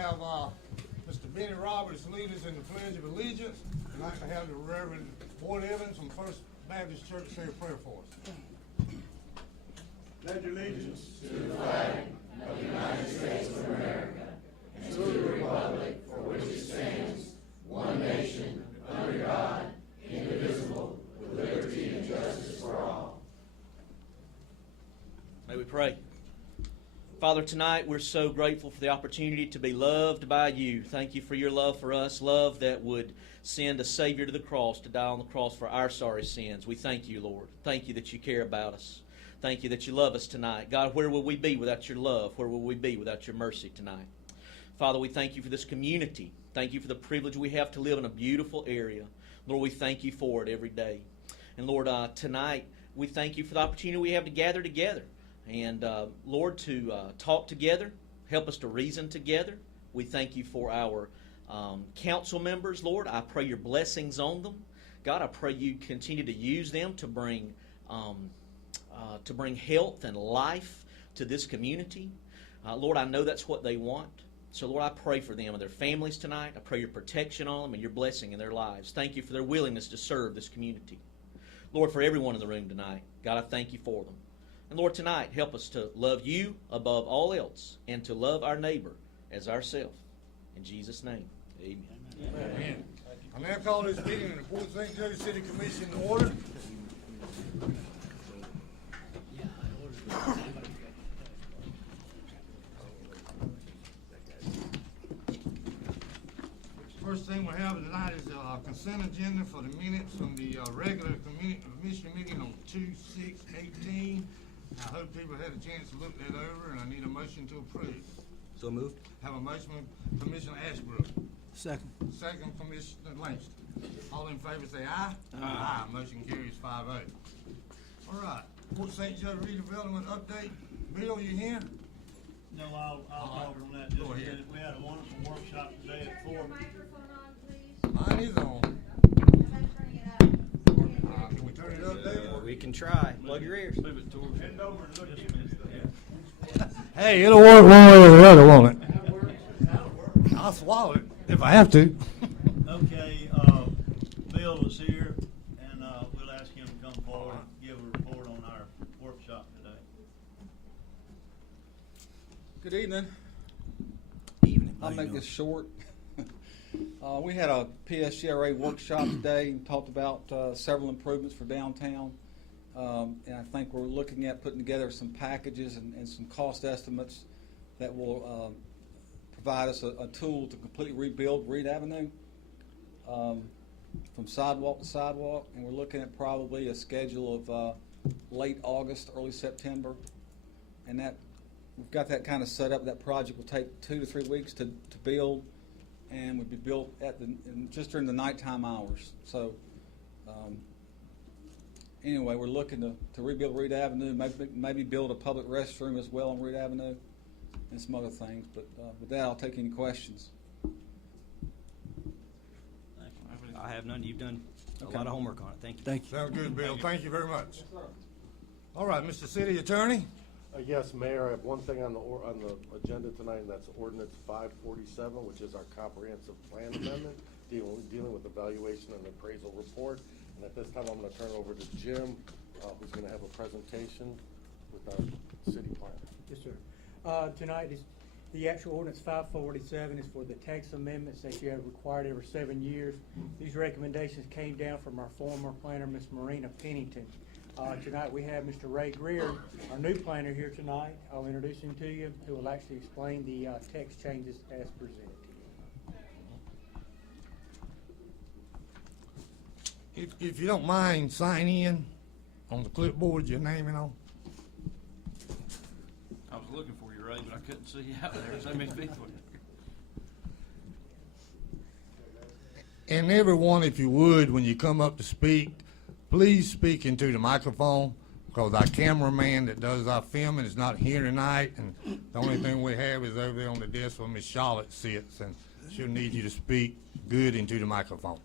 have Mr. Benny Roberts lead us in the Pledge of Allegiance, and I'd like to have the Reverend Boyd Evans from First Baptist Church say a prayer for us. Pledge allegiance to the flag of the United States of America and to the republic for which it stands, one nation, under God, indivisible, with liberty and justice for all. May we pray. Father, tonight we're so grateful for the opportunity to be loved by you. Thank you for your love for us, love that would send a Savior to the cross to die on the cross for our sorry sins. We thank you, Lord. Thank you that you care about us. Thank you that you love us tonight. God, where will we be without your love? Where will we be without your mercy tonight? Father, we thank you for this community. Thank you for the privilege we have to live in a beautiful area. Lord, we thank you for it every day. And Lord, tonight we thank you for the opportunity we have to gather together. And Lord, to talk together, help us to reason together. We thank you for our council members, Lord. I pray your blessings on them. God, I pray you continue to use them to bring health and life to this community. Lord, I know that's what they want. So, Lord, I pray for them and their families tonight. I pray your protection on them and your blessing in their lives. Thank you for their willingness to serve this community. Lord, for everyone in the room tonight, God, I thank you for them. And Lord, tonight, help us to love you above all else and to love our neighbor as ourselves. In Jesus' name, amen. Amen. I now call this meeting in the Port St. Joseph City Commission to order. First thing we have tonight is a consent agenda for the minutes from the regular commission meeting on 2/6/18. I hope people had a chance to look that over, and I need a motion to approve. So moved. Have a motion from Commissioner Ashbrook. Second. Second, Commissioner Langston. All in favor say aye. Aye. Motion carries 5-0. All right. Port St. Joe redevelopment update. Bill, you here? No, I'll talk on that. Go ahead. We had a wonderful workshop today at Turn your 4. microphone on, please. Mine is on. Somebody turn it up. Can we turn it up, David? We can try. Plug your ears. Move it towards. Bend over and look at me. Hey, it'll work one way or the other, won't it? I'll swallow it if I have to. Okay, Bill is here, and we'll ask him to come forward and give a report on our workshop today. Good evening. Evening. I'll make this short. We had a PSGRA workshop today and talked about several improvements for downtown. And I think we're looking at putting together some packages and some cost estimates that will provide us a tool to completely rebuild Reed Avenue from sidewalk to sidewalk. And we're looking at probably a schedule of late August, early September. And that we've got that kind of set up. That project will take 2 to 3 weeks to build, and would be built just during the nighttime hours. So anyway, we're looking to rebuild Reed Avenue, maybe build a public restroom as well on Reed Avenue, and some other things. But with that, I'll take any questions. I have none. You've done a lot of homework on it. Thank you. Thank you. Sounds good, Bill. Thank you very much. All right, Mr. City Attorney. Yes, Mayor, I have one thing on the agenda tonight, and that's ordinance 547, which is our comprehensive plan amendment, dealing with evaluation and appraisal report. And at this time, I'm going to turn it over to Jim, who's going to have a presentation with our city plan. Yes, sir. Tonight is the actual ordinance 547 is for the tax amendments that you have required every 7 years. These recommendations came down from our former planner, Ms. Marina Pennington. Tonight we have Mr. Ray Greer, our new planner, here tonight. I'll introduce him to you, who will actually explain the text changes as presented to you. If you don't mind, sign in on the clipboard your name and all. I was looking for you, Ray, but I couldn't see you out there. So many people. And everyone, if you would, when you come up to speak, please speak into the microphone, because our cameraman that does our filming is not here tonight, and the only thing we have is over there on the desk where Miss Charlotte sits, and she'll need you to speak good into the microphone.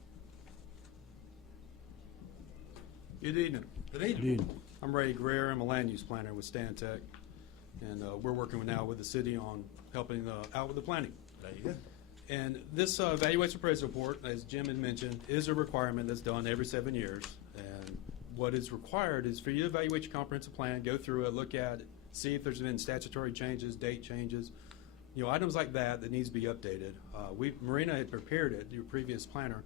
Good evening. Good evening. I'm Ray Greer. I'm a land use planner with Stantec. and we're working now with the city on helping out with the planning. There you go. And this evaluation appraisal report, as Jim had mentioned, is a requirement that's done every 7 years. And what is required is for you to evaluate your comprehensive plan, go through it, look at it, see if there's been statutory changes, date changes, items like that that needs to be updated. Marina had prepared it, your previous planner.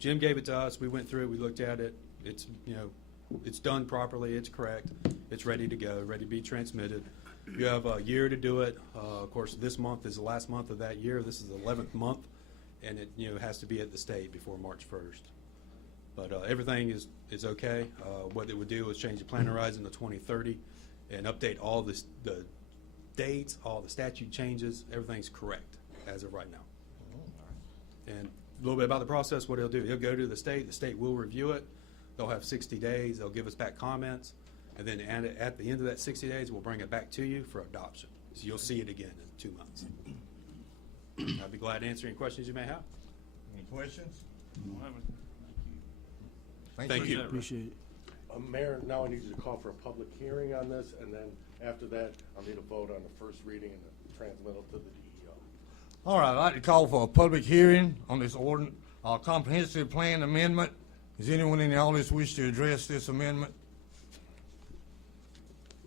Jim gave it to us. We went through it. We looked at it. It's, it's done properly. It's correct. It's ready to go, ready to be transmitted. You have a year to do it. Of course, this month is the last month of that year. This is the 11th month, and it has to be at the state before March 1st. But everything is okay. What it would do is change the plan horizon to 2030 and update all the dates, all the statute changes. Everything's correct as of right now. And a little bit about the process, what he'll do, he'll go to the state will review it. They'll have 60 days. They'll give us back comments. And then at the end of that 60 days, we'll bring it back to you for adoption. So you'll see it again in 2 months. I'd be glad to answer any questions you may have. Any questions? Thank you. Appreciate it. Mayor, now I need you to call for a public hearing on this, and then after that, I'll need a vote on the first reading and the transmittal to the DEO. All right, I'd like to call for a public hearing on this comprehensive plan amendment. Does anyone in the audience wish to address this amendment?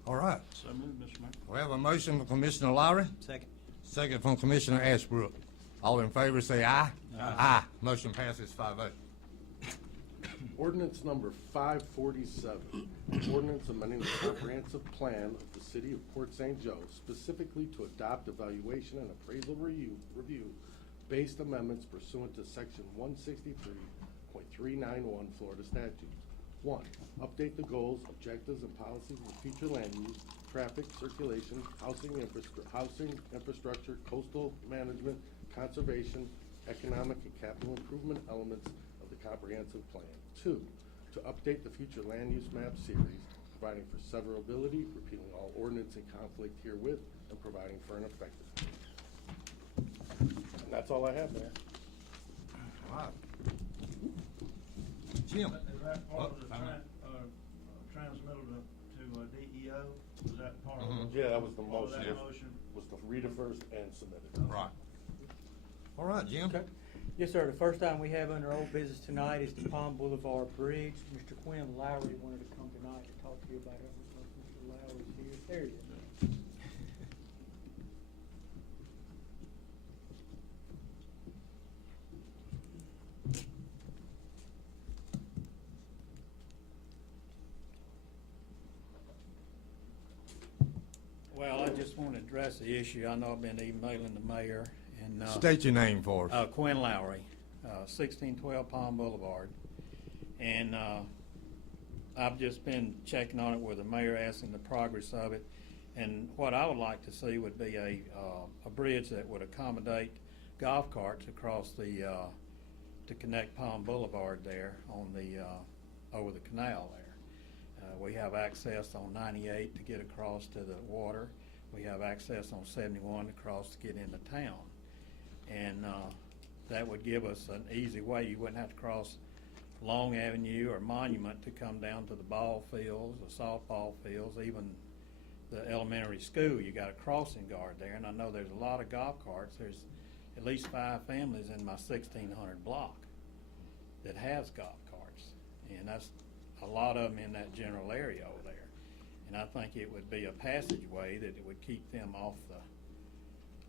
All right. So moved, Mr. Mayor. We have a motion from Commissioner Lowry, Second. second from Commissioner Ashbrook. All in favor say aye. Aye. Motion passes 5-0. Ordinance number 547, ordinance amending the comprehensive plan of the city of Port St. Joe specifically to adopt evaluation and appraisal review based amendments pursuant to section 163.391 Florida statutes. 1, update the goals, objectives, and policies of future land use, traffic, circulation, housing infrastructure, coastal management, conservation, economic and capital improvement elements of the comprehensive plan. 2, to update the future land use map series, providing for severability, repealing all ordinance in conflict herewith, and providing for an effective date. And that's all I have, Mayor. All right. Jim? Is that part of the transmittal to DEO? Was that part of it? Yeah, that was the Part of motion. that motion? Was to read it first and submit it. Right. All right, Jim? Okay. Yes, sir. The first item we have under old business tonight is the Palm Boulevard Bridge. Mr. Quinn Lowry wanted to come tonight to talk to you about it. Mr. Lowry's here. There he is. Well, I just want to address the issue. I know I've been emailing the mayor and. State your name for us. Quinn Lowry, 1612 Palm Boulevard. And I've just been checking on it with the mayor, asking the progress of it. And what I would like to see would be a bridge that would accommodate golf carts across to connect Palm Boulevard there on over the canal there. We have access on 98 to get across to the water. We have access on 71 to cross to get into town. And that would give us an easy way. You wouldn't have to cross Long Avenue or Monument to come down to the ball fields, the softball fields, even the elementary school. You got a crossing guard there, and I know there's a lot of golf carts. There's at least 5 families in my 1600 block that has golf carts, and that's a lot of them in that general area over there. And I think it would be a passageway that it would keep them off the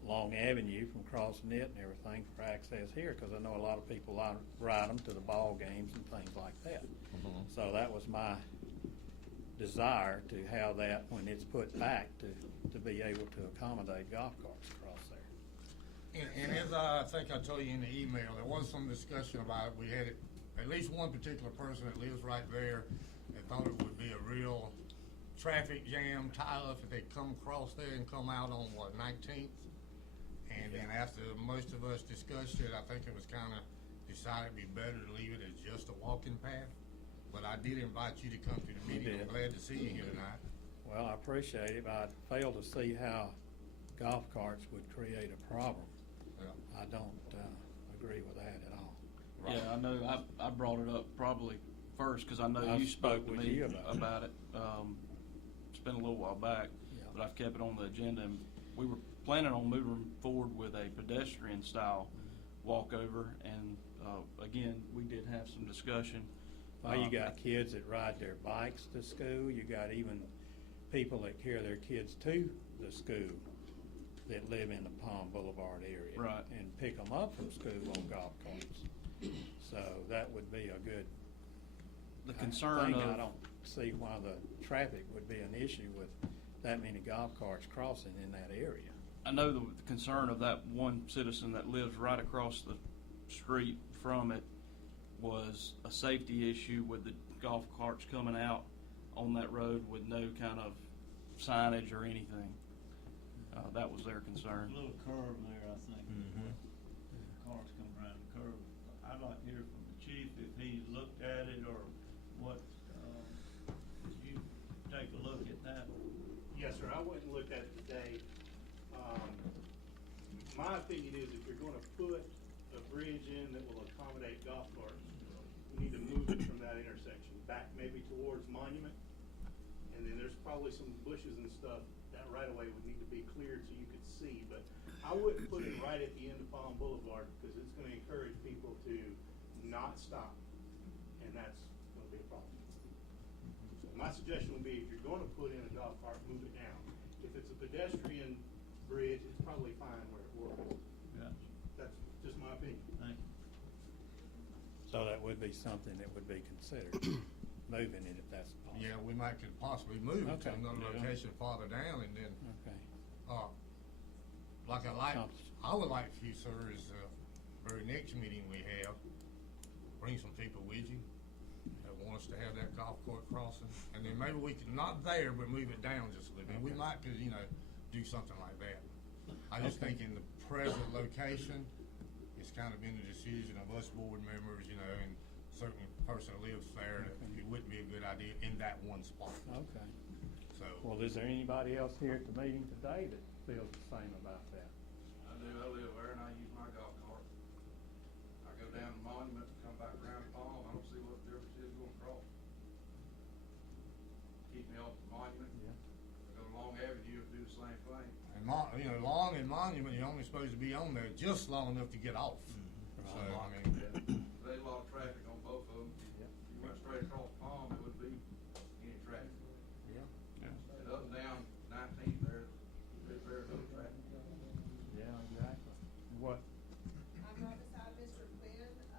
Long Avenue from crossing it and everything for access here, because I know a lot of people ride them to the ball games and things like that. So that was my desire, to have that when it's put back to be able to accommodate golf carts across there. And as I think I told you in the email, there was some discussion about it. We had at least one particular person that lives right there that thought it would be a real traffic jam, tie-up if they come across there and come out on, 19th? And then after most of us discussed it, I think it was kind of decided it'd be better to leave it as just a walking path. But I did invite you to come to the meeting. I'm glad to see you here tonight. Well, I appreciate it, but I fail to see how golf carts would create a problem. Yeah. I don't agree with that at all. Yeah, I know, I brought it up probably first, because I know I you spoke to with me you about it. It's been a little while back. Yeah. but I've kept it on the agenda. And we were planning on moving forward with a pedestrian style walkover, and again, we did have some discussion. Well, you got kids that ride their bikes to school, you got even people that carry their kids to the school that live in the Palm Boulevard area. Right. And pick them up from school on golf carts. So that would be a good The concern thing. of I don't see why the traffic would be an issue with that many golf carts crossing in that area. I know the concern of that one citizen that lives right across the street from it was a safety issue with the golf carts coming out on that road with no kind of signage or anything. That was their concern. A little curve there, I think. Cars come around the curve. I'd like to hear from the chief if he looked at it or what, did you take a look at that? Yes, sir, I went and looked at it today. My opinion is if you're gonna put a bridge in that will accommodate golf carts, you need to move it from that intersection back maybe towards Monument. And then there's probably some bushes and stuff, that right away would need to be cleared so you could see. But I wouldn't put it right at the end of Palm Boulevard because it's gonna encourage people to not stop. And that's gonna be a problem. So my suggestion would be if you're gonna put in a golf cart, move it down. If it's a pedestrian bridge, it's probably fine where it was. Yeah, That's just my opinion. thank you. So that would be something that would be considered, moving it if that's possible. Yeah, we might could possibly move it to Okay. another Yeah. location farther down, and then, Okay. like I would like for you, sir, is very next meeting we have, bring some people with you that want us to have that golf court crossing, and then maybe we can, not there, but move it down just a little bit. We Okay. might could, do something like that. I just think in the present location, it's kind of been the decision of us board members, and certain person lives there, that it wouldn't be a good idea in that one spot. Okay. So, Well, is there anybody else here at the meeting today that feels the same about that? I do, I live there and I use my golf cart. I go down to Monument, come back around Palm, I don't see what the difference is going across. Keep me off the Monument. Yeah. I go to Long Avenue, do the same thing. and Long and Monument, you're only supposed to be on there just long enough to get off. So, I mean, There's a lot of traffic on both of them. Yep. You went straight across Palm, it wouldn't be any traffic. Yeah. And up and down 19th, there's very little traffic. Yeah, exactly. What, I'm right beside Mr. Quinn. I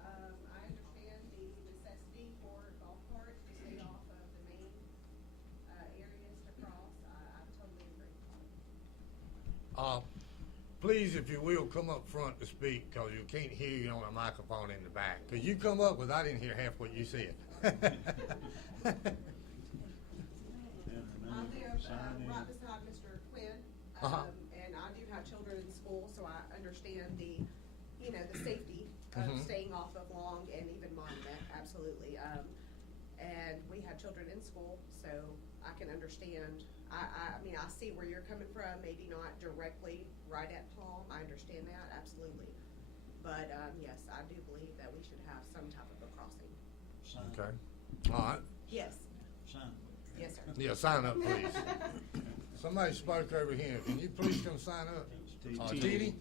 understand the necessity for golf carts to stay off of the main, areas to cross. I totally agree. please, if you will, come up front to speak, because you can't hear you on a microphone in the back. Could you come up, because I didn't hear half what you said. I live, right beside Mr. Quinn. Uh-huh. And I do have children in school, so I understand the safety of Mhm. staying off of Long and even Monument, absolutely. And we have children in school, so I can understand. I mean, I see where you're coming from, maybe not directly right at Palm, I understand that, absolutely. But, yes, I do believe that we should have some type of a crossing. Sign. Okay, all right. Yes, Sign. yes, sir. Yeah, sign up, please. Somebody spoke over here. Can you please come sign up? Dee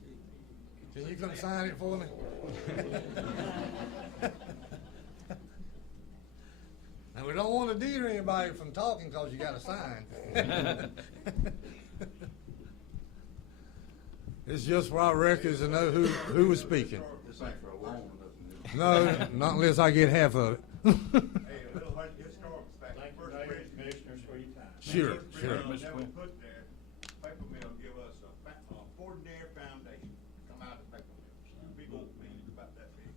can you come sign it for me? And we don't want to deter anybody from talking because you got a sign. It's just for our records to know who was speaking. This ain't for a loan or nothing. No, not unless I get half of it. Thank you, commissioners, for your time. Sure, sure. Mr. Quinn. Put there, paper mill give us a ordinary foundation to come out of the paper mill. Big old thing about that big.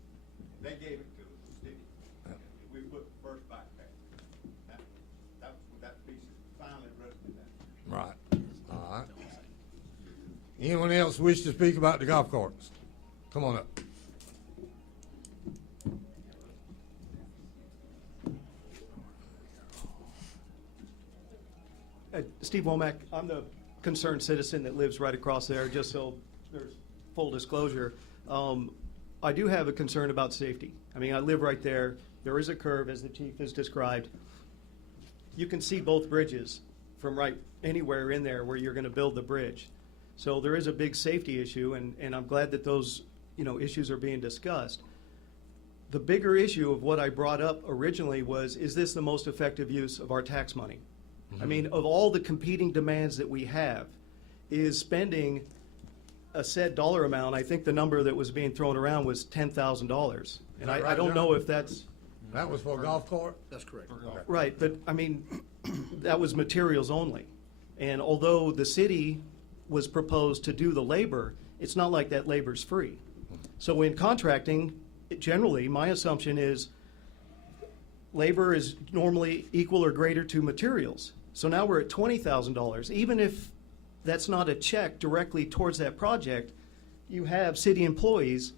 They gave it to us, didn't they? We put the first backpack. That piece is finally rusted out. Right, all right. Anyone else wish to speak about the golf carts? Come on up. Steve Womack, I'm the concerned citizen that lives right across there, just so there's full disclosure. I do have a concern about safety. I mean, I live right there. There is a curve, as the chief has described. You can see both bridges from right anywhere in there where you're going to build the bridge. So there is a big safety issue, and I'm glad that those, issues are being discussed. The bigger issue of what I brought up originally was, is this the most effective use of our tax money? I mean, of all the competing demands that we have, is spending a set dollar amount, I think the number that was being thrown around was $10,000. And that I right, don't John? know if that's, That was for a golf cart? That's correct. right, but I mean, that was materials only. And although the city was proposed to do the labor, it's not like that labor's free. So in contracting, generally, my assumption is labor is normally equal or greater to materials. So now we're at $20,000. Even if that's not a check directly towards that project, you have city employees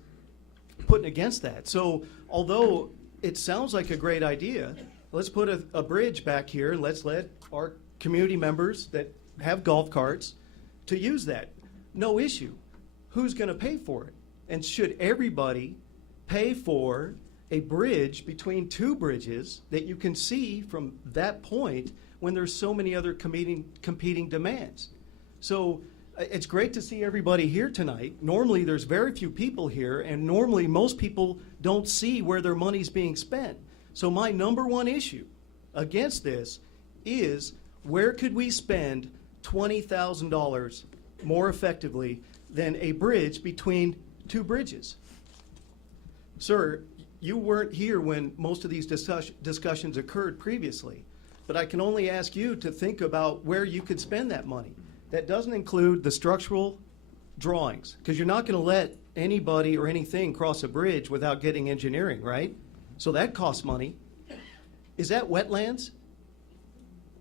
putting against that. So although it sounds like a great idea, let's put a bridge back here and let's let our community members that have golf carts to use that. No issue. Who's going to pay for it? And should everybody pay for a bridge between two bridges that you can see from that point when there's so many other competing demands? So it's great to see everybody here tonight. Normally there's very few people here, and normally most people don't see where their money's being spent. So my number one issue against this is, where could we spend $20,000 more effectively than a bridge between two bridges? Sir, you weren't here when most of these discussions occurred previously, but I can only ask you to think about where you could spend that money. That doesn't include the structural drawings, because you're not going to let anybody or anything cross a bridge without getting engineering, right? So that costs money. Is that wetlands?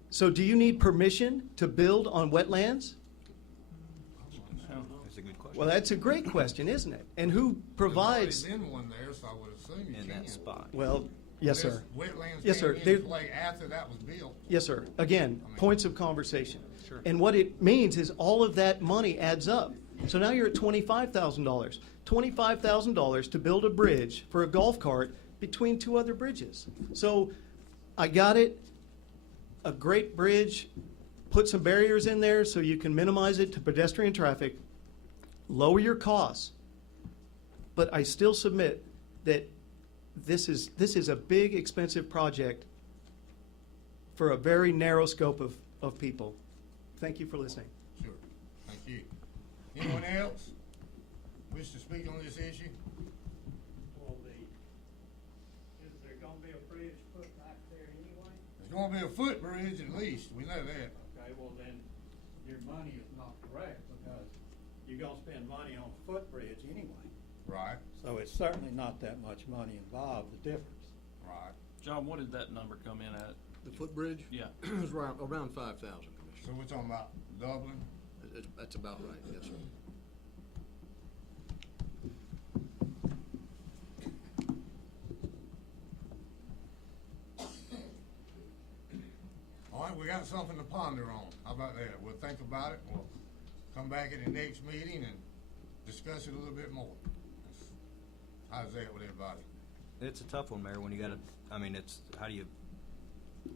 So do you need permission to build on wetlands? That's a good question. Well, that's a great question, isn't it? And who provides? There's already been one there, so I would assume you In can. that spot. Well, yes, There's sir. Wetlands Yes, sir. came There- into play after that was built. Yes, sir. Again, points of conversation. Sure. And what it means is all of that money adds up. So now you're at $25,000. $25,000 to build a bridge for a golf cart between two other bridges. So I got it. A great bridge. Put some barriers in there so you can minimize it to pedestrian traffic. Lower your costs. But I still submit that this is a big, expensive project for a very narrow scope of people. Thank you for listening. Sure. Thank you. Anyone else wish to speak on this issue? Is there gonna be a bridge put back there anyway? There's gonna be a footbridge at least, we know that. Okay, well then, your money is not correct, because you're gonna spend money on a footbridge anyway. Right, So it's certainly not that much money involved, the difference. right. John, what did that number come in at? The footbridge? Yeah. It was around 5,000, So Commissioner. we're talking about Dublin? That's about right, yes, sir. All right, we got something to ponder on. How about that? We'll think about it. We'll come back at the next meeting and discuss it a little bit more. How's that with everybody? It's a tough one, Mayor, when you gotta, I mean, it's, how do you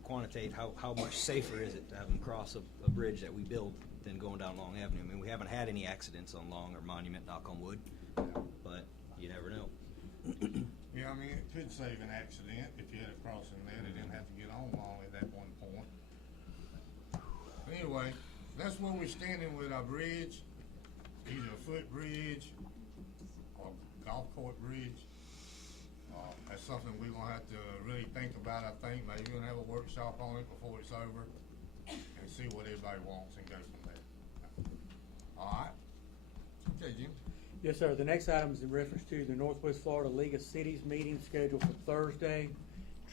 quantitate, how much safer is it to have them cross a bridge that we build than going down Long Avenue? I mean, we haven't had any accidents on Long or Monument, knock on wood, but you never know. Yeah, I mean, it could save an accident if you had a crossing there. They didn't have to get on long at that one point. Anyway, that's where we're standing with our bridge, either a footbridge or golf court bridge. That's something we're gonna have to really think about, I think. Maybe we're gonna have a workshop on it before it's over and see what everybody wants and go from there. All right? Okay, Jim? Yes, sir. The next item is in reference to the Northwest Florida League of Cities meeting scheduled for Thursday.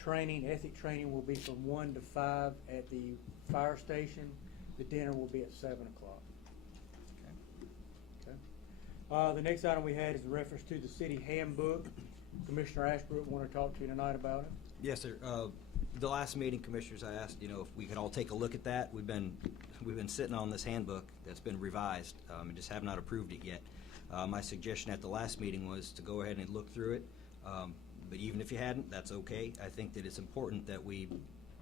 Ethic training will be from 1 to 5 at the fire station. The dinner will be at 7 o'clock. Okay. The next item we had is in reference to the city handbook. Commissioner Ashbrook want to talk to you tonight about it. Yes, sir. The last meeting, Commissioners, I asked, if we could all take a look at that. We've been sitting on this handbook that's been revised, and just have not approved it yet. My suggestion at the last meeting was to go ahead and look through it. But even if you hadn't, that's okay. I think that it's important that we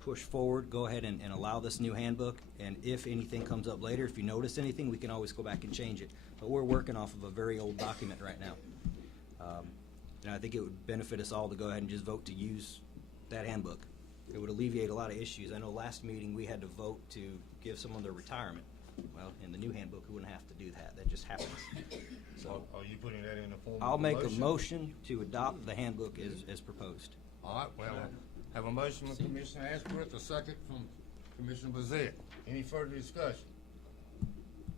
push forward, go ahead and allow this new handbook. And if anything comes up later, if you notice anything, we can always go back and change it. But we're working off of a very old document right now. And I think it would benefit us all to go ahead and just vote to use that handbook. It would alleviate a lot of issues. I know last meeting we had to vote to give someone their retirement. Well, in the new handbook, we wouldn't have to do that. That just happens. So Are you putting that in the form of I'll make a motion? motion to adopt the handbook as proposed. All right, well, have a motion from Commissioner Ashworth, a second from Commissioner Bezet. Any further discussion?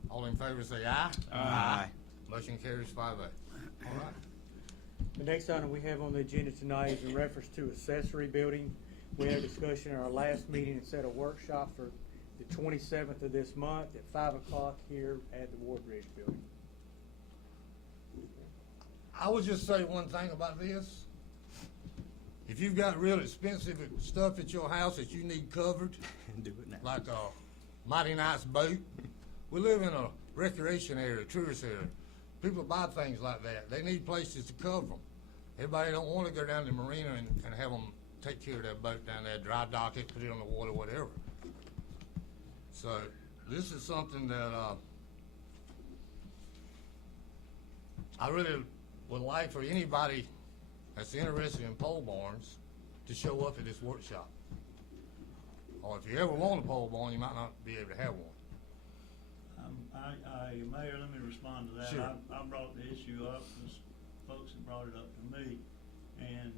All in favor say aye. Aye. Motion carries 5-0. All right. The next item we have on the agenda tonight is in reference to accessory building. We had a discussion in our last meeting and set a workshop for the 27th of this month at 5 o'clock here at the Warbridge Building. I would just say one thing about this. If you've got real expensive stuff at your house that you need covered, Do it now. like a mighty nice boat, we live in a recreation area, tourist area. People buy things like that. They need places to cover them. Everybody don't want to go down to the marina and have them take care of their boat down there, dry dock it, put it on the water, whatever. So this is something that I really would like for anybody that's interested in pole barns to show up at this workshop. Or if you ever want a pole barn, you might not be able to have one. Mayor, let me respond to that. Sure. I brought the issue up because folks have brought it up to me. And,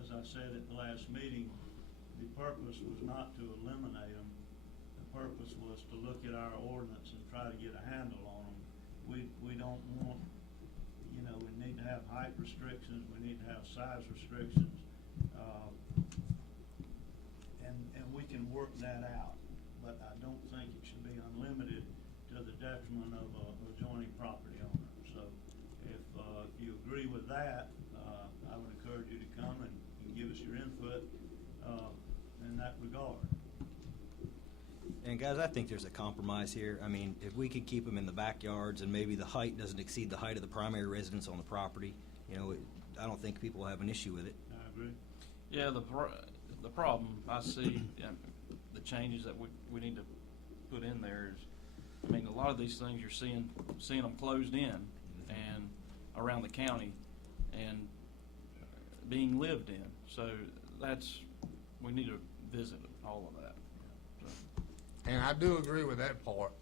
as I said at the last meeting, the purpose was not to eliminate them. The purpose was to look at our ordinance and try to get a handle on them. We don't want, we need to have height restrictions, we need to have size restrictions. And we can work that out, but I don't think it should be unlimited to the detriment of a adjoining property owner. So if you agree with that, I would encourage you to come and give us your input in that regard. And guys, I think there's a compromise here. I mean, if we could keep them in the backyards and maybe the height doesn't exceed the height of the primary residence on the property, I don't think people will have an issue with it. I agree. Yeah, the problem I see, the changes that we need to put in there is, I mean, a lot of these things you're seeing them closed in and around the county and being lived in. So we need to visit all of that. So. And I do agree with that part.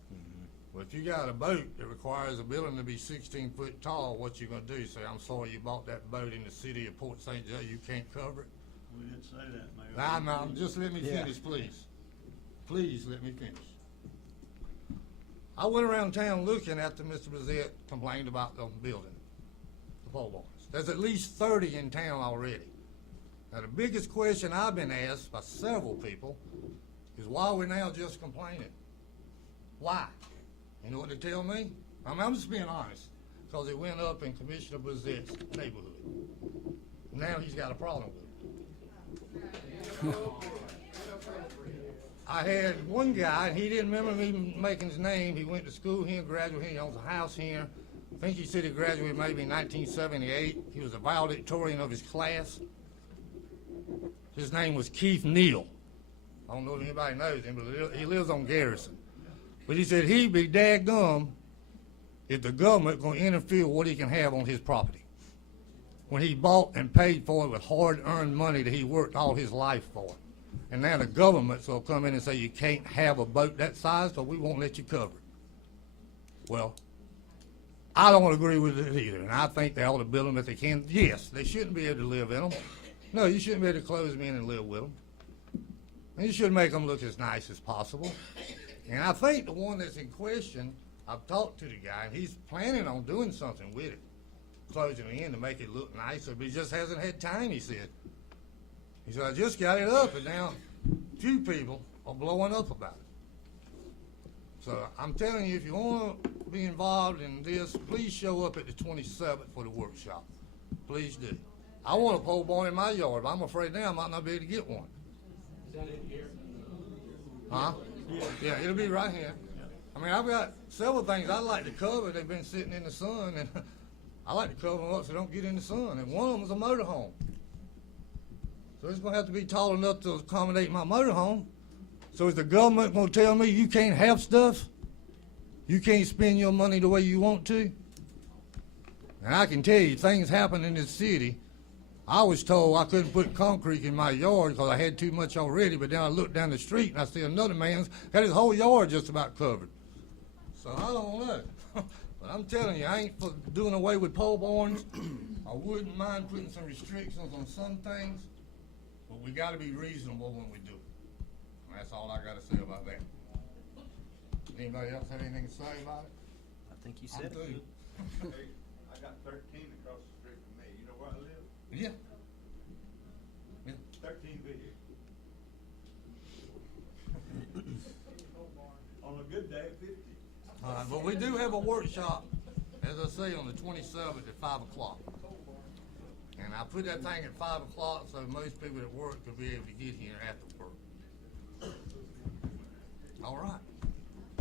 But if you got a boat that requires a building to be 16 foot tall, what you gonna do? Say, I'm sorry you bought that boat in the city of Port St. Joe, you can't cover it? We didn't say that, Mayor. No, just let me Yeah. finish, please. Please let me finish. I went around town looking after Mr. Bezet complained about the building, the pole barns. There's at least 30 in town already. Now, the biggest question I've been asked by several people is why are we now just complaining? Why? You know what they tell me? I'm just being honest, because it went up in Commissioner Bezet's neighborhood. Now he's got a problem with it. I had one guy, and he didn't remember me making his name. He went to school here, graduated here, he owns a house here. I think he said he graduated maybe in 1978. He was a valedictorian of his class. His name was Keith Neal. I don't know if anybody knows him, but he lives on Garrison. But he said he'd be daggum if the government going to interfere with what he can have on his property when he bought and paid for it with hard-earned money that he worked all his life for. And now the government's will come in and say you can't have a boat that size, so we won't let you cover it. Well, I don't agree with it either, and I think they ought to build them if they can. Yes, they shouldn't be able to live in them. No, you shouldn't be able to close them in and live with them. And you should make them look as nice as possible. And I think the one that's in question, I've talked to the guy, and he's planning on doing something with it, closing it in to make it look nicer, but he just hasn't had time, he said. He said, I just got it up, and now a few people are blowing up about it. So I'm telling you, if you want to be involved in this, please show up at the 27th for the workshop. Please do. I want a pole barn in my yard, but I'm afraid now I might not be able to get one. Is that it here? Huh? Yeah, it'll be right here. I mean, I've got several things I'd like to cover. They've been sitting in the sun, and I like to cover them up so they don't get in the sun. And one of them is a motorhome. So it's gonna have to be tall enough to accommodate my motorhome. So is the government gonna tell me you can't have stuff? You can't spend your money the way you want to? And I can tell you, things happen in this city. I was told I couldn't put concrete in my yard because I had too much already, but then I looked down the street and I see another man's got his whole yard just about covered. So I don't know. But I'm telling you, I ain't for doing away with pole barns. I wouldn't mind putting some restrictions on some things, but we gotta be reasonable when we do it. And that's all I gotta say about that. Anybody else have anything to say about it? I think you I'm said through. it. Hey, I got 13 across the street from me. You know where I live? Yeah. Yeah. 13 vehicles. On a good day, 50. All right, but we do have a workshop, as I say, on the 27th at 5 o'clock. And I put that thing at 5 o'clock so most people at work could be able to get here after work. All right.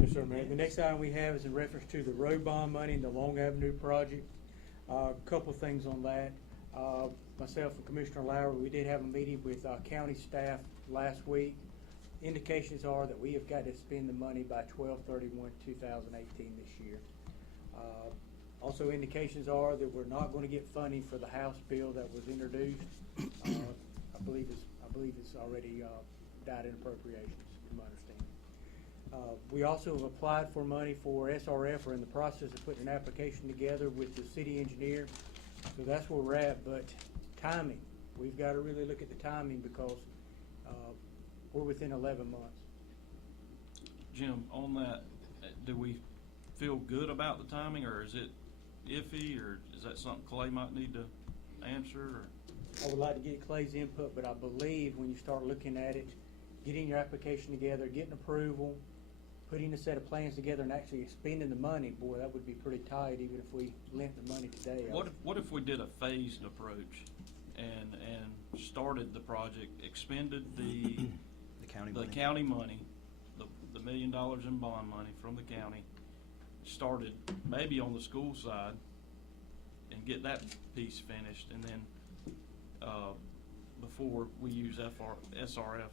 Yes, sir, Mayor. The next item we have is in reference to the road bond money in the Long Avenue project. A couple of things on that. Myself and Commissioner Lowry, we did have a meeting with county staff last week. Indications are that we have got to spend the money by 12/31/2018 this year. Also, indications are that we're not going to get funding for the House bill that was introduced. I believe it's already died in appropriations, from my understanding. We also have applied for money for SRF. We're in the process of putting an application together with the city engineer. So that's where we're at, but timing, we've got to really look at the timing because we're within 11 months. Jim, on that, do we feel good about the timing, or is it iffy, or is that something Clay might need to answer? Or? I would like to get Clay's input, but I believe when you start looking at it, getting your application together, getting approval, putting a set of plans together and actually spending the money, boy, that would be pretty tight even if we lent the money today. What if we did a phased approach and started the project, expended the county money, the $1 million in bond money from the county, started maybe on the school side and get that piece finished, and then before we use SRF.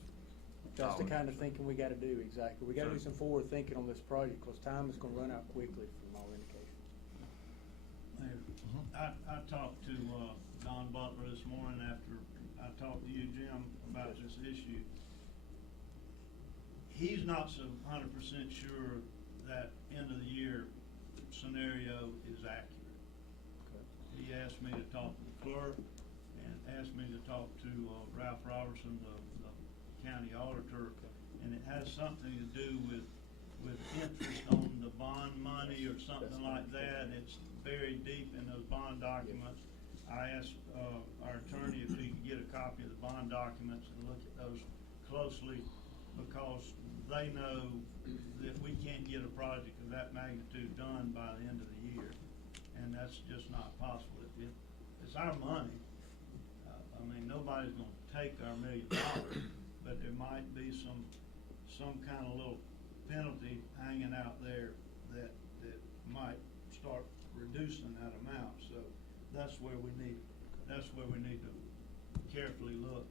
That's the kind of thinking we got to do, exactly. We got to do some forward thinking on this project because time is going to run out quickly from all indications. Mayor, I talked to Don Butler this morning after I talked to you, Jim, about this issue. He's not so 100% sure that end of the year scenario is accurate. Okay. He asked me to talk to the clerk and asked me to talk to Ralph Robertson, the county auditor, and it has something to do with interest on the bond money or something like that. It's buried deep in those bond documents. I asked our attorney if he could get a copy of the bond documents and look at those closely, because they know that we can't get a project of that magnitude done by the end of the year, and that's just not possible. It's our money. I mean, nobody's going to take our $1 million, but there might be some kind of little penalty hanging out there that might start reducing that amount. So that's where we need to carefully look,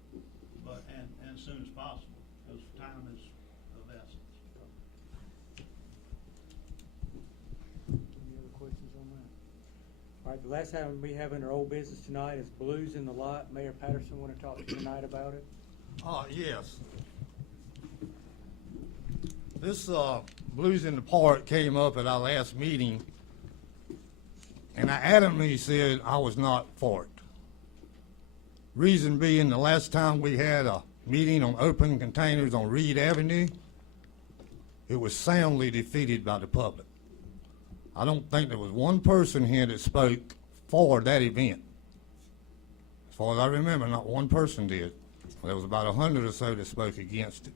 but and as soon as possible, because time is of essence. Any other questions on that? All right, the last item we have in our old business tonight is Blues in the Lot. Mayor Patterson want to talk to you tonight about it? Yes. This Blues in the Park came up at our last meeting, and I adamantly said I was not for it. Reason being, the last time we had a meeting on open containers on Reed Avenue, it was soundly defeated by the public. I don't think there was one person here that spoke for that event. As far as I remember, not one person did. There was about 100 or so that spoke against it.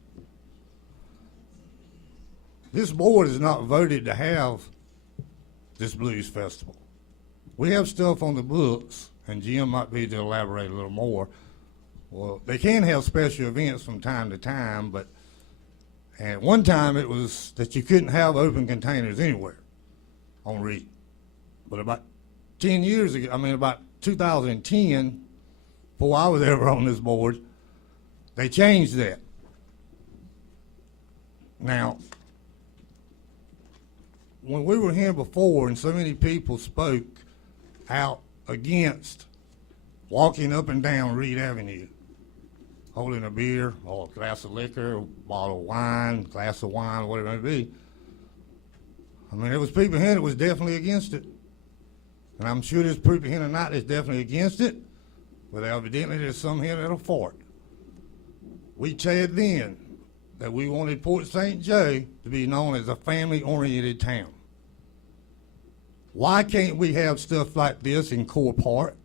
This board has not voted to have this blues festival. We have stuff on the books, and Jim might be able to elaborate a little more. Well, they can have special events from time to time, but at one time it was that you couldn't have open containers anywhere on Reed. But about 10 years ago, about 2010, before I was ever on this board, They changed that. Now, when we were here before and so many people spoke out against walking up and down Reed Avenue, holding a beer or a glass of liquor, a bottle of wine, glass of wine, whatever it may be, I mean, there was people here that was definitely against it. And I'm sure there's people here tonight that's definitely against it, but evidently there's some here that are for it. We said then that we wanted Port St. Joe to be known as a family-oriented town. Why can't we have stuff like this in Core Park?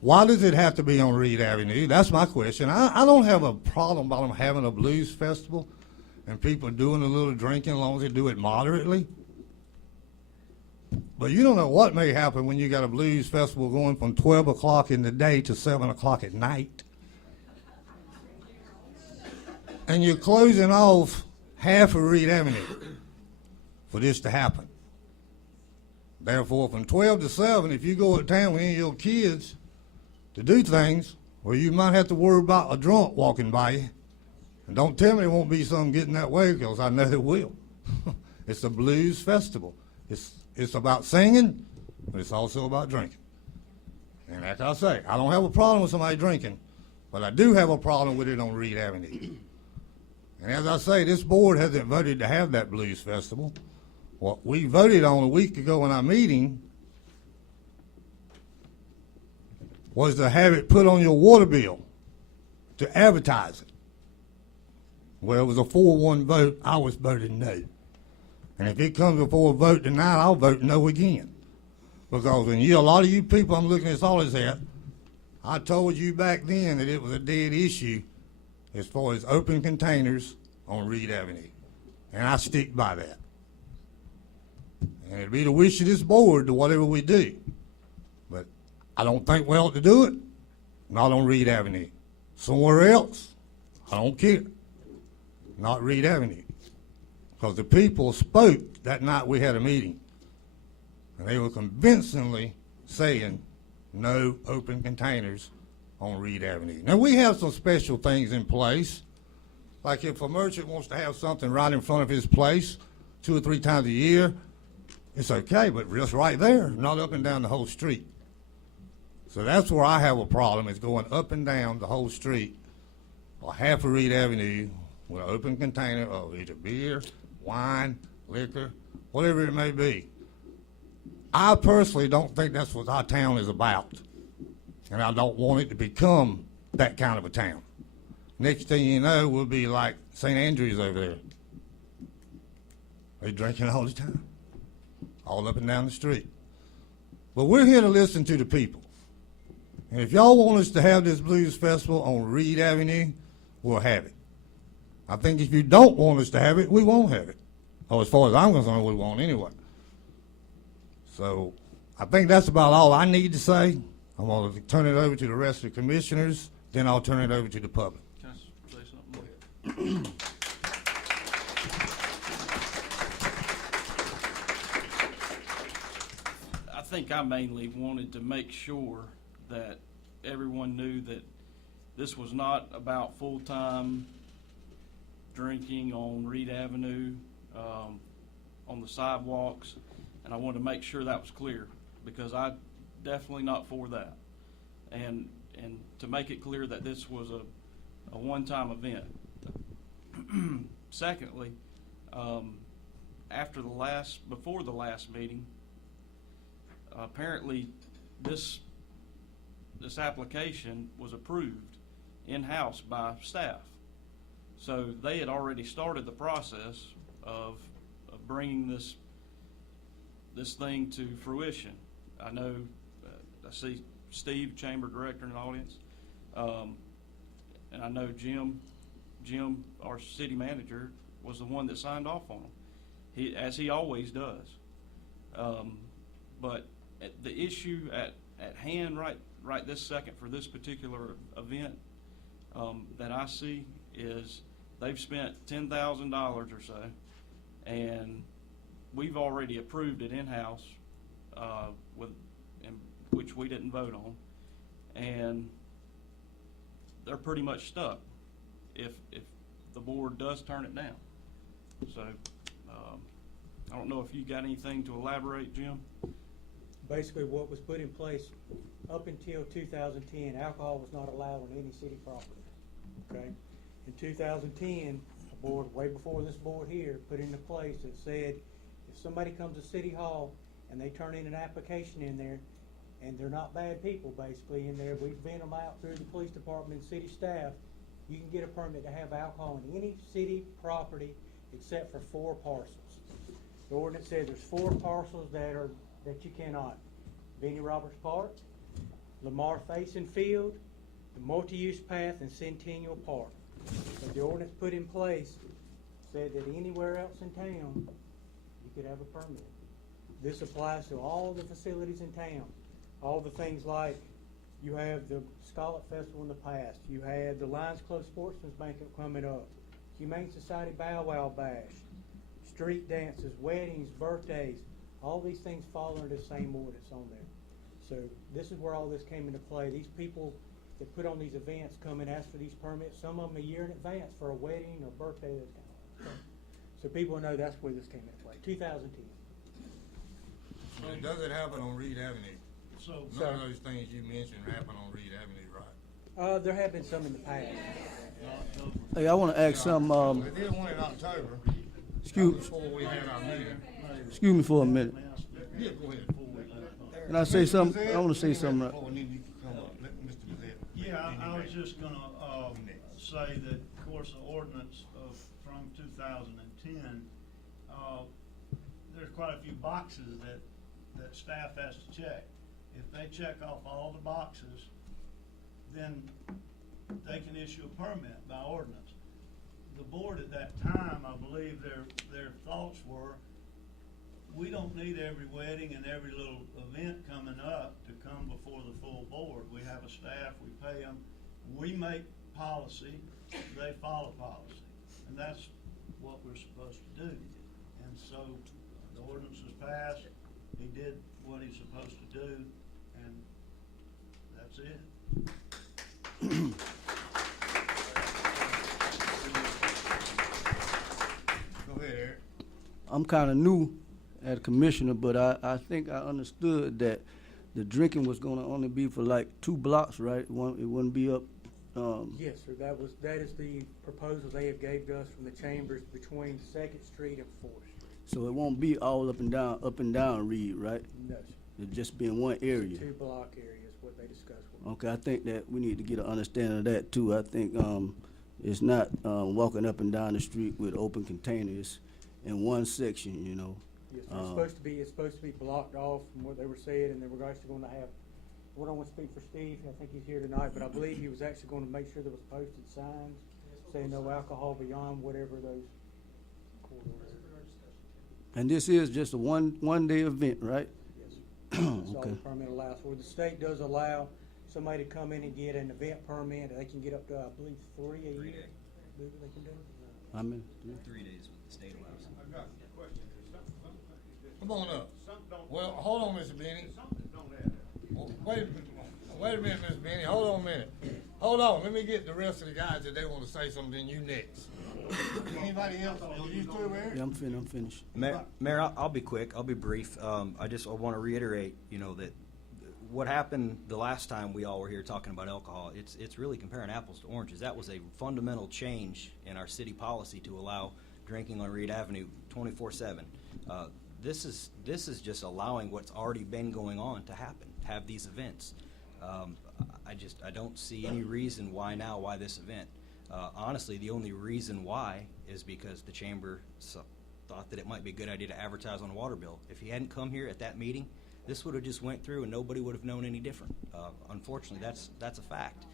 Why does it have to be on Reed Avenue? That's my question. I don't have a problem about them having a blues festival and people doing a little drinking as long as they do it moderately. But you don't know what may happen when you got a blues festival going from 12 o'clock in the day to 7 o'clock at night. And you're closing off half of Reed Avenue for this to happen. Therefore, from 12 to 7, if you go to town with any of your kids to do things, well, you might have to worry about a drunk walking by you. And don't tell me there won't be some getting that way, because I know there will. It's a blues festival. It's about singing, but it's also about drinking. And like I say, I don't have a problem with somebody drinking, but I do have a problem with it on Reed Avenue. And as I say, this board hasn't voted to have that blues festival. What we voted on a week ago in our meeting was to have it put on your water bill to advertise it. Well, it was a 4-1 vote. I was voted no. And if it comes before a vote tonight, I'll vote no again. Because when a lot of you people I'm looking at all this at, I told you back then that it was a dead issue as far as open containers on Reed Avenue. And I stick by that. And it'll be the wish of this board to whatever we do. But I don't think we ought to do it, not on Reed Avenue. Somewhere else, I don't care. Not Reed Avenue. Because the people spoke that night we had a meeting. And they were convincingly saying no open containers on Reed Avenue. Now, we have some special things in place. Like if a merchant wants to have something right in front of his place 2 or 3 times a year, it's okay, but just right there, not up and down the whole street. So that's where I have a problem, is going up and down the whole street or half of Reed Avenue with an open container of either beer, wine, liquor, whatever it may be. I personally don't think that's what our town is about. And I don't want it to become that kind of a town. Next thing you know, we'll be like St. Andrews over there. They drinking all the time, all up and down the street. But we're here to listen to the people. And if y'all want us to have this blues festival on Reed Avenue, we'll have it. I think if you don't want us to have it, we won't have it. Or as far as I'm concerned, we won't anyway. So I think that's about all I need to say. I'm going to turn it over to the rest of the commissioners, then I'll turn it over to the public. Can I say something? Go ahead. I think I mainly wanted to make sure that everyone knew that this was not about full-time drinking on Reed Avenue, on the sidewalks, and I wanted to make sure that was clear, because I definitely not for that. And to make it clear that this was a one-time event. Secondly, before the last meeting, apparently this application was approved in-house by staff. So they had already started the process of bringing this thing to fruition. I know, I see Steve, Chamber Director, in the audience, and I know Jim, our city manager, was the one that signed off on them, as he always does. But the issue at hand right this second for this particular event that I see is they've spent $10,000 or so, and we've already approved it in-house, which we didn't vote on, and they're pretty much stuck. if the board does turn it down. So, I don't know if you got anything to elaborate, Jim? Basically, what was put in place up until 2010, alcohol was not allowed on any city property, okay? In 2010, a board, way before this board here, put into place that said, if somebody comes to City Hall and they turn in an application in there, and they're not bad people, basically, in there, we've been them out through the police department and city staff, you can get a permit to have alcohol on any city property except for 4 parcels. The ordinance says there's 4 parcels that you cannot. Benny Roberts Park, Lamar Facing Field, the multi-use path, and Centennial Park. But the ordinance put in place said that anywhere else in town, you could have a permit. This applies to all the facilities in town. All the things like, you have the Scarlet Festival in the past, you had the Lions Club Sportsman's Banquet coming up, Humane Society Bow Wow Bash, street dances, weddings, birthdays, all these things fall under the same ordinance on there. So this is where all this came into play. These people that put on these events come and ask for these permits, some of them a year in advance for a wedding or birthday, those kind of things. So people know that's where this came into play, 2010. So it doesn't happen on Reed Avenue. So, None of those things you mentioned happen on Reed Avenue, right? There have been some in the past. Hey, I want to ask some, We did one in October. excuse, Before we had our meeting. excuse me for a minute. Yeah, go ahead. Can I say something? I want to say something. Before, and then you can come up. Let Mr. Gazette. yeah, I was just gonna, say that, of course, the ordinance from 2010, there's quite a few boxes that staff has to check. If they check off all the boxes, then they can issue a permit by ordinance. The board at that time, I believe their thoughts were, we don't need every wedding and every little event coming up to come before the full board. We have a staff, we pay them, we make policy, they follow policy. And that's what we're supposed to do. And so the ordinance was passed, he did what he's supposed to do, and that's it. Go ahead, Eric. I'm kind of new as commissioner, but I think I understood that the drinking was going to only be for like 2 blocks, right? It wouldn't be up. Yes, sir, that is the proposal they have gave to us from the chambers between 2nd Street and 4th Street. So it won't be all up and down Reed, right? No, sir. It'll just be in one area. 2-block area is what they discussed with me. Okay, I think that we need to get an understanding of that too. I think it's not walking up and down the street with open containers in one section, you know. Yes, sir. It's supposed to be blocked off from what they were saying, and they were actually going to have, I don't want to speak for Steve, I think he's here tonight, but I believe he was actually going to make sure there was posted signs saying no alcohol beyond whatever those corridors. And this is just a one-day event, right? Yes, sir. That's all Okay. the permit allows for. The state does allow somebody to come in and get an event permit. They can get up to, I believe, 3 a year. 3 day. They can do. I mean, 3 days what the state allows. I got a question. Come on up. Something don't. Well, hold on, Mr. Benny. Something don't add up. Well, wait a minute, Mr. Benny. Hold on a minute. Hold on. Let me get the rest of the guys that they want to say something. Then you next. Anybody else? Are you through, Eric? yeah, I'm finished. Mayor, I'll be quick. I'll be brief. I want to reiterate, that what happened the last time we all were here talking about alcohol, it's really comparing apples to oranges. That was a fundamental change in our city policy to allow drinking on Reed Avenue 24/7. This is just allowing what's already been going on to happen, have these events. I don't see any reason why this event. Honestly, the only reason why is because the chamber thought that it might be a good idea to advertise on a water bill. If he hadn't come here at that meeting, this would have just went through and nobody would have known any different. Unfortunately, that's a fact.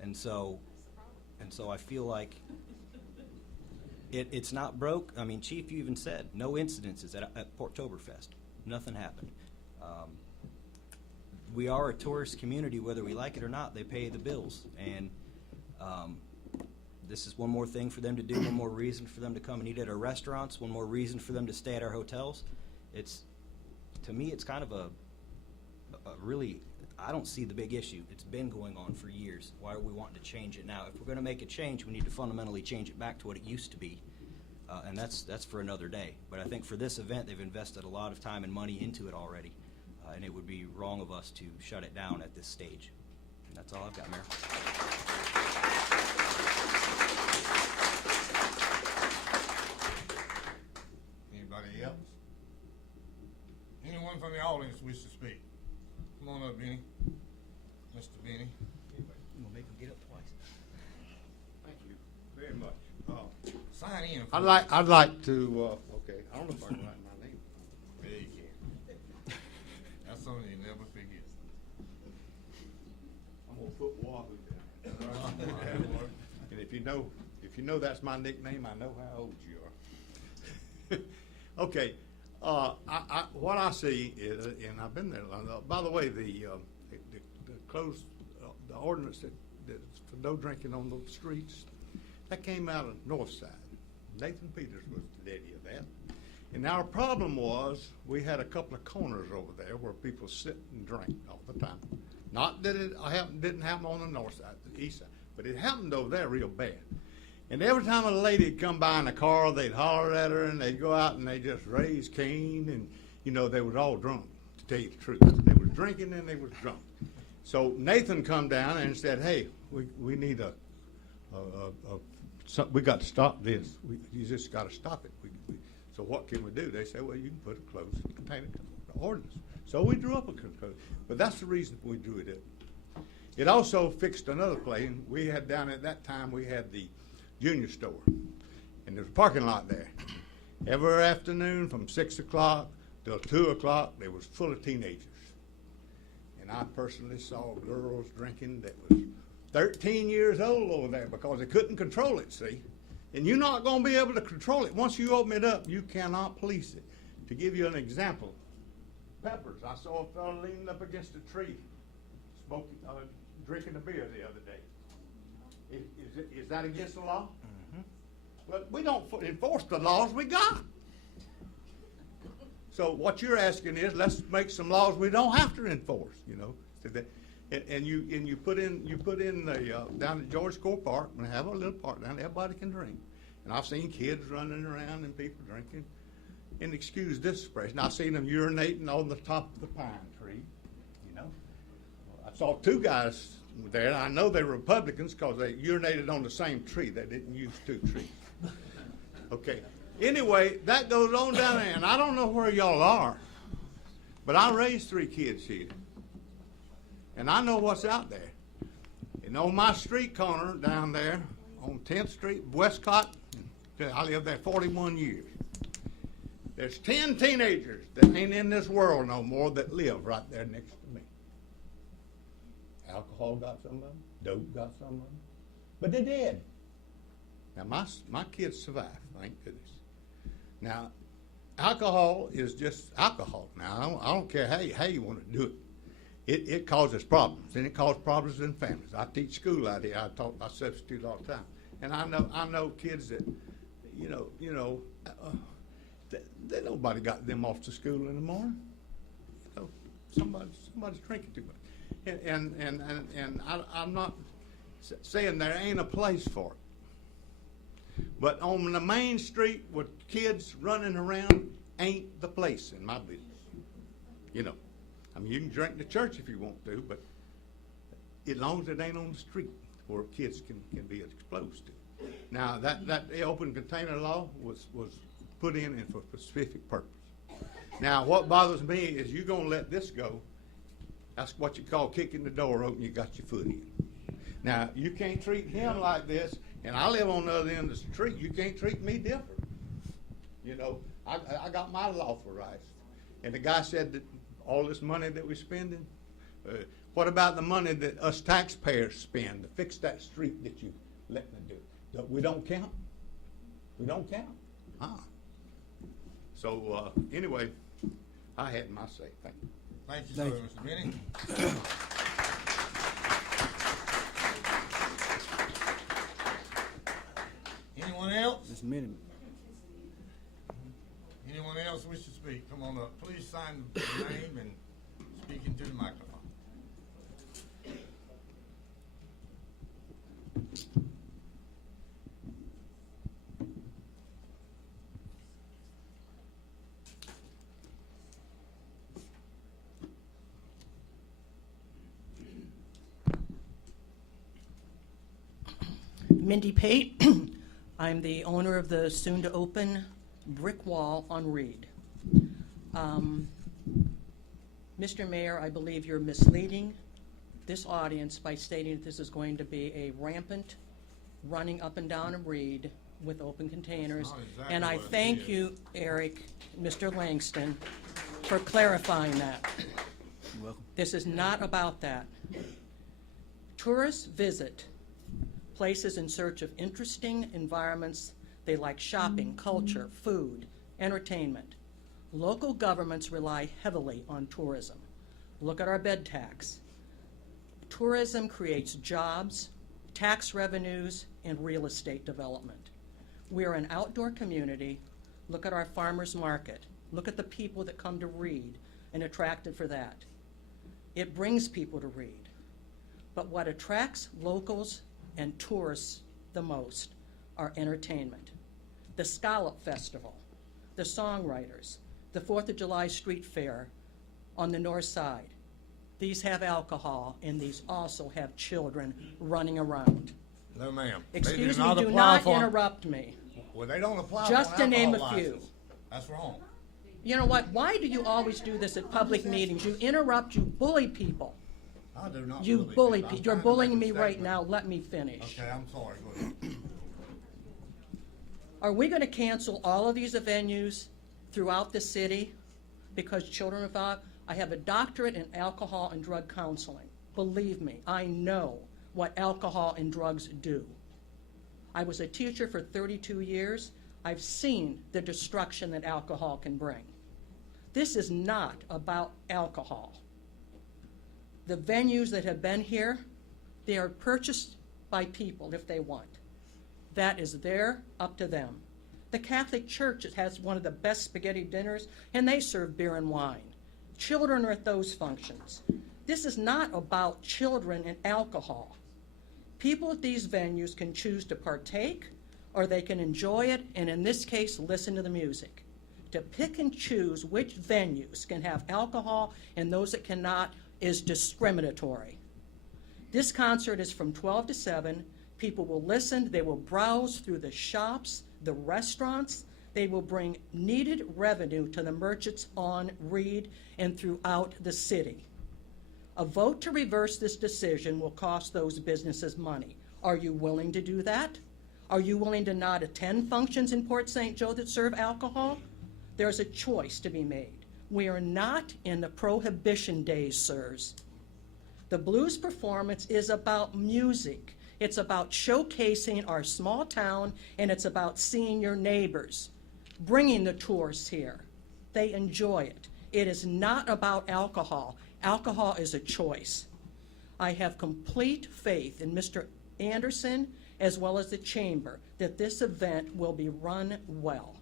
And so I feel like it's not broke. I mean, Chief, you even said no incidences at Porktoberfest. Nothing happened. We are a tourist community, whether we like it or not. They pay the bills, and this is one more thing for them to do, one more reason for them to come and eat at our restaurants, one more reason for them to stay at our hotels. To me, it's kind of really, I don't see the big issue. It's been going on for years. Why are we wanting to change it now? If we're going to make a change, we need to fundamentally change it back to what it used to be. And that's for another day. But I think for this event, they've invested a lot of time and money into it already. And it would be wrong of us to shut it down at this stage. And that's all I've got, Mayor. Anybody else? Anyone from the audience wish to speak? Come on up, Benny. Mr. Benny. You gonna make them get up twice? Thank you very much. Sign in. I'd like to, okay, I don't know if I can write my name. Yeah, you can. That's something you never forget. I'm gonna put Wahoo down. And if you know that's my nickname, I know how old you are. Okay, what I see is, and I've been there. By the way, the closed, the ordinance that's for no drinking on the streets, that came out of North Side. Nathan Peters was the daddy of that. And our problem was we had a couple of corners over there where people sit and drink all the time. Not that it didn't happen on the north side, the east side, but it happened over there real bad. And every time a lady would come by in a car, they'd holler at her and they'd go out and they just raise Cain, and you know, they was all drunk, to tell you the truth. They was drinking and they was drunk. So Nathan come down and said, hey, we need we got to stop this. You just got to stop it. So what can we do? They said, well, you can put a closed container ordinance. So we drew up a code, but that's the reason we drew it up. It also fixed another place. And we had down at that time, we had the junior store, and there's a parking lot there. Every afternoon from 6 o'clock till 2 o'clock, they was full of teenagers. And I personally saw girls drinking that was 13 years old over there because they couldn't control it, see? And you're not going to be able to control it. Once you open it up, you cannot police it. To give you an example, Peppers, I saw a fellow leaning up against a tree, smoking, drinking a beer the other day. Is that against the law? Mm-hmm. But we don't enforce the laws we got. So what you're asking is, let's make some laws we don't have to enforce, you know. And you put in the down at George Core Park and have a little park down there, everybody can drink. And I've seen kids running around and people drinking. And excuse this expression, I've seen them urinating on the top of the pine tree, you know. I saw two guys there, and I know they were Republicans because they urinated on the same tree. They didn't use two trees. Okay. Anyway, that goes on down there, and I don't know where y'all are, but I raised 3 kids here. And I know what's out there. And on my street corner down there on 10th Street, Westcott, I lived there 41 years. There's 10 teenagers that ain't in this world no more that live right there next to me. Alcohol got some of them. Dope got some of them. But they're dead. Now, my kids survived, thank goodness. Now, alcohol is just alcohol. Now, I don't care how you want to do it. It causes problems, and it causes problems in families. I teach school out here. I substitute all the time, and I know kids that, that nobody got them off to school in the morning. You know, somebody's drinking too much, and I'm not saying there ain't a place for it, but on the main street with kids running around ain't the place in my business. You know. I mean, you can drink in the church if you want to, but as long as it ain't on the street where kids can be exposed to. Now, that open container law was put in for a specific purpose. Now, what bothers me is you're going to let this go. That's what you call kicking the door open. You got your foot in. Now, you can't treat him like this, and I live on the other end of the street. You can't treat me different. You know, I got my lawful rights. And the guy said that all this money that we're spending, what about the money that us taxpayers spend to fix that street that you let me do? We don't count? We don't count? So anyway, I had my say. Thank you. Thank you, sir, Mr. Benny. Anyone else? This minute. Anyone else wish to speak? Come on up. Please sign the name and speak into the microphone. Mindy Pate. I'm the owner of the soon-to-open Brick Wall on Reed. Mr. Mayor, I believe you're misleading this audience by stating that this is going to be a rampant running up and down of Reed with open containers. Not exactly And I what it thank is. you, Eric, Mr. Langston, for clarifying that. You're welcome. This is not about that. Tourists visit places in search of interesting environments. They like shopping, culture, food, entertainment. Local governments rely heavily on tourism. Look at our bed tax. Tourism creates jobs, tax revenues, and real estate development. We are an outdoor community. Look at our farmers market. Look at the people that come to Reed and attracted for that. It brings people to Reed. But what attracts locals and tourists the most are entertainment. The Scallop Festival, the songwriters, the 4th of July Street Fair on the north side. These have alcohol, and these also have children running around. No, ma'am. They Excuse me, not do apply not for- interrupt me. Well, they don't apply Just for to an name alcohol a few. license. That's wrong. You know what? Why do you always do this at public meetings? You interrupt, you bully people. I do not You bully people. I'm people. You're trying to bullying make me a right statement. now. Let me finish. Okay, I'm sorry. Go ahead. Are we going to cancel all of these venues throughout the city because children are involved? I have a doctorate in alcohol and drug counseling. Believe me, I know what alcohol and drugs do. I was a teacher for 32 years. I've seen the destruction that alcohol can bring. This is not about alcohol. The venues that have been here, they are purchased by people if they want. That is up to them. The Catholic Church has one of the best spaghetti dinners, and they serve beer and wine. Children are at those functions. This is not about children and alcohol. People at these venues can choose to partake, or they can enjoy it, and in this case, listen to the music. To pick and choose which venues can have alcohol and those that cannot is discriminatory. This concert is from 12 to 7. People will listen, they will browse through the shops, the restaurants, they will bring needed revenue to the merchants on Reed and throughout the city. A vote to reverse this decision will cost those businesses money. Are you willing to do that? Are you willing to not attend functions in Port St. Joe that serve alcohol? There's a choice to be made. We are not in the prohibition days, sirs. The blues performance is about music. It's about showcasing our small town, and it's about seeing your neighbors, bringing the tourists here. They enjoy it. It is not about alcohol. Alcohol is a choice. I have complete faith in Mr. Anderson as well as the chamber that this event will be run well.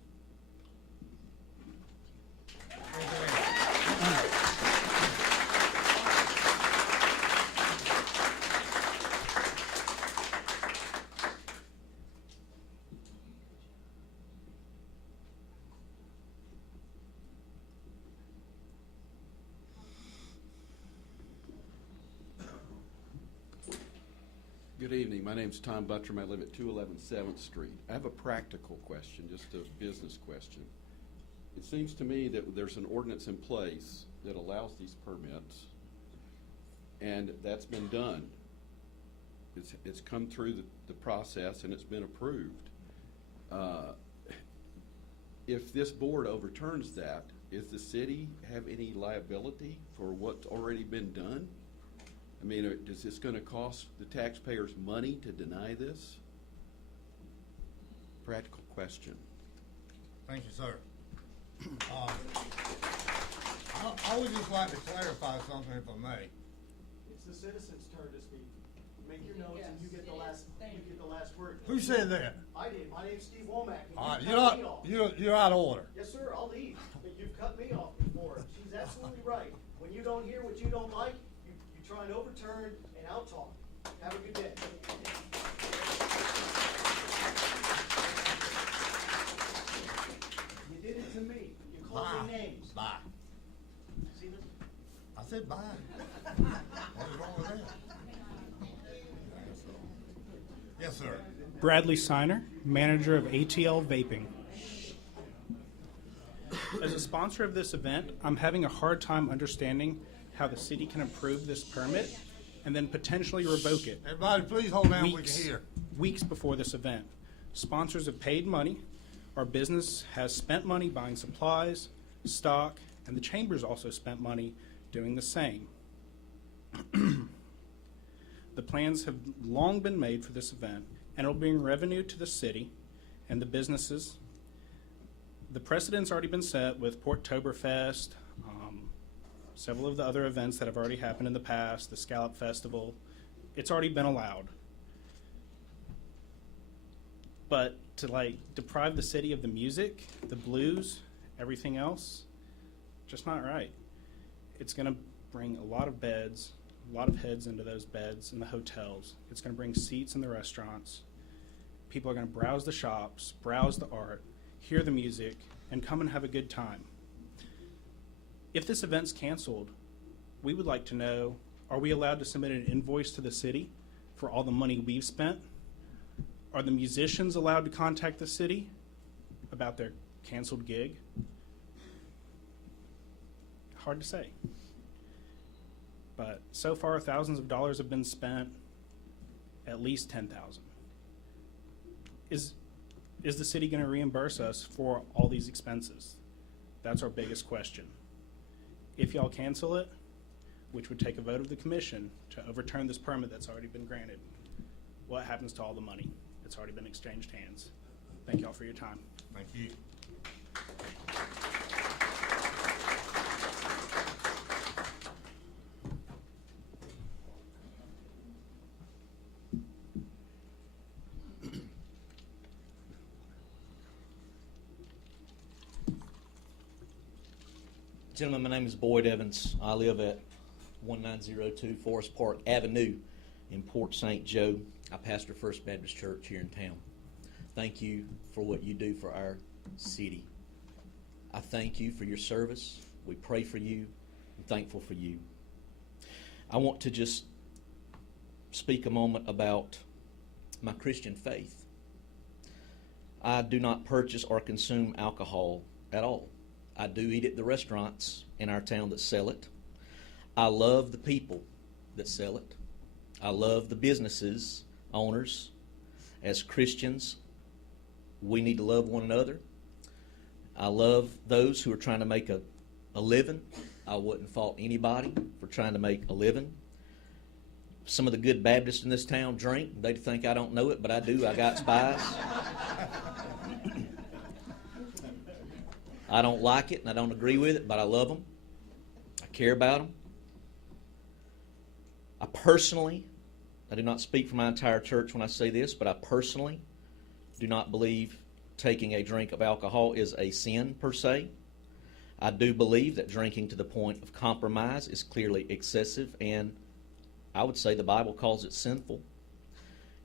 Good evening. My name's Tom Buttram. I live at 211 7th Street. I have a practical question, just a business question. It seems to me that there's an ordinance in place that allows these permits, and that's been done. It's come through the process and it's been approved. If this board overturns that, does the city have any liability for what's already been done? I mean, is this going to cost the taxpayers money to deny this? Practical question. Thank you, sir. I would just like to clarify something, if I may. It's the citizens' turn to speak. Make your notes and you get the last word. Who said that? I did. My name's Steve Womack. and All right, you've you're cut out, me off. you're out of order. Yes, sir, I'll leave. But you've cut me off before. She's absolutely right. When you don't hear what you don't like, you try and overturn, and I'll talk. Have a good day. You did it to me. You called me names. Bye. See this? I said bye. What is wrong with that? Yes, sir. Bradley Siner, manager of ATL Vaping. As a sponsor of this event, I'm having a hard time understanding how the city can approve this permit and then potentially revoke it. Everybody, please hold down, we can hear. Weeks before this event. Sponsors have paid money, our business has spent money buying supplies, stock, and the chamber's also spent money doing the same. The plans have long been made for this event, and it will bring revenue to the city and the businesses. The precedent's already been set with Porktoberfest, several of the other events that have already happened in the past, the Scallop Festival. It's already been allowed. But to deprive the city of the music, the blues, everything else, just not right. It's going to bring a lot of beds, a lot of heads into those beds in the hotels. It's going to bring seats in the restaurants. People are going to browse the shops, browse the art, hear the music, and come and have a good time. If this event's canceled, we would like to know, are we allowed to submit an invoice to the city for all the money we've spent? Are the musicians allowed to contact the city about their canceled gig? Hard to say. But so far, thousands of dollars have been spent, at least $10,000. Is the city going to reimburse us for all these expenses? That's our biggest question. If y'all cancel it, which would take a vote of the commission to overturn this permit that's already been granted, what happens to all the money? It's already been exchanged hands. Thank y'all for your time. Thank you. Gentlemen, my name is Boyd Evans. I live at 1902 Forest Park Avenue in Port St. Joe. I pastor First Baptist Church here in town. Thank you for what you do for our city. I thank you for your service. We pray for you. I'm thankful for you. I want to just speak a moment about my Christian faith. I do not purchase or consume alcohol at all. I do eat at the restaurants in our town that sell it. I love the people that sell it. I love the businesses, owners. As Christians, we need to love one another. I love those who are trying to make a living. I wouldn't fault anybody for trying to make a living. Some of the good Baptists in this town drink. They think I don't know it, but I do. I got spies. I don't like it and I don't agree with it, but I love them. I care about them. I do not speak for my entire church when I say this, but I personally do not believe taking a drink of alcohol is a sin per se. I do believe that drinking to the point of compromise is clearly excessive, and I would say the Bible calls it sinful.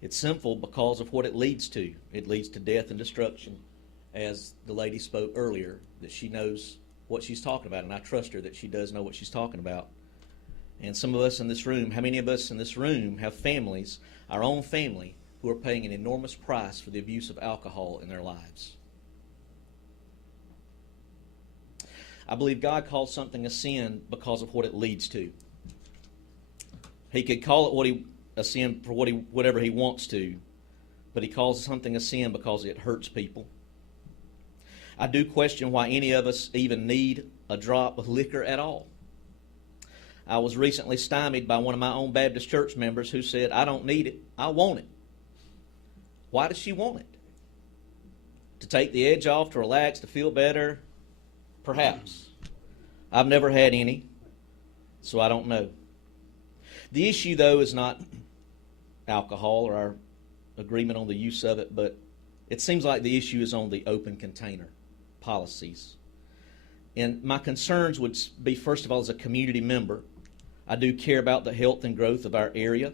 It's sinful because of what it leads to. It leads to death and destruction. As the lady spoke earlier, that she knows what she's talking about, and I trust her that she does know what she's talking about. And some of us in this room, how many of us in this room have families, our own family, who are paying an enormous price for the abuse of alcohol in their lives? I believe God calls something a sin because of what it leads to. He could call it a sin for whatever he wants to, but he calls something a sin because it hurts people. I do question why any of us even need a drop of liquor at all. I was recently stymied by one of my own Baptist church members who said, I don't need it, I want it. Why does she want it? To take the edge off, to relax, to feel better? Perhaps. I've never had any, so I don't know. The issue, though, is not alcohol or our agreement on the use of it, but it seems like the issue is on the open container policies. And my concerns would be, first of all, as a community member, I do care about the health and growth of our area.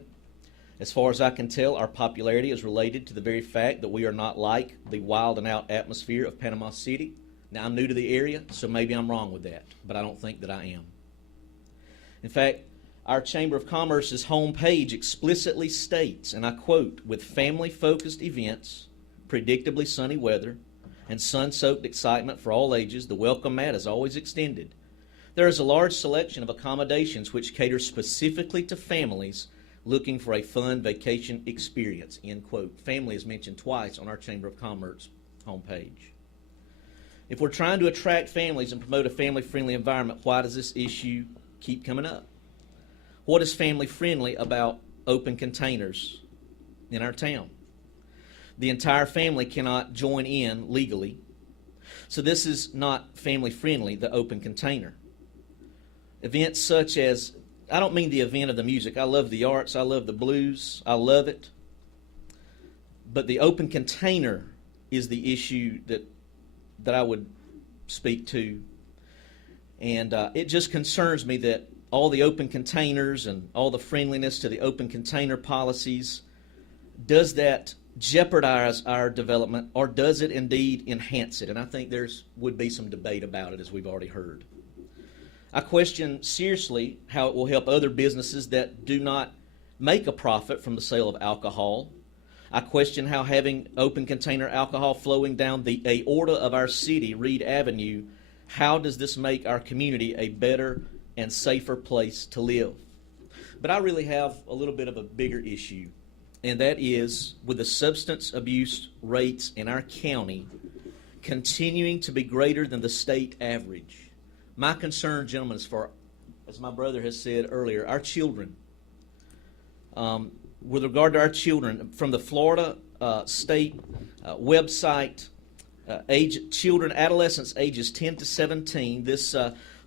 As far as I can tell, our popularity is related to the very fact that we are not like the wild and out atmosphere of Panama City. Now, I'm new to the area, so maybe I'm wrong with that, but I don't think that I am. In fact, Our Chamber of Commerce's homepage explicitly states, and I quote, "With family-focused events, predictably sunny weather, and sun-soaked excitement for all ages, the welcome mat is always extended. There is a large selection of accommodations which cater specifically to families looking for a fun vacation experience," end quote. Family is mentioned twice on our Chamber of Commerce homepage. If we're trying to attract families and promote a family-friendly environment, why does this issue keep coming up? What is family-friendly about open containers in our town? The entire family cannot join in legally. So this is not family-friendly, the open container. Events such as, I don't mean the event of the music. I love the arts. I love the blues. I love it. But the open container is the issue that I would speak to. And it just concerns me that all the open containers and all the friendliness to the open container policies, does that jeopardize our development, or does it indeed enhance it? And I think would be some debate about it, as we've already heard. I question seriously how it will help other businesses that do not make a profit from the sale of alcohol. I question how having open container alcohol flowing down the aorta of our city, Reed Avenue, how does this make our community a better and safer place to live? But I really have a little bit of a bigger issue, and that is with the substance abuse rates in our county continuing to be greater than the state average. My concern, gentlemen, is for, as my brother has said earlier, our children. With regard to our children, from the Florida State website, children, adolescents ages 10 to 17, this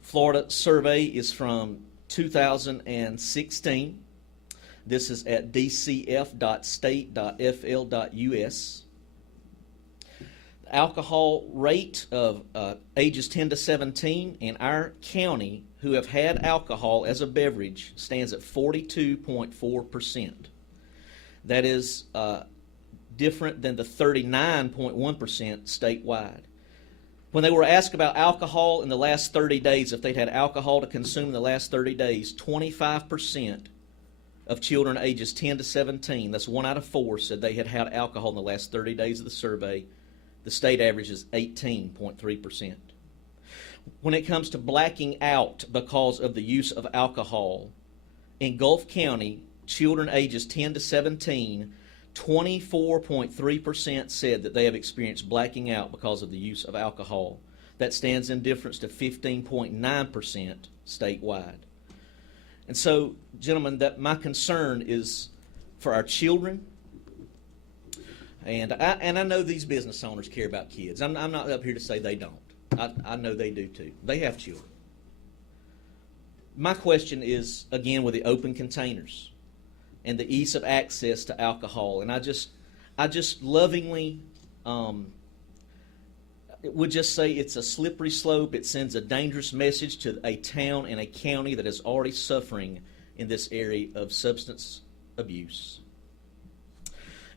Florida survey is from 2016. This is at dcf.state.fl.us. The alcohol rate of ages 10 to 17 in our county who have had alcohol as a beverage stands at 42.4%. That is different than the 39.1% statewide. When they were asked about alcohol in the last 30 days, if they'd had alcohol to consume in the last 30 days, 25% of children ages 10 to 17, that's 1 out of 4, said they had had alcohol in the last 30 days of the survey. The state average is 18.3%. When it comes to blacking out because of the use of alcohol, in Gulf County, children ages 10 to 17, 24.3% said that they have experienced blacking out because of the use of alcohol. That stands in difference to 15.9% statewide. And so, gentlemen, that my concern is for our children. And I know these business owners care about kids. I'm not up here to say they don't. I know they do too. They have children. My question is, again, with the open containers and the ease of access to alcohol. And I just lovingly would just say it's a slippery slope. It sends a dangerous message to a town and a county that is already suffering in this area of substance abuse.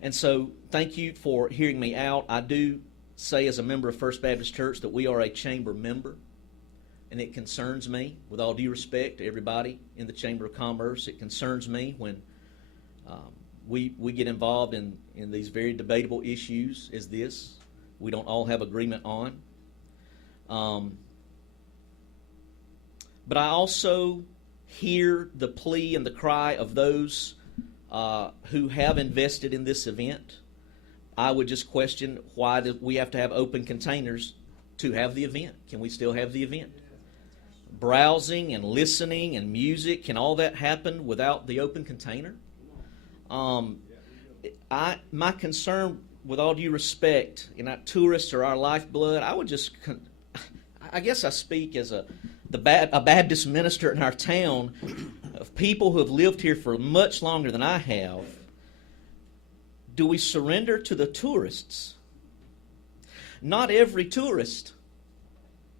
And so thank you for hearing me out. I do say as a member of First Baptist Church that we are a chamber member, and it concerns me, with all due respect to everybody in the Chamber of Commerce, it concerns me when we get involved in these very debatable issues as this. We don't all have agreement on. But I also hear the plea and the cry of those who have invested in this event. I would just question, why do we have to have open containers to have the event? Can we still have the event? Browsing and listening and music, can all that happen without the open container? My concern, with all due respect, and our tourists are our lifeblood, I guess I speak as a Baptist minister in our town of people who have lived here for much longer than I have. Do we surrender to the tourists? Not every tourist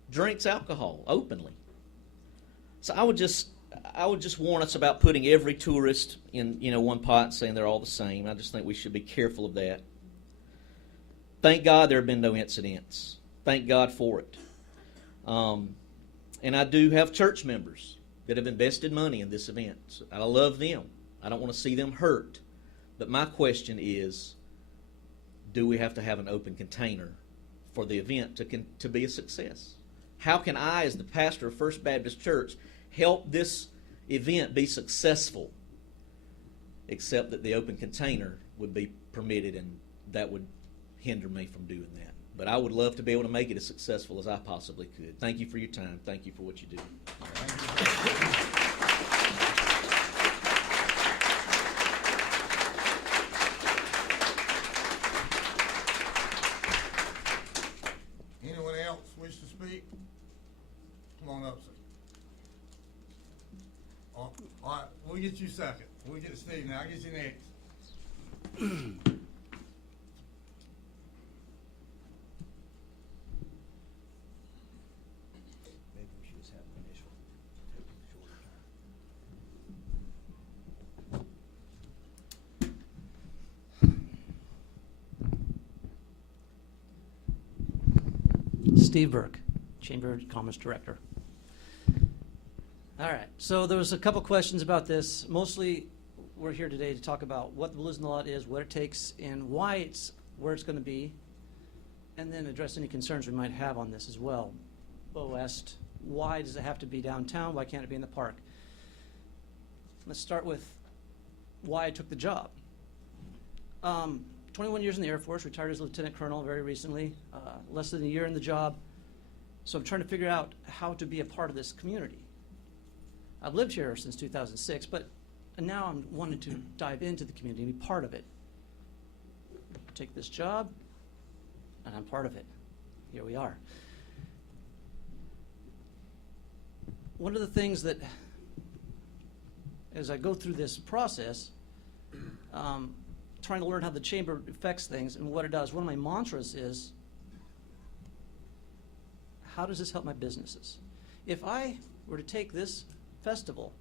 drinks alcohol openly. So I would just warn us about putting every tourist in one pot and saying they're all the same. I just think we should be careful of that. Thank God there have been no incidents. Thank God for it. And I do have church members that have invested money in this event. So I love them. I don't want to see them hurt. But my question is, do we have to have an open container for the event to be a success? How can I, as the pastor of First Baptist Church, help this event be successful, except that the open container would be permitted, and that would hinder me from doing that. But I would love to be able to make it as successful as I possibly could. Thank you for your time. Thank you for what you do. Anyone else wish to speak? Come on up, sir. All right, we'll get you second. We'll get Steve now. I'll get you next. Maybe we should just have an initial, shorter Steve Burke, Chamber of Commerce Director. All right, so there was a couple questions about this. Mostly, we're here today to talk about what the Blues in the Lot is, what it takes, and why it's where it's going to be, and then address any concerns we might have on this as well. Bo asked, why does it have to be downtown? Why can't it be in the park? Let's start with why I took the job. 21 years in the Air Force, retired as Lieutenant Colonel very recently, less than a year in the job. So I'm trying to figure out how to be a part of this community. I've lived here since 2006, but now I'm wanting to dive into the community and be part of it. Take this job, and I'm part of it. Here we are. One of the things that, as I go through this process, trying to learn how the chamber affects things and what it does, one of my mantras is, how does this help my businesses? If I were to take this festival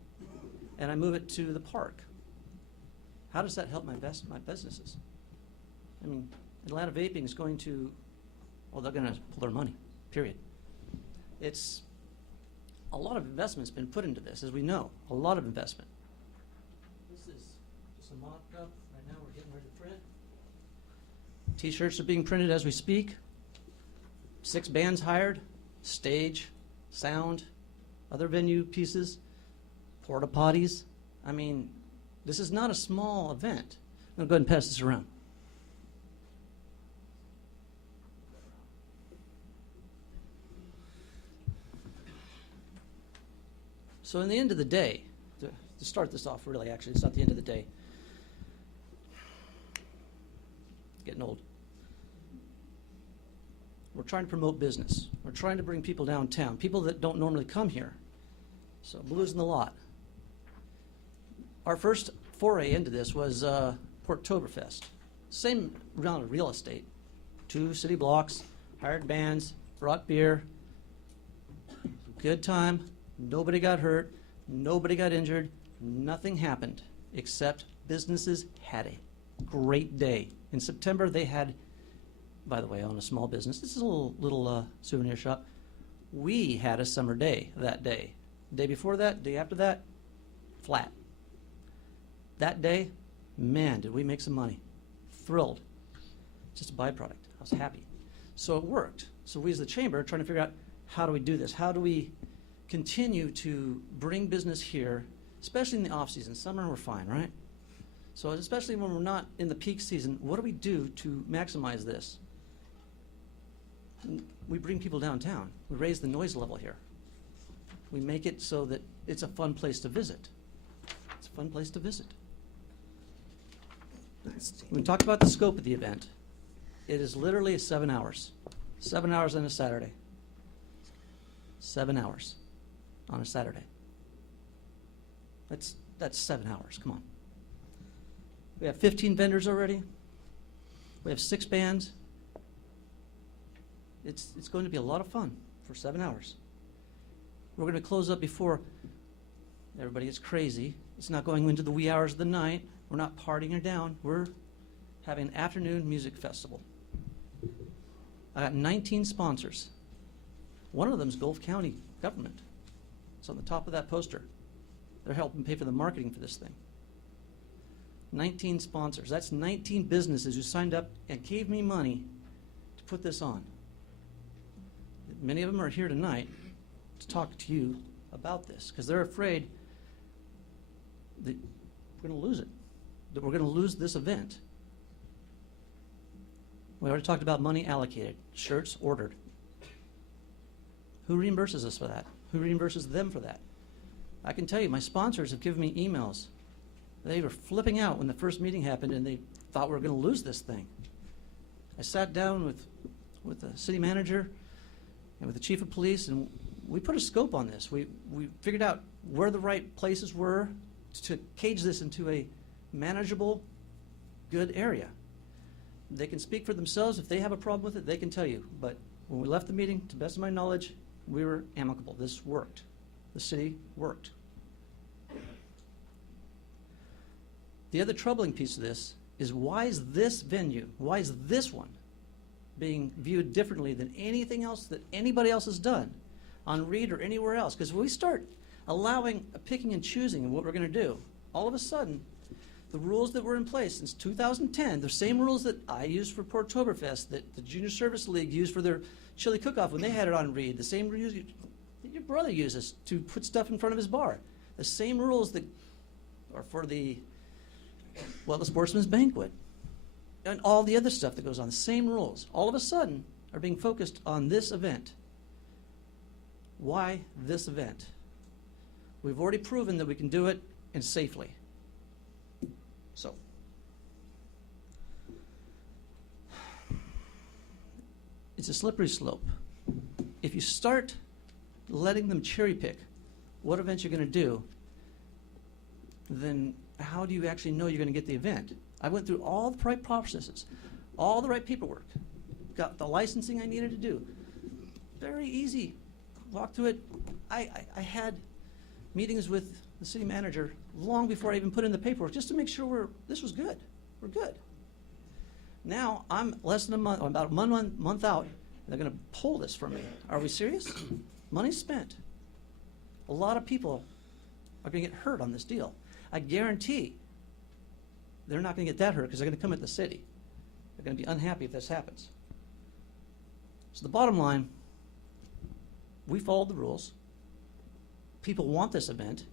and I move it to the park, how does that help my businesses? I mean, Atlanta Vaping is going to, well, they're going to pull their money, period. It's a lot of investment's been put into this, as we know, a lot of investment. This is just a mock-up. Right now we're getting ready to print. T-shirts are being printed as we speak. 6 bands hired, stage, sound, other venue pieces, porta potties. I mean, this is not a small event. I'm going to go ahead and pass this around. So in the end of the day, to start this off really, actually, it's not the end of the day. Getting old. We're trying to promote business. We're trying to bring people downtown, people that don't normally come here. So Blues in the Lot. Our first foray into this was Porktoberfest. Same round of real estate. 2 city blocks, hired bands, brought beer. Good time. Nobody got hurt. Nobody got injured. Nothing happened except businesses had a great day. In September, they had, by the way, I own a small business. This is a little souvenir shop. We had a summer day that day. Day before that, day after that, flat. That day, man, did we make some money. Thrilled. Just a byproduct. I was happy. So it worked. So we as the chamber are trying to figure out, how do we do this? How do we continue to bring business here, especially in the off season? Summer, we're fine, right? So especially when we're not in the peak season, what do we do to maximize this? We bring people downtown. We raise the noise level here. We make it so that it's a fun place to visit. It's a fun place to visit. When we talk about the scope of the event, it is literally 7 hours. 7 hours on a Saturday. 7 hours on a Saturday. That's 7 hours. Come on. We have 15 vendors already. We have 6 bands. It's going to be a lot of fun for 7 hours. We're going to close up before everybody gets crazy. It's not going into the wee hours of the night. We're not partying it down. We're having an afternoon music festival. I got 19 sponsors. One of them is Gulf County government. It's on the top of that poster. They're helping pay for the marketing for this thing. 19 sponsors. That's 19 businesses who signed up and gave me money to put this on. Many of them are here tonight to talk to you about this because they're afraid that we're going to lose it, that we're going to lose this event. We already talked about money allocated, shirts ordered. Who reimburses us for that? Who reimburses them for that? I can tell you, my sponsors have given me emails. They were flipping out when the first meeting happened and they thought we were going to lose this thing. I sat down with the city manager and with the chief of police, and we put a scope on this. We figured out where the right places were to cage this into a manageable, good area. They can speak for themselves. If they have a problem with it, they can tell you. But when we left the meeting, to the best of my knowledge, we were amicable. This worked. The city worked. The other troubling piece of this is, why is this venue, why is this one being viewed differently than anything else that anybody else has done on Reed or anywhere else? Because we start allowing a picking and choosing of what we're going to do, all of a sudden, the rules that were in place since 2010, the same rules that I used for Portoberfest, that the Junior Service League used for their chili cook-off when they had it on Reed, the same rules that your brother uses to put stuff in front of his bar, the same rules that are for the Sportsman's Banquet, and all the other stuff that goes on, the same rules, all of a sudden are being focused on this event. Why this event? We've already proven that we can do it and safely. So, it's a slippery slope. If you start letting them cherry pick what events you're going to do, then how do you actually know you're going to get the event? I went through all the right processes, all the right paperwork, got the licensing I needed to do. Very easy. Walked through it. I had meetings with the city manager long before I even put in the paperwork, just to make sure this was good. We're good. Now I'm less than a month, about a month out, and they're going to pull this from me. Are we serious? Money's spent. A lot of people are going to get hurt on this deal. I guarantee they're not going to get that hurt because they're going to come at the city. They're going to be unhappy if this happens. So the bottom line, we followed the rules. People want this event.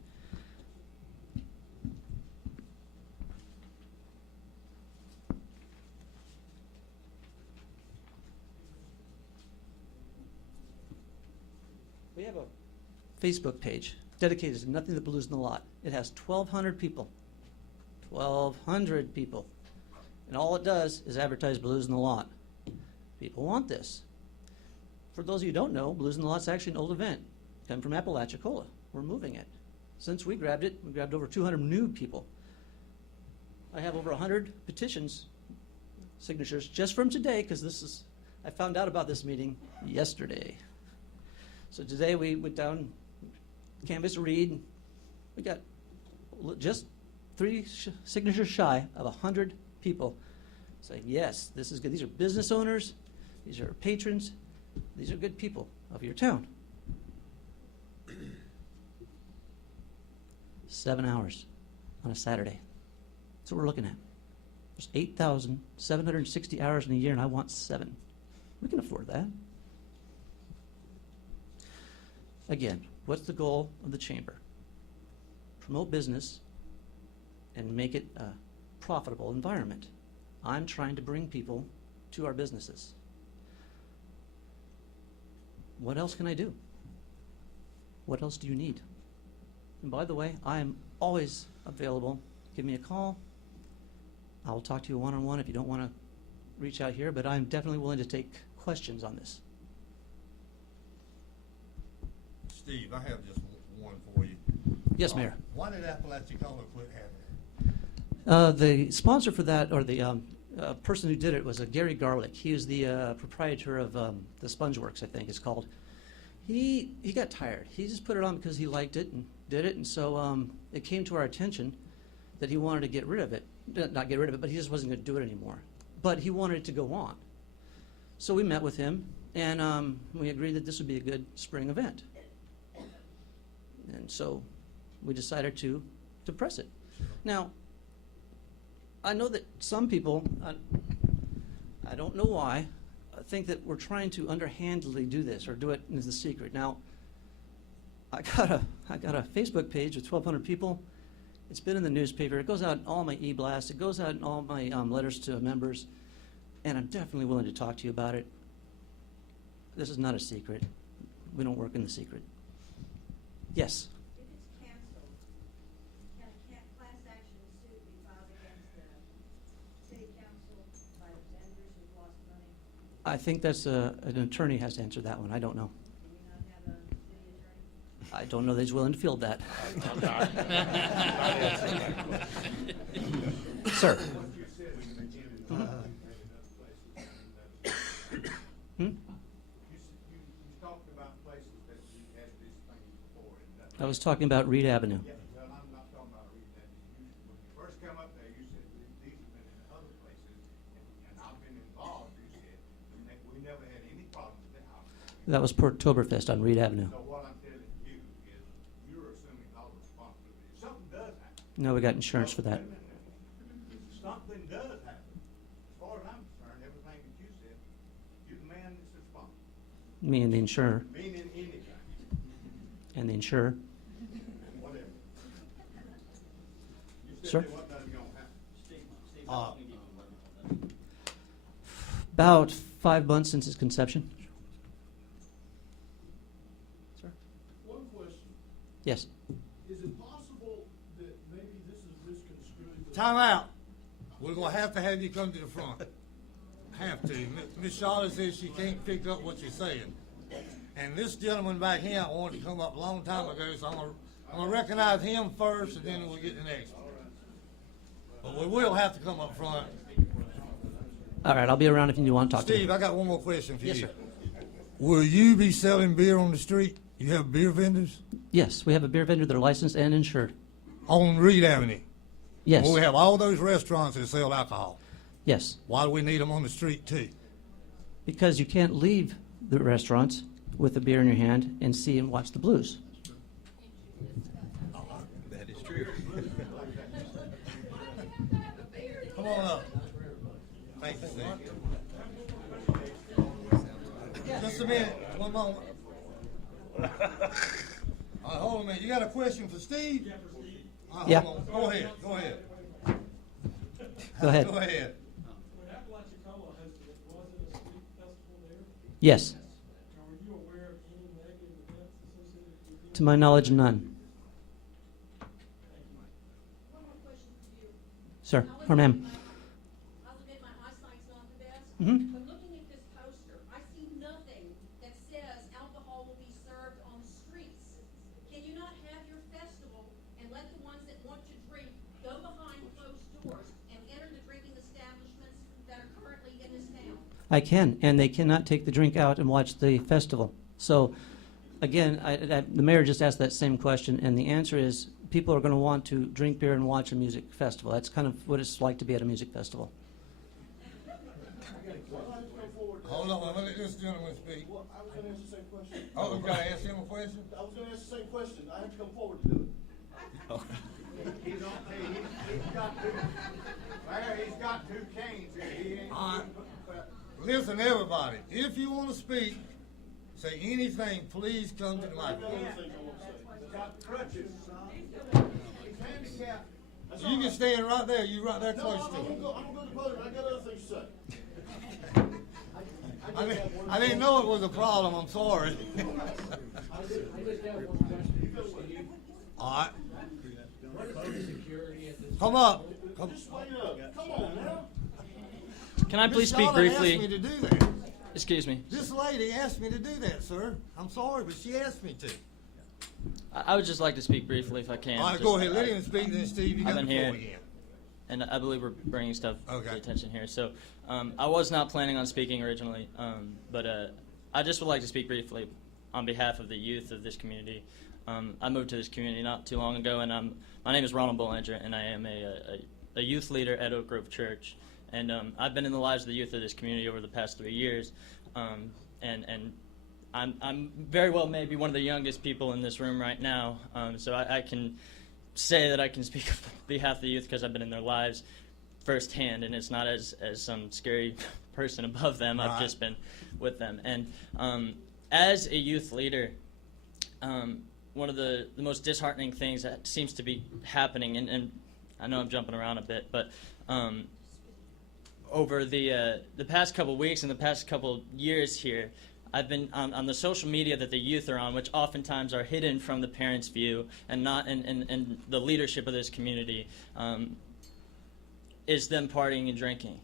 We have a Facebook page dedicated to Nothing But Blues in the Lot. It has 1,200 people. 1,200 people. And all it does is advertise Blues in the Lot. People want this. For those of you who don't know, Blues in the Lot is actually an old event. Come from Apalachicola. We're moving it. Since we grabbed it, we grabbed over 200 new people. I have over 100 petitions, signatures, just from today, because I found out about this meeting yesterday. So today we went down, canvassed Reed. We got just 3 signatures shy of 100 people saying, yes, this is good. These are business owners. These are patrons. These are good people of your town. 7 hours on a Saturday. That's what we're looking at. There's 8,760 hours in a year, and I want 7. We can afford that. Again, what's the goal of the chamber? Promote business and make it a profitable environment. I'm trying to bring people to our businesses. What else can I do? What else do you need? And by the way, I am always available. Give me a call. I will talk to you one-on-one if you don't want to reach out here, but I'm definitely willing to take questions on this. Steve, I have just one for you. Yes, Mayor. Why did Apalachicola quit having it? The sponsor for that, or the person who did it, was Gary Garlick. He is the proprietor of the Spongeworks, I think it's called. He got tired. He just put it on because he liked it and did it, and so it came to our attention that he wanted to get rid of it. Not get rid of it, but he just wasn't going to do it anymore. But he wanted it to go on. So we met with him, and we agreed that this would be a good spring event. And so we decided to press it. Now, I know that some people, I don't know why, think that we're trying to underhandedly do this or do it as a secret. Now, I got a Facebook page with 1,200 people. It's been in the newspaper. It goes out in all my e-blasts. It goes out in all my letters to members. And I'm definitely willing to talk to you about it. This is not a secret. We don't work in the secret. Yes? If it's canceled, can a class action suit be filed against the city council by the vendors who've lost money? I think that's an attorney has to answer that one. I don't know. Do we not have a city attorney? I don't know that he's willing to field that. Sir? Hmm? I was talking about Reed Avenue. Yeah, well, I'm not talking about Reed Avenue. When you first come up there, you said these have been in other places, and I've been involved, you said, we never had any problems with that. That was Portoberfest on Reed Avenue. So what I'm telling you is, you're assuming all the responsibility. If something does happen. No, we got insurance for that. Something does happen. As far as I'm concerned, everything that you said, you're the man that's responsible. Me and the insurer. Meaning anything. And the insurer. Whatever. You said Sir? there wasn't nothing gonna happen. About 5 months since its conception. Sir? One question. Yes. Is it possible that maybe this is misconstrued? Time out. We're gonna have to have you come to the front. Have to. Miss Charlotte says she can't pick up what you're saying. And this gentleman back here wanted to come up a long time ago, so I'm gonna recognize him first, and then we'll get the next one. But we will have to come up front. All right, I'll be around if you want to talk to me. Steve, I got one more question for Yes, you. sir. Will you be selling beer on the street? You have beer vendors? Yes, we have a beer vendor that are licensed and insured. On Reed Avenue? Yes. Well, we have all those restaurants that sell alcohol. Yes. Why do we need them on the street too? Because you can't leave the restaurants with a beer in your hand and see and watch the blues. That is true. Come on up. Thank you, Steve. Just a minute, one moment. All right, hold on a minute. You got a question for Steve? All right, Yeah. hold on. Go ahead. Go ahead. Go ahead. Go ahead. When Apalachicola hosted it, was it a street festival there? Yes. Now, were you aware of any negative events associated with it? To my knowledge, none. One more question for you. Sir, or ma'am. I'll admit my eyesight's not the best. Mhm. But looking at this poster, I see nothing that says alcohol will be served on the streets. Can you not have your festival and let the ones that want to drink go behind closed doors and enter the drinking establishments that are currently in this town? I can, and they cannot take the drink out and watch the festival. So, again, the mayor just asked that same question, and the answer is people are going to want to drink beer and watch a music festival. That's kind of what it's like to be at a music festival. Hold on, I'm gonna let this gentleman speak. Well, I was gonna ask the same question. Oh, you gotta ask him a question? I was gonna ask the same question. I have to come forward to do it. He's got two canes here. He ain't. All right. Listen, everybody, if you want to speak, say anything, please come to the microphone. He's got crutches, son. He's handicapped. You can stand right there, you right there No, close I'm to gonna him. go to the podium. I got other things to say. I didn't know it was a problem, I'm sorry. All right. Come up. Come. Just wait up. Come on now. Can I Miss please speak Charlotte briefly? asked me to do that. Excuse me. This lady asked me to do that, sir. I'm sorry, but she asked me to. I would just like to speak briefly if I can. All right, Just- go ahead. Let him speak, then Steve, you I've got the been floor here, again. and I believe we're bringing stuff to Okay. attention here. So I was not planning on speaking originally, but I just would like to speak briefly on behalf of the youth of this community. I moved to this community not too long ago, and my name is Ronald Bollinger, and I am a youth leader at Oak Grove Church. And I've been in the lives of the youth of this community over the past 3 years, and I'm very well maybe one of the youngest people in this room right now, so I can say that I can speak on behalf of the youth because I've been in their lives firsthand, and it's not as some scary person above them. I've just been with them. And as a youth leader, one of the most disheartening things that seems to be happening, and I know I'm jumping around a bit, but over the past couple weeks and the past couple years here, I've been on the social media that the youth are on, which oftentimes are hidden from the parents' view and not in the leadership of this community, is them partying and drinking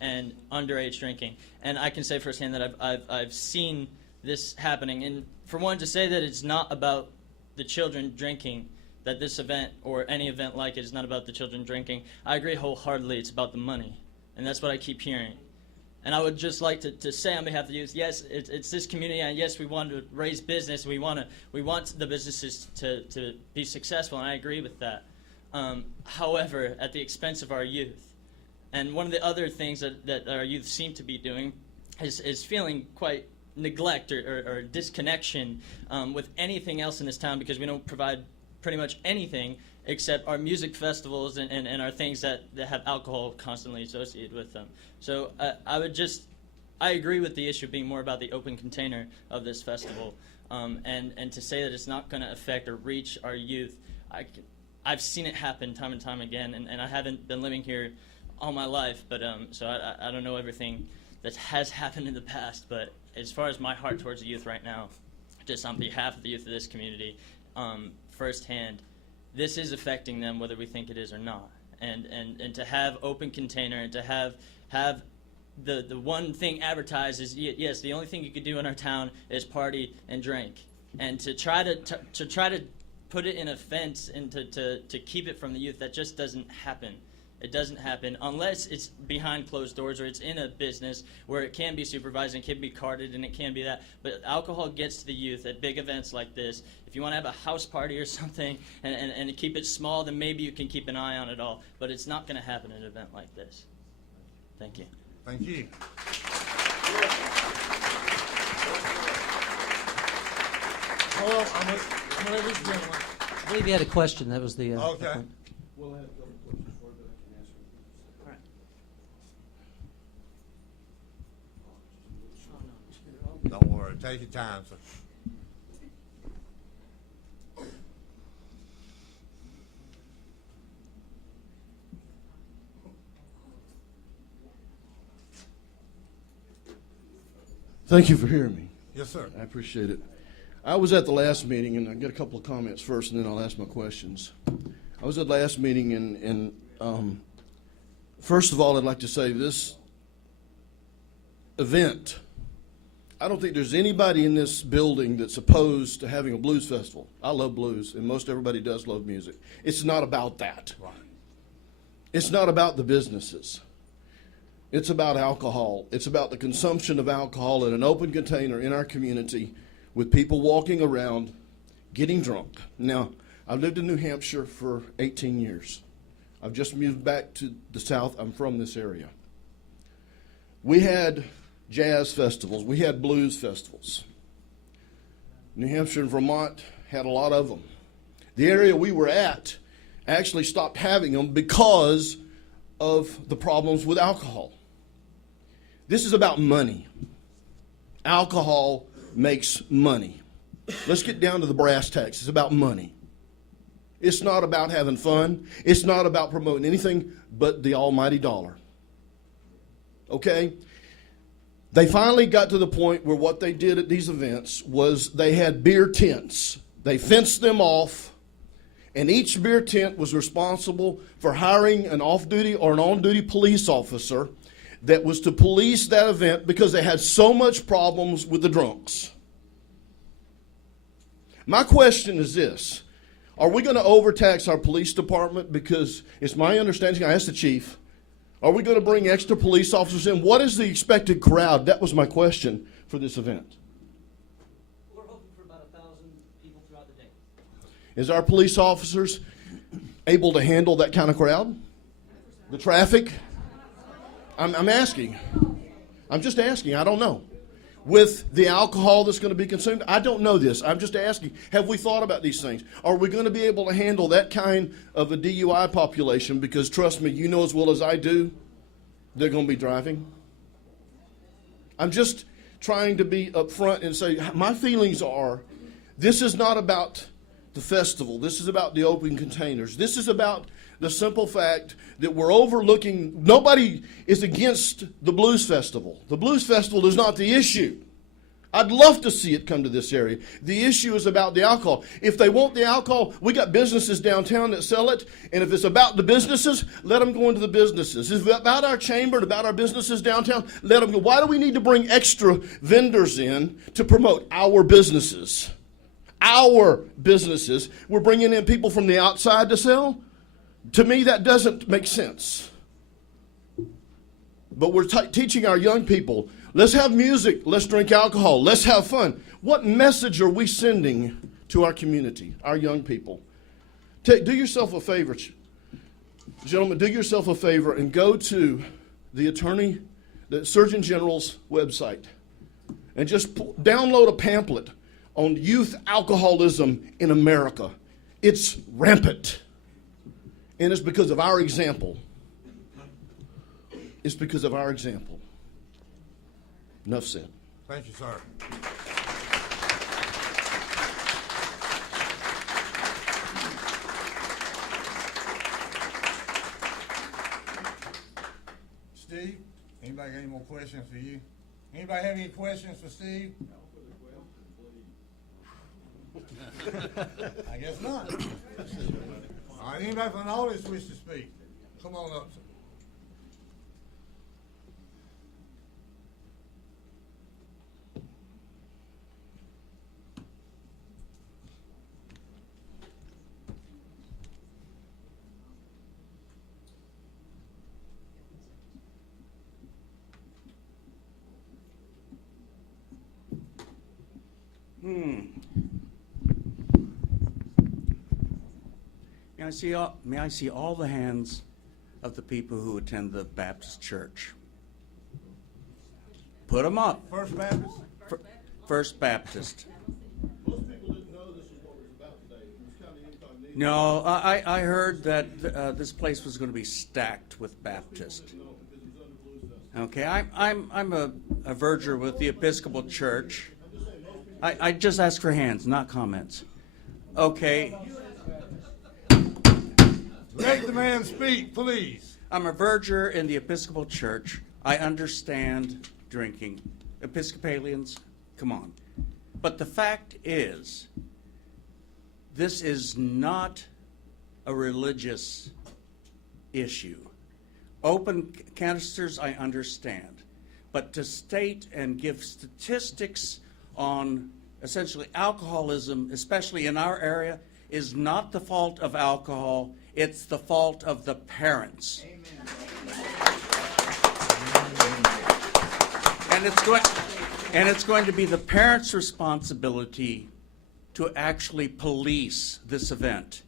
and underage drinking. And I can say firsthand that I've seen this happening. And for one, to say that it's not about the children drinking, that this event or any event like it is not about the children drinking, I agree wholeheartedly. It's about the money. And that's what I keep hearing. And I would just like to say on behalf of the youth, yes, it's this community, and yes, we want to raise business. We want the businesses to be successful, and I agree with that. However, at the expense of our youth. And one of the other things that our youth seem to be doing is feeling quite neglect or disconnection with anything else in this town, because we don't provide pretty much anything except our music festivals and our things that have alcohol constantly associated with them. So I agree with the issue being more about the open container of this festival, and to say that it's not going to affect or reach our youth. I've seen it happen time and time again, and I haven't been living here all my life, but so I don't know everything that has happened in the past, but as far as my heart towards the youth right now, just on behalf of the youth of this community, firsthand, this is affecting them whether we think it is or not. And to have open container and to have the one thing advertised is, yes, the only thing you could do in our town is party and drink. And to try to put it in a fence and to keep it from the youth, that just doesn't happen. It doesn't happen unless it's behind closed doors or it's in a business where it can be supervised and can be carded and it can be that. But alcohol gets to the youth at big events like this. If you want to have a house party or something and keep it small, then maybe you can keep an eye on it all. But it's not going to happen at an event like this. Thank you. Thank you. Well, I'm gonna let this gentleman. I believe he had a question. That was the. Okay. We'll have a couple questions for you that I can answer. All right. Don't worry. Take your time, sir. Thank you for hearing me. Yes, sir. I appreciate it. I was at the last meeting, and I'll get a couple of comments first, and then I'll ask my questions. I was at the last meeting, and first of all, I'd like to say this event, I don't think there's anybody in this building that's opposed to having a blues festival. I love blues, and most everybody does love music. It's not about that. Right. It's not about the businesses. It's about alcohol. It's about the consumption of alcohol in an open container in our community with people walking around getting drunk. Now, I've lived in New Hampshire for 18 years. I've just moved back to the South. I'm from this area. We had jazz festivals. We had blues festivals. New Hampshire and Vermont had a lot of them. The area we were at actually stopped having them because of the problems with alcohol. This is about money. Alcohol makes money. Let's get down to the brass tacks. It's about money. It's not about having fun. It's not about promoting anything but the almighty dollar. Okay? They finally got to the point where what they did at these events was they had beer tents. They fenced them off, and each beer tent was responsible for hiring an off-duty or an on-duty police officer that was to police that event because they had so much problems with the drunks. My question is this. Are we going to overtax our police department? Because it's my understanding, I asked the chief, are we going to bring extra police officers in? What is the expected crowd? That was my question for this event. We're hoping for about 1,000 people throughout the day. Is our police officers able to handle that kind of crowd? The traffic? I'm asking. I'm just asking. I don't know. with the alcohol that's going to be consumed? I don't know this. I'm just asking, have we thought about these things? Are we going to be able to handle that kind of a DUI population? Because trust me, you know as well as I do, they're going to be driving. I'm just trying to be upfront and say, my feelings are, this is not about the festival. This is about the open containers. This is about the simple fact that we're overlooking. Nobody is against the Blues Festival. The Blues Festival is not the issue. I'd love to see it come to this area. The issue is about the alcohol. If they want the alcohol, we got businesses downtown that sell it, and if it's about the businesses, let them go into the businesses. If it's about our chamber and about our businesses downtown, let them go. Why do we need to bring extra vendors in to promote our businesses? Our businesses. We're bringing in people from the outside to sell? To me, that doesn't make sense. But we're teaching our young people, let's have music, let's drink alcohol, let's have fun. What message are we sending to our community, our young people? Do yourself a favor, gentlemen, do yourself a favor and go to the Surgeon General's website and just download a pamphlet on youth alcoholism in America. It's rampant. And it's because of our example. It's because of our example. Enough said. Thank you, sir. Steve, anybody got any more questions for you? Anybody have any questions for Steve? I guess not. All right, anybody from the audience wish to speak? Come on up, sir. May I see all the hands of the people who attend the Baptist church? Put them up. First Baptist? First Baptist. Most people didn't know this is what was about today. It was kind of incognito. No, I heard that this place was going to be stacked with Baptists. Okay, I'm a verger with the Episcopal Church. I just ask for hands, not comments. Okay. Let the man speak, please. I'm a verger in the Episcopal Church. I understand drinking. Episcopalians, come on. But the fact is, this is not a religious issue. Open canisters, I understand. But to state and give statistics on essentially alcoholism, especially in our area, is not the fault of alcohol. It's the fault of the parents. And it's going to be the parents' responsibility to actually police this event.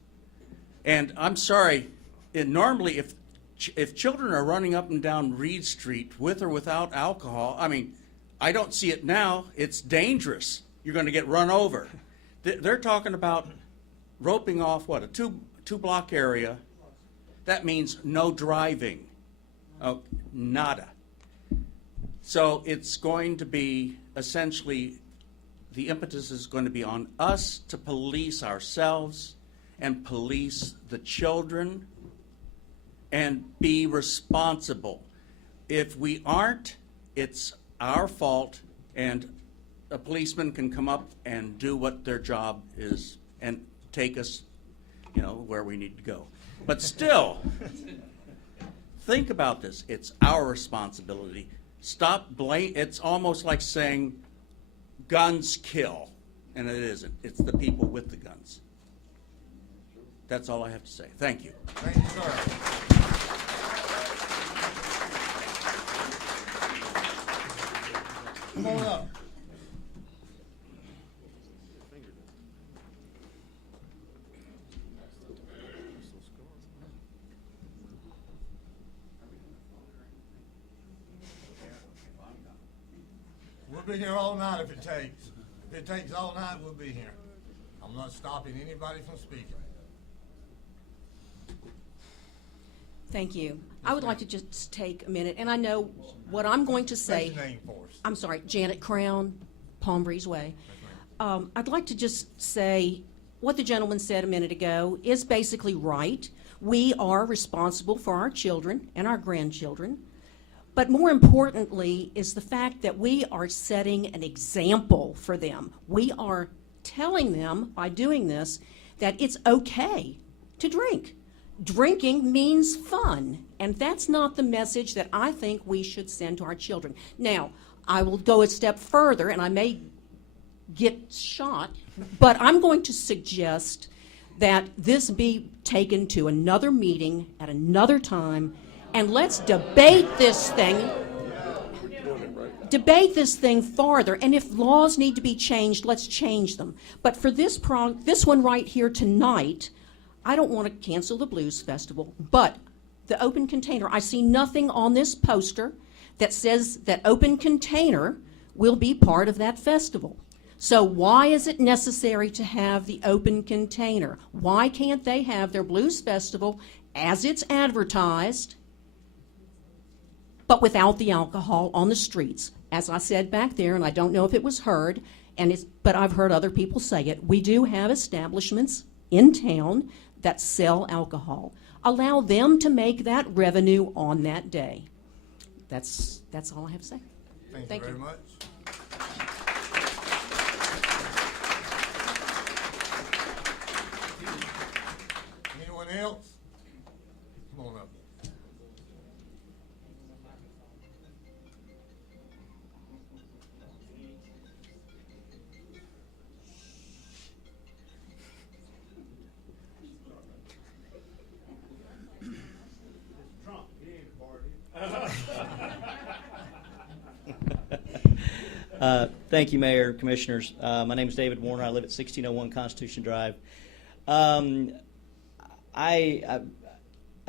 And I'm sorry, normally if children are running up and down Reed Street with or without alcohol, I mean, I don't see it now. It's dangerous. You're going to get run over. They're talking about roping off, what, a two-block area. That means no driving. Oh, nada. So it's going to be essentially, the impetus is going to be on us to police ourselves and police the children and be responsible. If we aren't, it's our fault, and a policeman can come up and do what their job is and take us, where we need to go. But still, think about this. It's our responsibility. Stop blame. It's almost like saying guns kill, and it isn't. It's the people with the guns. That's all I have to say. Thank you. Thank you, sir. Come on up. We'll be here all night if it takes. If it takes all night, we'll be here. I'm not stopping anybody from speaking. Thank you. I would like to just take a minute, and I know what I'm going to say. What's your name for us? I'm sorry, Janet Crown, Palm Breeze Way. I'd like to just say what the gentleman said a minute ago is basically right. We are responsible for our children and our grandchildren. But more importantly is the fact that we are setting an example for them. We are telling them by doing this that it's okay to drink. Drinking means fun, and that's not the message that I think we should send to our children. Now, I will go a step further, and I may get shot, but I'm going to suggest that this be taken to another meeting at another time, and let's debate this thing. Debate this thing farther, and if laws need to be changed, let's change them. But for this one right here tonight, I don't want to cancel the Blues Festival, but the open container, I see nothing on this poster that says that open container will be part of that festival. So why is it necessary to have the open container? Why can't they have their Blues Festival as it's advertised, but without the alcohol on the streets? As I said back there, and I don't know if it was heard, but I've heard other people say it, we do have establishments in town that sell alcohol. Allow them to make that revenue on that day. That's all I have to say. Thank you very much. Anyone else? Come on up. Thank you, Mayor, Commissioners. My name is David Warner. I live at 1601 Constitution Drive. I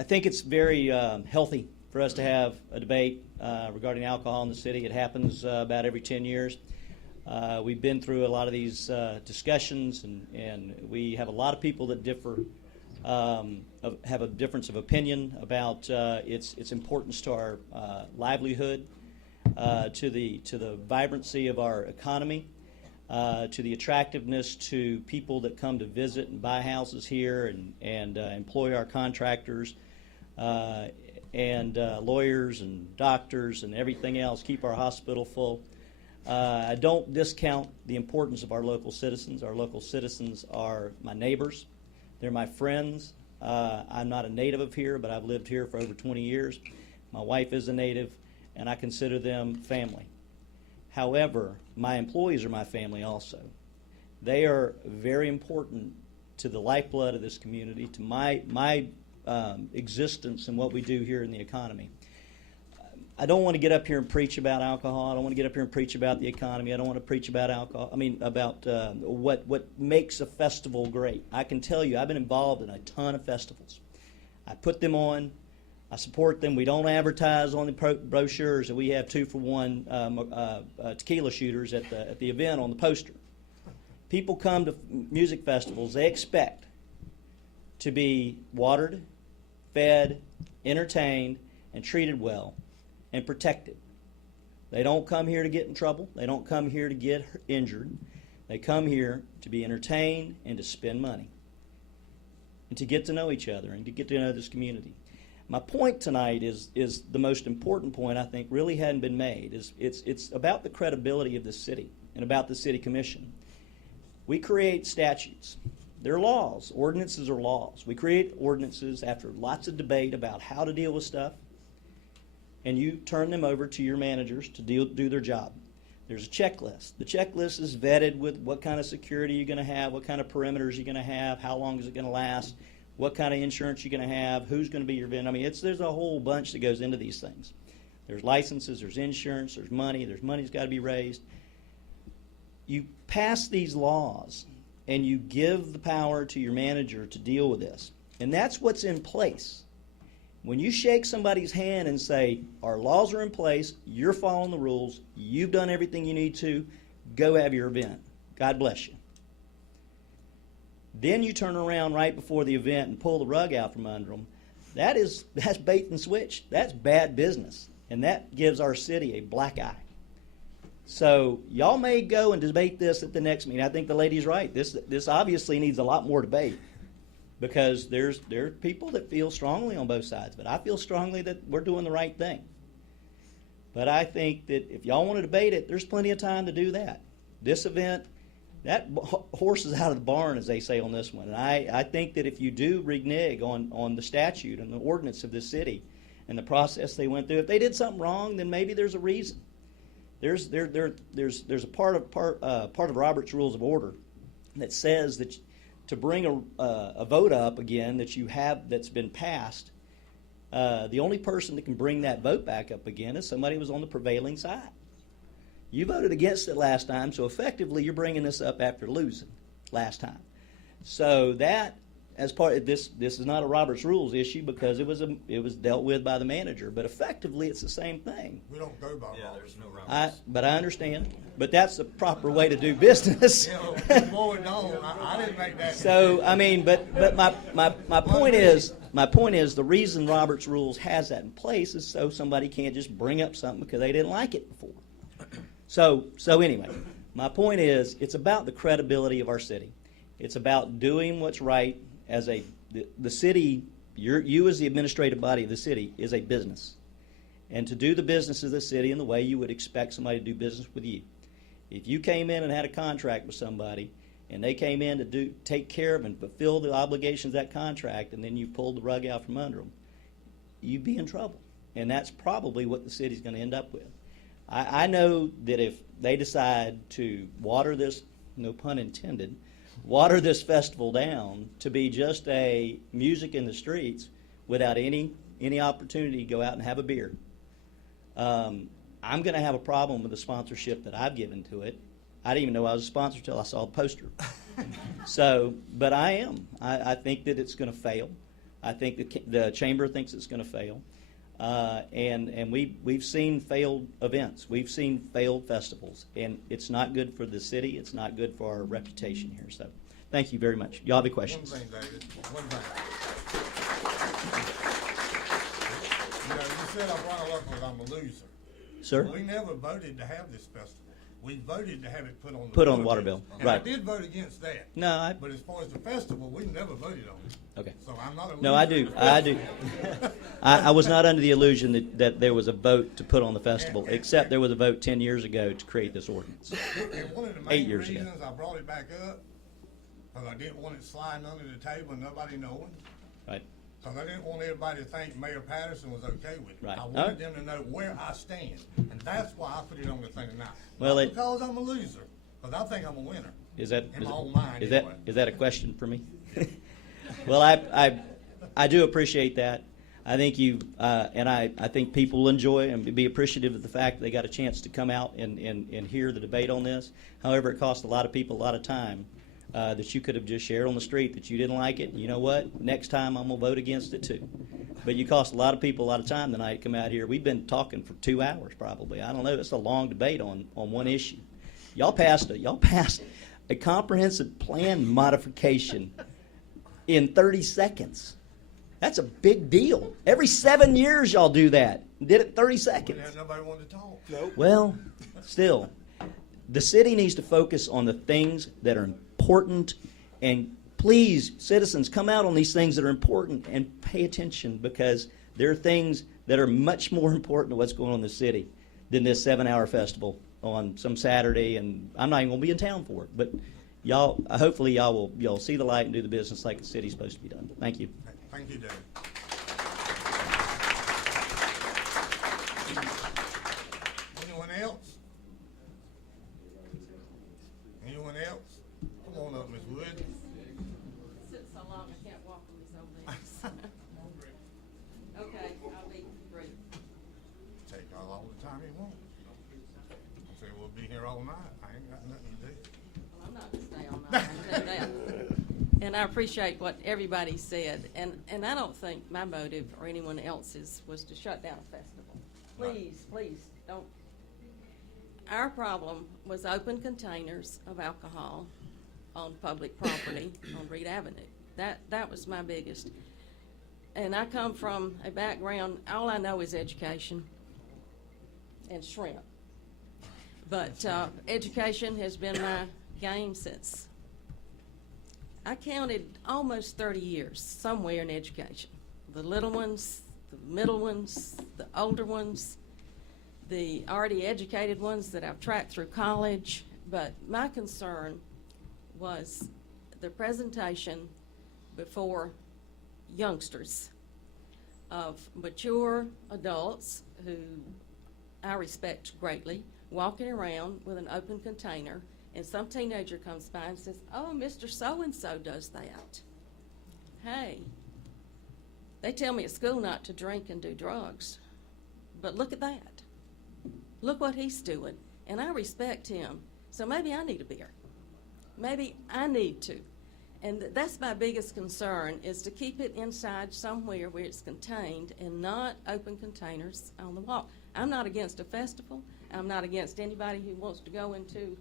think it's very healthy for us to have a debate regarding alcohol in the city. It happens about every 10 years. We've been through a lot of these discussions, and we have a lot of people that differ, have a difference of opinion about its importance to our livelihood, to the vibrancy of our economy, to the attractiveness to people that come to visit and buy houses here and employ our contractors and lawyers and doctors and everything else, keep our hospital full. I don't discount the importance of our local citizens. Our local citizens are my neighbors. They're my friends. I'm not a native of here, but I've lived here for over 20 years. My wife is a native, and I consider them family. However, my employees are my family also. They are very important to the lifeblood of this community, to my existence and what we do here in the economy. I don't want to get up here and preach about alcohol. I don't want to get up here and preach about the economy. I don't want to preach about alcohol. I mean, about what makes a festival great. I can tell you, I've been involved in a ton of festivals. I put them on. I support them. We don't advertise on the brochures that we have 2-for-1 tequila shooters at the event on the poster. People come to music festivals. They expect to be watered, fed, entertained, and treated well and protected. They don't come here to get in trouble. They don't come here to get injured. They come here to be entertained and to spend money and to get to know each other and to get to know this community. My point tonight is the most important point I think really hadn't been made. It's about the credibility of this city and about the city commission. We create statutes. They're laws. Ordinances are laws. We create ordinances after lots of debate about how to deal with stuff, and you turn them over to your managers to do their job. There's a checklist. The checklist is vetted with what kind of security you're going to have, what kind of perimeters you're going to have, how long is it going to last, what kind of insurance you're going to have, who's going to be your vendor. I mean, there's a whole bunch that goes into these things. There's licenses, there's insurance, there's money's got to be raised. You pass these laws and you give the power to your manager to deal with this. And that's what's in place. When you shake somebody's hand and say, our laws are in place, you're following the rules, you've done everything you need to, go have your event. God bless you. Then you turn around right before the event and pull the rug out from under them. That's bait and switch. That's bad business. And that gives our city a black eye. So y'all may go and debate this at the next meeting. I think the lady's right. This obviously needs a lot more debate, because there are people that feel strongly on both sides, but I feel strongly that we're doing the right thing. But I think that if y'all want to debate it, there's plenty of time to do that. This event, that horse is out of the barn, as they say on this one. And I think that if you do renege on the statute and the ordinance of this city and the process they went through, if they did something wrong, then maybe there's a reason. There's a part of Robert's Rules of Order that says that to bring a vote up again that you have that's been passed, the only person that can bring that vote back up again is somebody who was on the prevailing side. You voted against it last time, so effectively you're bringing this up after losing last time. So that, as part of this is not a Robert's Rules issue because it was dealt with by the manager, but effectively it's the same thing. We don't go by there's no Robert's. But I understand. But that's the proper way to do business. Boy, no, I didn't make that. So I mean, but my point is the reason Robert's Rules has that in place is so somebody can't just bring up something because they didn't like it before. So anyway, my point is it's about the credibility of our city. It's about doing what's right as the city. You as the administrative body of the city is a business, and to do the business of the city in the way you would expect somebody to do business with you. If you came in and had a contract with somebody, and they came in to take care of and fulfill the obligations of that contract, and then you pulled the rug out from under them, you'd be in trouble. And that's probably what the city's going to end up with. I know that if they decide to water this, no pun intended, water this festival down to be just a music in the streets without any opportunity to go out and have a beer, I'm going to have a problem with the sponsorship that I've given to it. I didn't even know I was a sponsor until I saw the poster. But I am. I think that it's going to fail. I think the chamber thinks it's going to fail. And we've seen failed events. We've seen failed festivals. And it's not good for the city. It's not good for our reputation here. So thank you very much. Y'all have any questions? One thing, David. One thing. You said I brought it up because I'm a loser. Sir? We never voted to have this festival. We voted to have it put on the Put on the water bill. And Right. I did vote against that. No, But as far as the festival, we never voted on it. Okay. So I'm not a loser. No, I do. I was not under the illusion that there was a vote to put on the festival, except there was a vote 10 years ago to create this ordinance. And one of the 8 main years ago. reasons I brought it back up, because I didn't want it sliding under the table and nobody knowing. Right. Because I didn't want everybody to think Mayor Patterson was okay with it. Right. I All wanted right. them to know where I stand. And that's why I put it on the thing tonight. Well, Not because I'm a loser, because I think I'm a winner. Is that In my own mind, is anyway. that a question for me? Well, I do appreciate that. I think you and I think people will enjoy and be appreciative of the fact that they got a chance to come out and hear the debate on this. However, it cost a lot of people a lot of time that you could have just shared on the street that you didn't like it. And you know what? Next time I'm gonna vote against it too. But you cost a lot of people a lot of time tonight to come out here. We've been talking for 2 hours probably. I don't know. It's a long debate on one issue. Y'all passed a comprehensive plan modification in 30 seconds. That's a big deal. Every 7 years y'all do that. Did it in 30 seconds. Nobody wanted to talk. Nope. Well, still, the city needs to focus on the things that are important, and please, citizens, come out on these things that are important and pay attention, because there are things that are much more important to what's going on in the city than this 7-hour festival on some Saturday, and I'm not even going to be in town for it. But y'all, hopefully y'all will see the light and do the business like the city's supposed to be done. Thank you. Thank you, Dave. Anyone else? Anyone else? Come on up, Ms. Wood. Sit so long, I can't walk on these old legs. Okay, I'll be brief. Take all the time you want. I say we'll be here all night. I ain't got nothing to do. Well, I'm not gonna stay all night, I can tell you that. And I appreciate what everybody said, and I don't think my motive or anyone else's was to shut down a festival. Please, please, don't. Our problem was open containers of alcohol on public property on Reed Avenue. That was my biggest. And I come from a background, all I know is education and shrimp. But education has been my game since, I counted almost 30 years somewhere in education. The little ones, the middle ones, the older ones, the already educated ones that I've tracked through college. But my concern was the presentation before youngsters of mature adults who I respect greatly, walking around with an open container, and some teenager comes by and says, "Oh, Mr. So-and-so does that." Hey, they tell me at school not to drink and do drugs, but look at that. Look what he's doing, and I respect him, so maybe I need a beer. Maybe I need to. And that's my biggest concern, is to keep it inside somewhere where it's contained and not open containers on the wall. I'm not against a festival. I'm not against anybody who wants to go into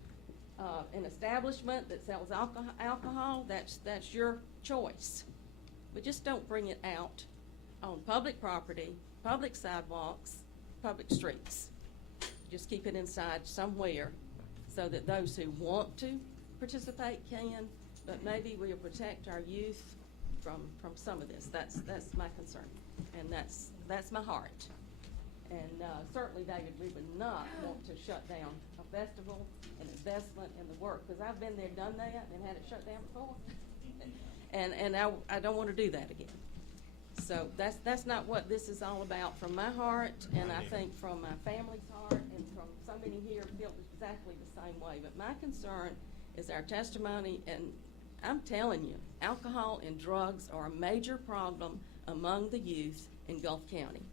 an establishment that sells alcohol. That's your choice. But just don't bring it out on public property, public sidewalks, public streets. Just keep it inside somewhere so that those who want to participate can, but maybe we'll protect our youth from some of this. That's my concern, and that's my heart. And certainly, David, we would not want to shut down a festival, an investment in the work, because I've been there, done that, and had it shut down before. and I don't want to do that again. So that's not what this is all about from my heart, and I think from my family's heart, and from so many here feel exactly the same way. But my concern is our testimony, and I'm telling you, alcohol and drugs are a major problem among the youth in Gulf County.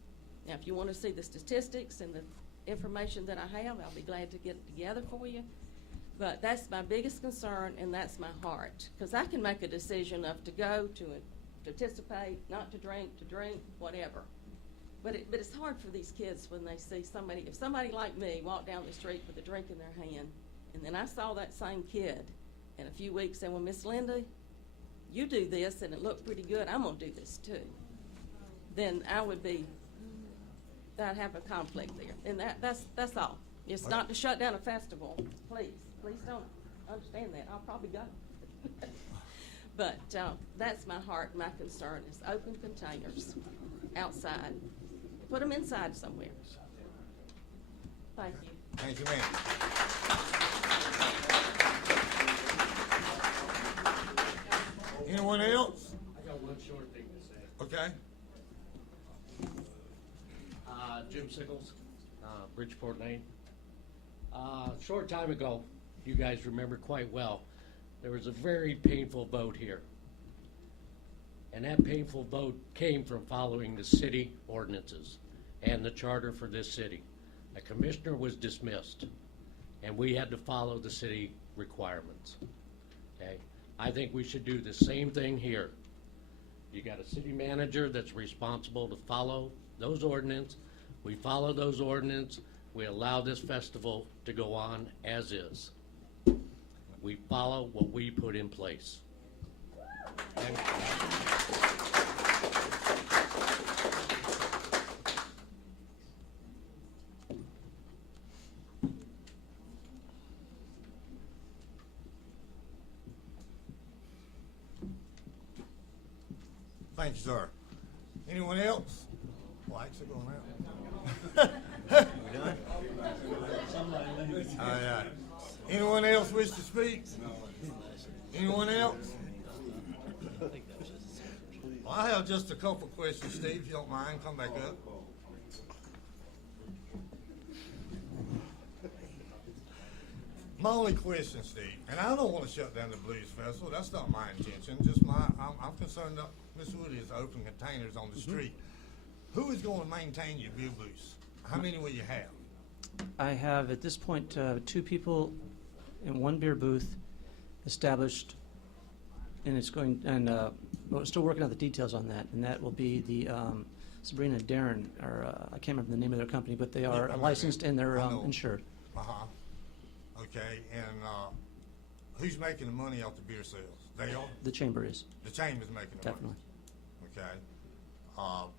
Now, if you want to see the statistics and the information that I have, I'll be glad to get it together for you. But that's my biggest concern, and that's my heart. Because I can make a decision of to go, to participate, not to drink, whatever. But it's hard for these kids when they see somebody, if somebody like me walk down the street with a drink in their hand, and then I saw that same kid in a few weeks saying, "Well, Miss Linda, you do this, and it looked pretty good. I'm going to do this too." Then I'd have a conflict there. And that's all. It's not to shut down a festival. Please don't understand that. I'll probably go. But that's my heart. My concern is open containers outside. Put them inside somewhere. Thank you. Thank you, ma'am. Anyone else? I got one short thing to say. Okay. Jim Sickles, Bridgeport, Maine. Short time ago, you guys remember quite well, there was a very painful vote here. And that painful vote came from following the city ordinances and the charter for this city. A commissioner was dismissed, and we had to follow the city requirements. Okay? I think we should do the same thing here. You got a city manager that's responsible to follow those ordinances. We follow those ordinances. We allow this festival to go on as is. We follow what we put in place. And Thank you, sir. Anyone else? Lights are going out. We done? All right. Anyone else wish to speak? Anyone else? Well, I have just a couple questions, Steve, if you don't mind. Come back up. My only question, Steve, and I don't want to shut down the Blues Festival. That's not my intention. Just I'm concerned that Miss Wood is open containers on the street. Who is going to maintain your beer booths? How many will you have? I have, at this point, 2 people in 1 beer booth established and it's going, and we're still working out the details on that, and that will be the Sabrina and Darren, or I can't remember the name of their company, but they are Yeah, licensed and they're I know. insured. Uh-huh. Okay, and who's making the money off the beer sales? They are? The chamber is, The chamber's making the definitely. money? Okay.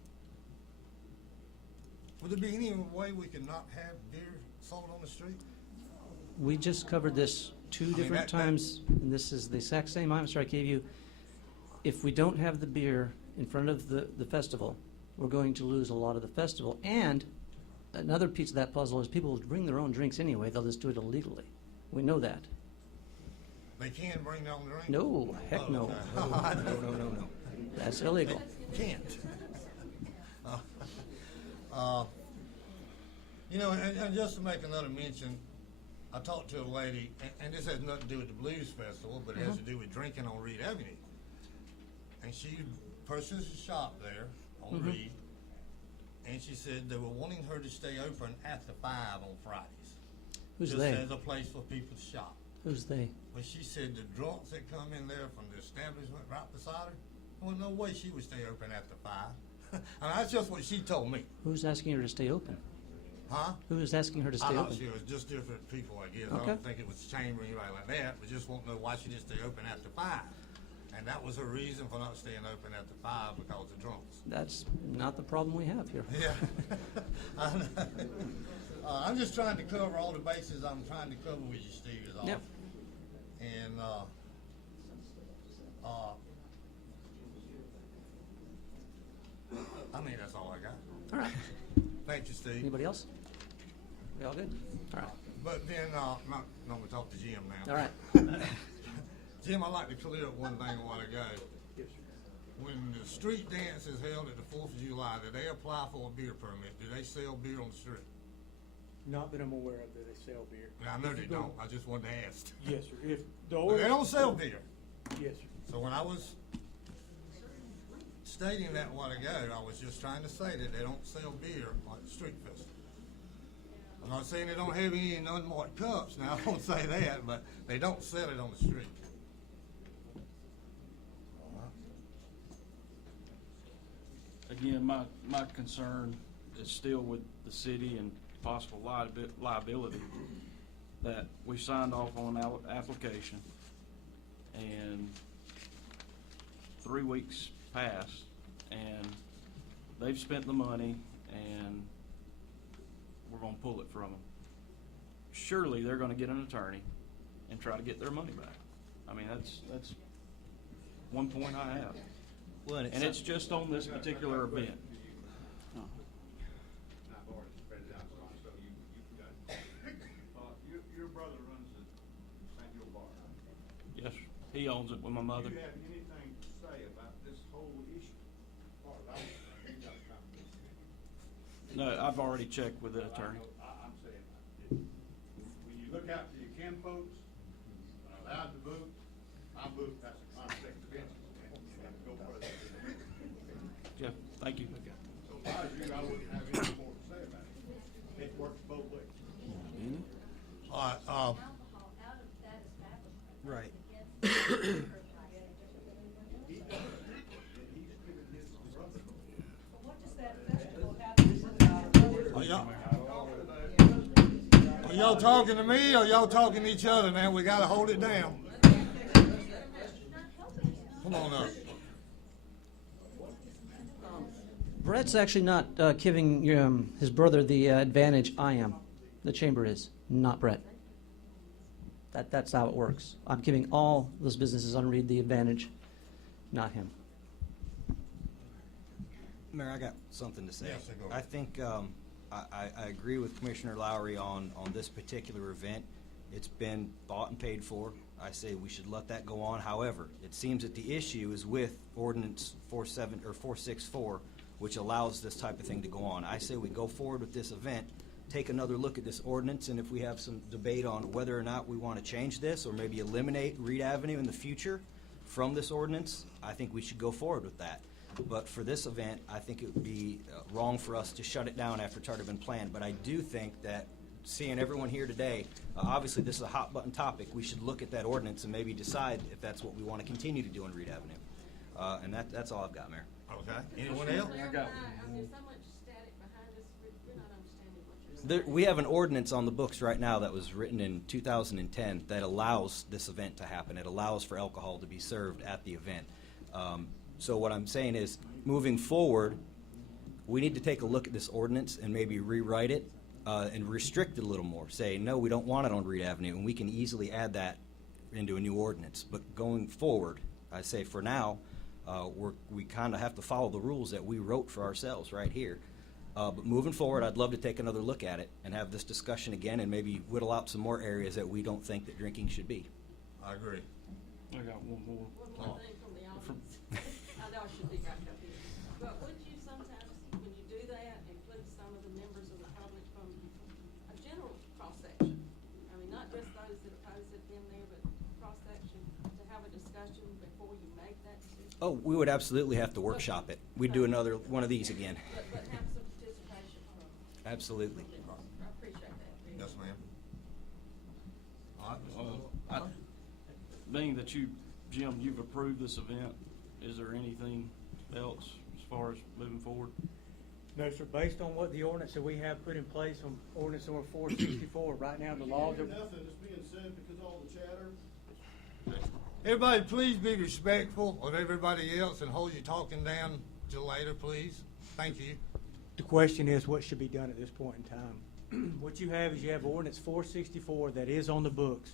Would there be any way we could not have beer sold on the street? We just covered this two mean, different that- times, and this is the exact same answer I gave you. If we don't have the beer in front of the festival, we're going to lose a lot of the festival. And another piece of that puzzle is people will bring their own drinks anyway. They'll just do it illegally. We know that. They can bring their own drink? No, heck Oh, no. okay. No. That's illegal. Can't. You know, and just to make another mention, I talked to a lady, and this has nothing to do with the Blues Festival, but it has to do with drinking on Reed Avenue. And she purchased a shop there on Reed, and she said they were wanting her to stay open after 5 on Fridays. Who's just they? as a place for people to shop. Who's they? But she said the drunks that come in there from the establishment right beside her, well, no way she would stay open after 5. And that's just what she told me. Who's asking her to stay open? Huh? Who is asking her to stay I'm not open? sure. It was just different people, I guess. I Okay. don't think it was the chamber or anybody like that. We just won't know why she didn't stay open after 5. And that was her reason for not staying open after 5, because of drunks. That's not the problem we have here. Yeah. I know. I'm just trying to cover all the bases I'm trying to cover with you, Steve, is all. Yep. And, I mean, that's all I got. All right. Thank you, Steve. Anybody else? We all good? All right. But then, I'm gonna talk to Jim now. All right. Jim, I'd like to clear up one thing a while ago. When the street dance is held at the 4th of July, do they apply for a beer permit? Do they sell beer on the street? Not that I'm aware of that they sell beer. I know If they you go- don't. I just wanted to ask. Yes, sir. If the They order. don't sell beer. Yes, sir. So when I was stating that a while ago, I was just trying to say that they don't sell beer like the street festival. I'm not saying they don't have any in unmarked cups. Now, I won't say that, but they don't sell it on the street. Again, my concern is still with the city and possible liability, that we signed off on an application, and 3 weeks passed, and they've spent the money, and we're gonna pull it from them. Surely they're gonna get an attorney and try to get their money back. I mean, that's one point I have. Well, And it's just on this particular event. Your brother runs the St. Joe Bar. Yes, he owns it with my mother. Do you have anything to say about this whole issue? As far as I'm concerned, you gotta come to this city. No, I've already checked with the attorney. I'm saying, when you look out to your kin folks, allowed to vote, I vote that's a conflict of interest, and go further. Yeah, thank you. So if I was you, I wouldn't have anything more to say about it. It works both ways. All right, Right. Are y'all talking to me, or y'all talking to each other now? We gotta hold it down. Come on up. Brett's actually not giving his brother the advantage. I am. The chamber is, not Brett. That's how it works. I'm giving all those businesses on Reed the advantage, not him. Mayor, I got something to say. Yes, sir, go I ahead. think I agree with Commissioner Lowry on this particular event. It's been bought and paid for. I say we should let that go on. However, it seems that the issue is with Ordinance 464, which allows this type of thing to go on. I say we go forward with this event, take another look at this ordinance, and if we have some debate on whether or not we want to change this or maybe eliminate Reed Avenue in the future from this ordinance, I think we should go forward with that. But for this event, I think it would be wrong for us to shut it down after it's already been planned. But I do think that seeing everyone here today, obviously this is a hot button topic. We should look at that ordinance and maybe decide if that's what we want to continue to do on Reed Avenue. And that's all I've got, Mayor. Okay, anyone else? There's so much static behind us, we're not understanding what you're saying. We have an ordinance on the books right now that was written in 2010 that allows this event to happen. It allows for alcohol to be served at the event. So what I'm saying is, moving forward, we need to take a look at this ordinance and maybe rewrite it and restrict it a little more. Say, no, we don't want it on Reed Avenue, and we can easily add that into a new ordinance. But going forward, I say for now, we kind of have to follow the rules that we wrote for ourselves right here. But moving forward, I'd love to take another look at it and have this discussion again and maybe whittle out some more areas that we don't think that drinking should be. I agree. I got one more. One more thing from the audience. I know I should be back up here. But would you sometimes, when you do that, include some of the members of the public from a general cross-section? I mean, not just those that oppose it in there, but cross-section, to have a discussion before you make that decision? Oh, we would absolutely have to workshop it. We'd do another one of these again. But have some participation from. Absolutely. I appreciate that. Yes, ma'am. All right, Being that you, Jim, you've approved this event, is there anything else as far as moving forward? No, sir, based on what the ordinance that we have put in place on ordinance number 464, right now the laws are. Nothing is being said because all the chatter. Everybody, please be respectful of everybody else and hold your talking down till later, please. Thank you. The question is, what should be done at this point in time? What you have is you have ordinance 464 that is on the books.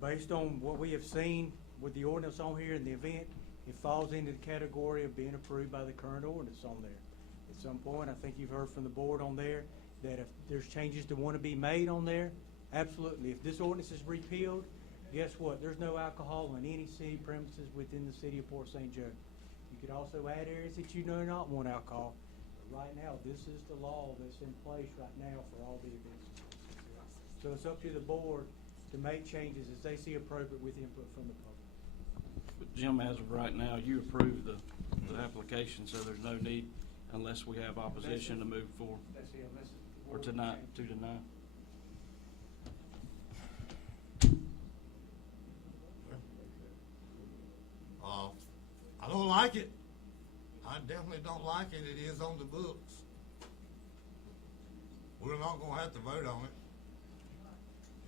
Based on what we have seen with the ordinance on here in the event, it falls into the category of being approved by the current ordinance on there. At some point, I think you've heard from the board on there that if there's changes that want to be made on there, absolutely. If this ordinance is repealed, guess what? There's no alcohol on any city premises within the city of Port St. Joe. You could also add areas that you do not want alcohol. But right now, this is the law that's in place right now for all the events. So it's up to the board to make changes as they see appropriate with input from the public. But Jim, as of right now, you approved the application, so there's no need unless we have opposition to move forward. That's it, unless the Or board tonight, changes. 2 to 9. I don't like it. I definitely don't like it. It is on the books. We're not gonna have to vote on it.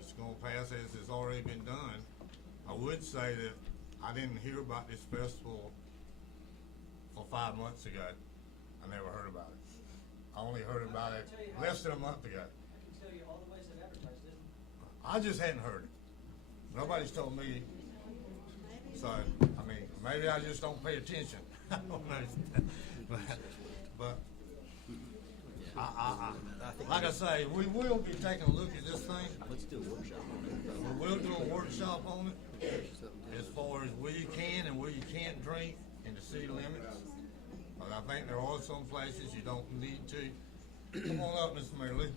It's gonna pass as it's already been done. I would say that I didn't hear about this festival for 5 months ago. I never heard about it. I only heard about it less than a month ago. I can tell you all the ways they've advertised it. I just hadn't heard it. Nobody's told me. So, I mean, maybe I just don't pay attention. I don't know. But like I say, we will be taking a look at this thing. Let's do a workshop on it. We will do a workshop on it as far as where you can and where you can't drink in the city limits. But I think there are some places you don't need to. Come on up, Mr. Mayor Lee.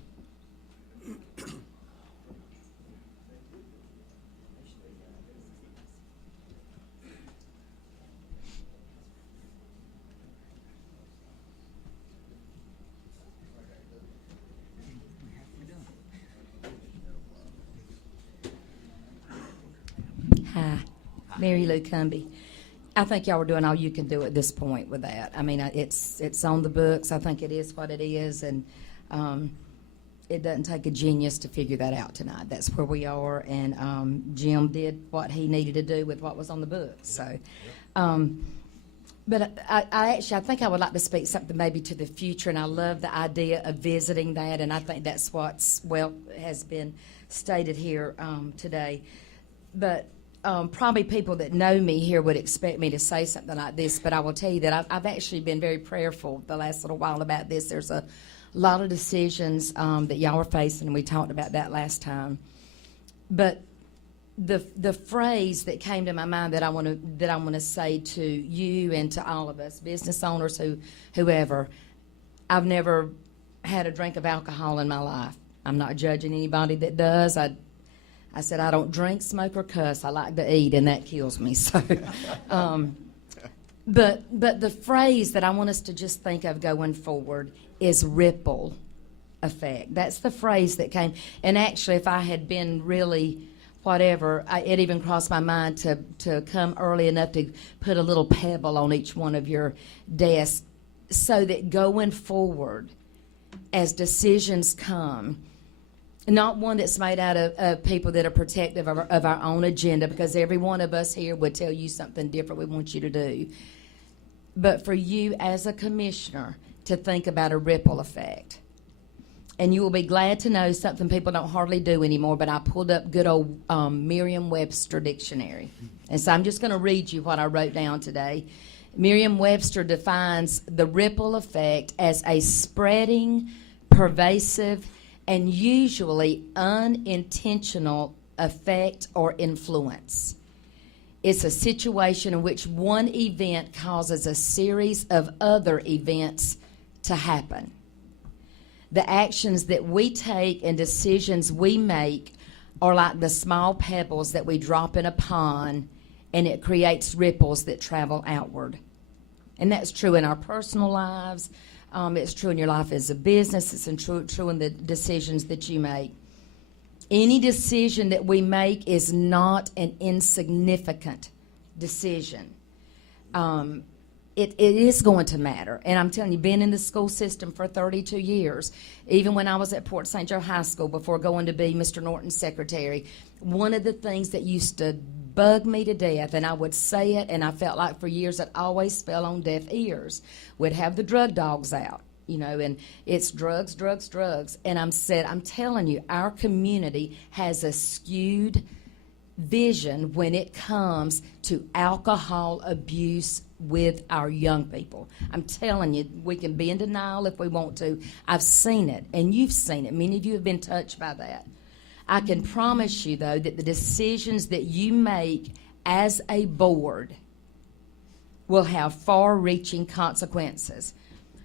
Hi, Mary Lou Cumby. I think y'all are doing all you can do at this point with that. I mean, it's on the books. I think it is what it is, and it doesn't take a genius to figure that out tonight. That's where we are, and Jim did what he needed to do with what was on the books. So, but I think I would like to speak something maybe to the future, and I love the idea of visiting that, and I think that's what's has been stated here today. But probably people that know me here would expect me to say something like this, but I will tell you that I've actually been very prayerful the last little while about this. There's a lot of decisions that y'all are facing, and we talked about that last time. But the phrase that came to my mind that I want to say to you and to all of us, business owners, whoever, I've never had a drink of alcohol in my life. I'm not judging anybody that does. I said, I don't drink, smoke, or cuss. I like to eat, and that kills me. So, but the phrase that I want us to just think of going forward is ripple. effect. That's the phrase that came. And actually, if I had been really whatever, it even crossed my mind to come early enough to put a little pebble on each one of your desks so that going forward, as decisions come, not one that's made out of people that are protective of our own agenda, because every one of us here would tell you something different we want you to do. But for you as a commissioner to think about a ripple effect. And you will be glad to know something people don't hardly do anymore, but I pulled up good old Merriam-Webster dictionary. And so I'm just going to read you what I wrote down today. Merriam-Webster defines the ripple effect as a spreading, pervasive, and usually unintentional effect or influence. It's a situation in which one event causes a series of other events to happen. The actions that we take and decisions we make are like the small pebbles that we drop in a pond, and it creates ripples that travel outward. And that's true in our personal lives. It's true in your life as a business. It's true in the decisions that you make. Any decision that we make is not an insignificant decision. It is going to matter. And I'm telling you, being in the school system for 32 years, even when I was at Port St. Joe High School before going to be Mr. Norton's secretary, one of the things that used to bug me to death, and I would say it, and I felt like for years it always fell on deaf ears, would have the drug dogs out, and it's drugs, drugs, drugs. And I'm telling you, our community has a skewed vision when it comes to alcohol abuse with our young people. I'm telling you, we can be in denial if we want to. I've seen it, and you've seen it. Many of you have been touched by that. I can promise you, though, that the decisions that you make as a board will have far-reaching consequences.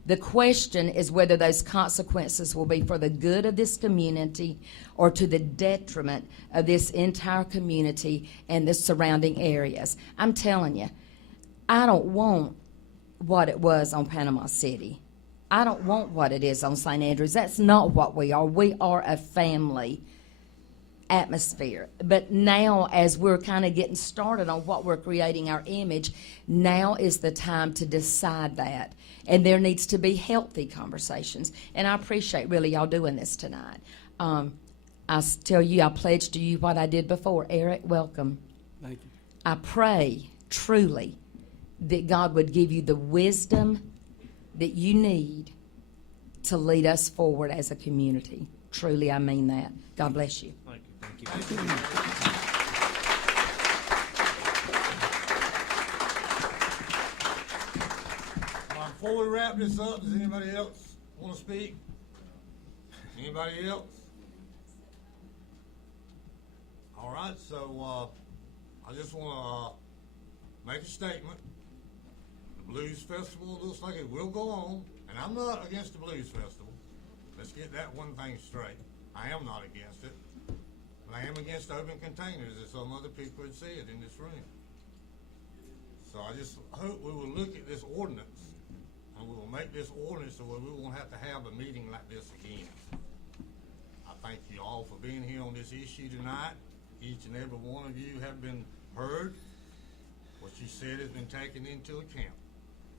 The question is whether those consequences will be for the good of this community or to the detriment of this entire community and the surrounding areas. I'm telling you, I don't want what it was on Panama City. I don't want what it is on St. Andrews. That's not what we are. We are a family atmosphere. But now, as we're kind of getting started on what we're creating our image, now is the time to decide that. And there needs to be healthy conversations. And I appreciate really y'all doing this tonight. I tell you, I pledge to you what I did before. Eric, welcome. Thank you. I pray truly that God would give you the wisdom that you need to lead us forward as a community. Truly, I mean that. God bless you. Thank you. Before we wrap this up, does anybody else want to speak? Anybody else? All right, so I just want to make a statement. The Blues Festival looks like it will go on, and I'm not against the Blues Festival. Let's get that one thing straight. I am not against it, but I am against open containers, as some other people had said in this room. So I just hope we will look at this ordinance, and we will make this ordinance so we won't have to have a meeting like this again. I thank you all for being here on this issue tonight. Each and every one of you have been heard. What you said has been taken into account.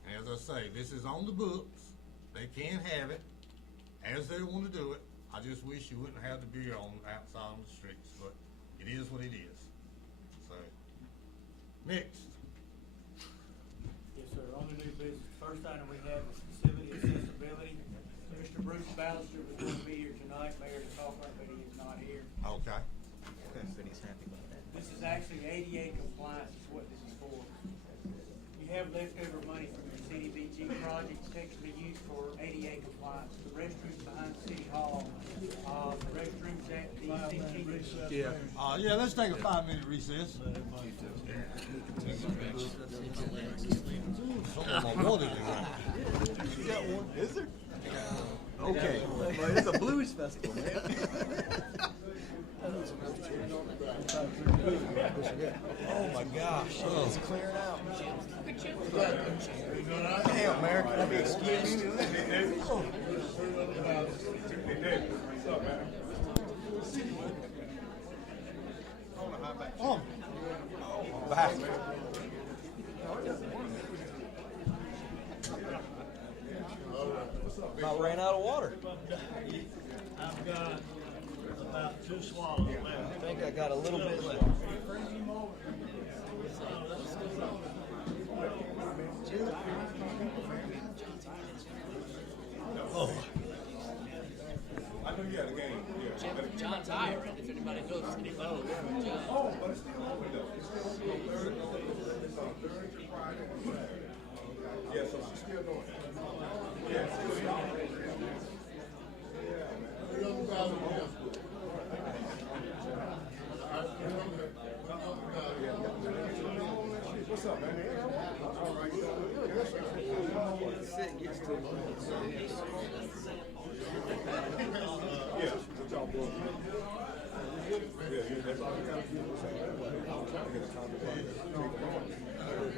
And as I say, this is on the books. They can have it as they want to do it. I just wish you wouldn't have the beer outside on the streets, but it is what it is. So, next. Yes, sir. On the new business, first item we have is facility accessibility. Mr. Bruce Ballister was going to be here tonight, Mayor DeCalfort, but he is not here. Okay. But he's happy about that. This is actually ADA compliance is what this is for. You have leftover money from your CDBG projects technically used for ADA compliance. The restrooms behind City Hall, the restrooms at the CCD. Yeah, let's take a 5-minute recess. Is there? Okay. Well, it's a blues festival, man. Oh my gosh. It's clearing out. Hey, America, can I be excused? About ran out of water. I've got about 2 swallows left. I think I got a little bit left. Oh. I knew you had a game. John's hiring if anybody goes to any vote. Oh, but it's still open though. It's still open on Thursday, Friday, and Saturday. Yeah, so she's still doing it. Yeah, still doing it. What's up, man? All right. Yeah, what y'all doing? Yeah, that's all you got to do. I'm trying to get a conversation.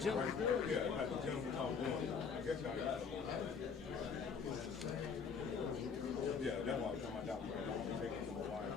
Yeah, like the gentleman talking doing. I guess y'all got it. Yeah, that's why I'm talking about that one. I'm taking some more wire.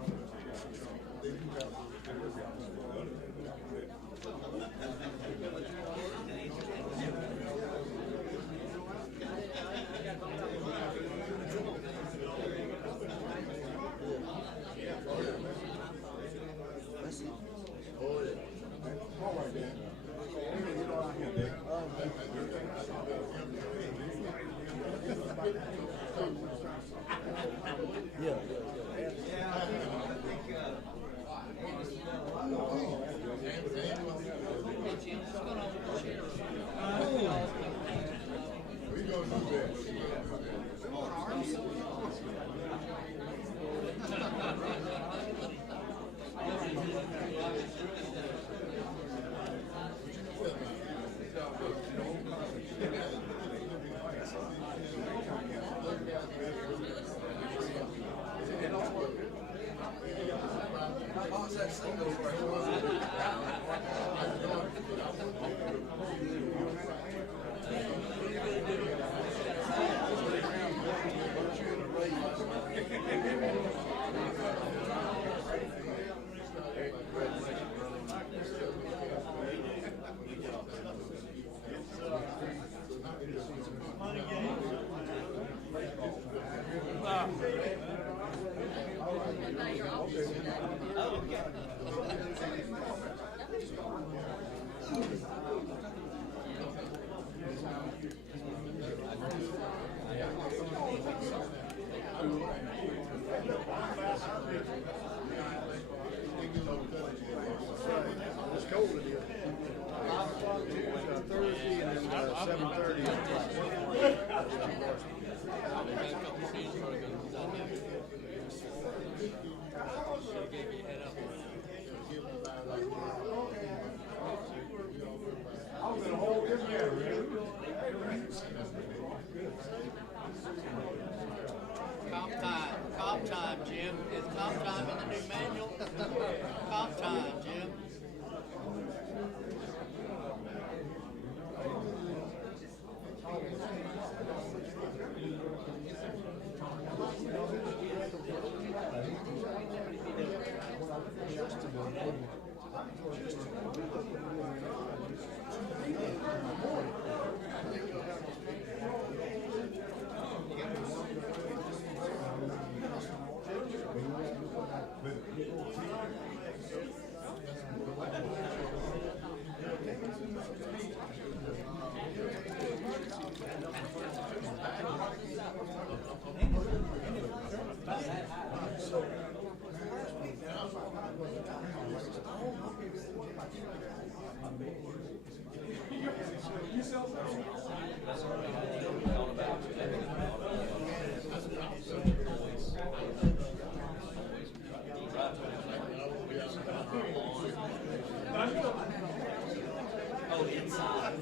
It's cold in here. 5 o'clock Thursday and then 7:30. I was in a whole different area. Comp time, Jim. Is comp time in the new manual? Comp time, Jim. Oh, inside.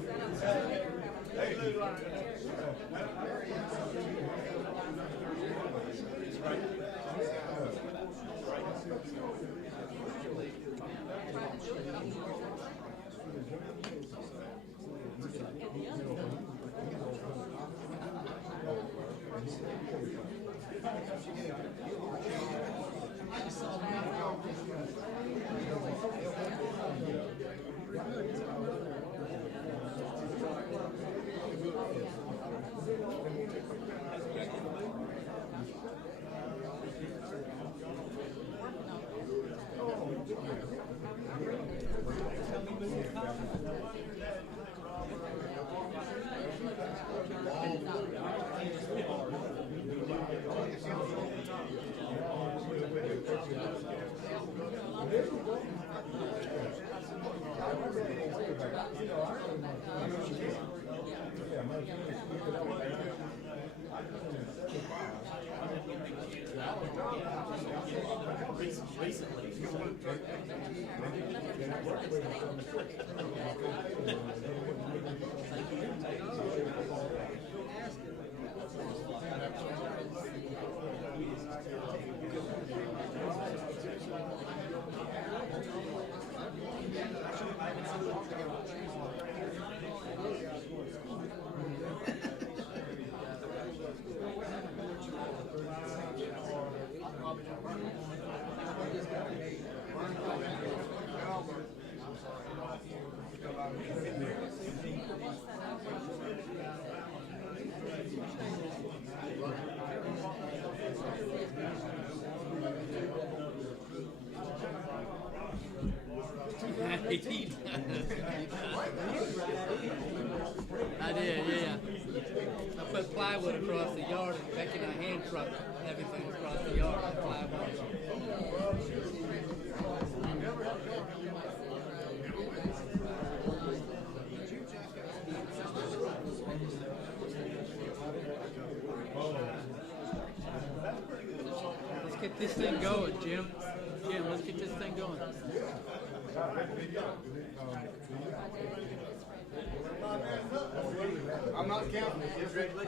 I did, yeah. I put plywood across the yard and back in a hand truck, everything across the yard, plywood. Let's get this thing going, Jim. Jim, let's get this thing going. I'm not counting it.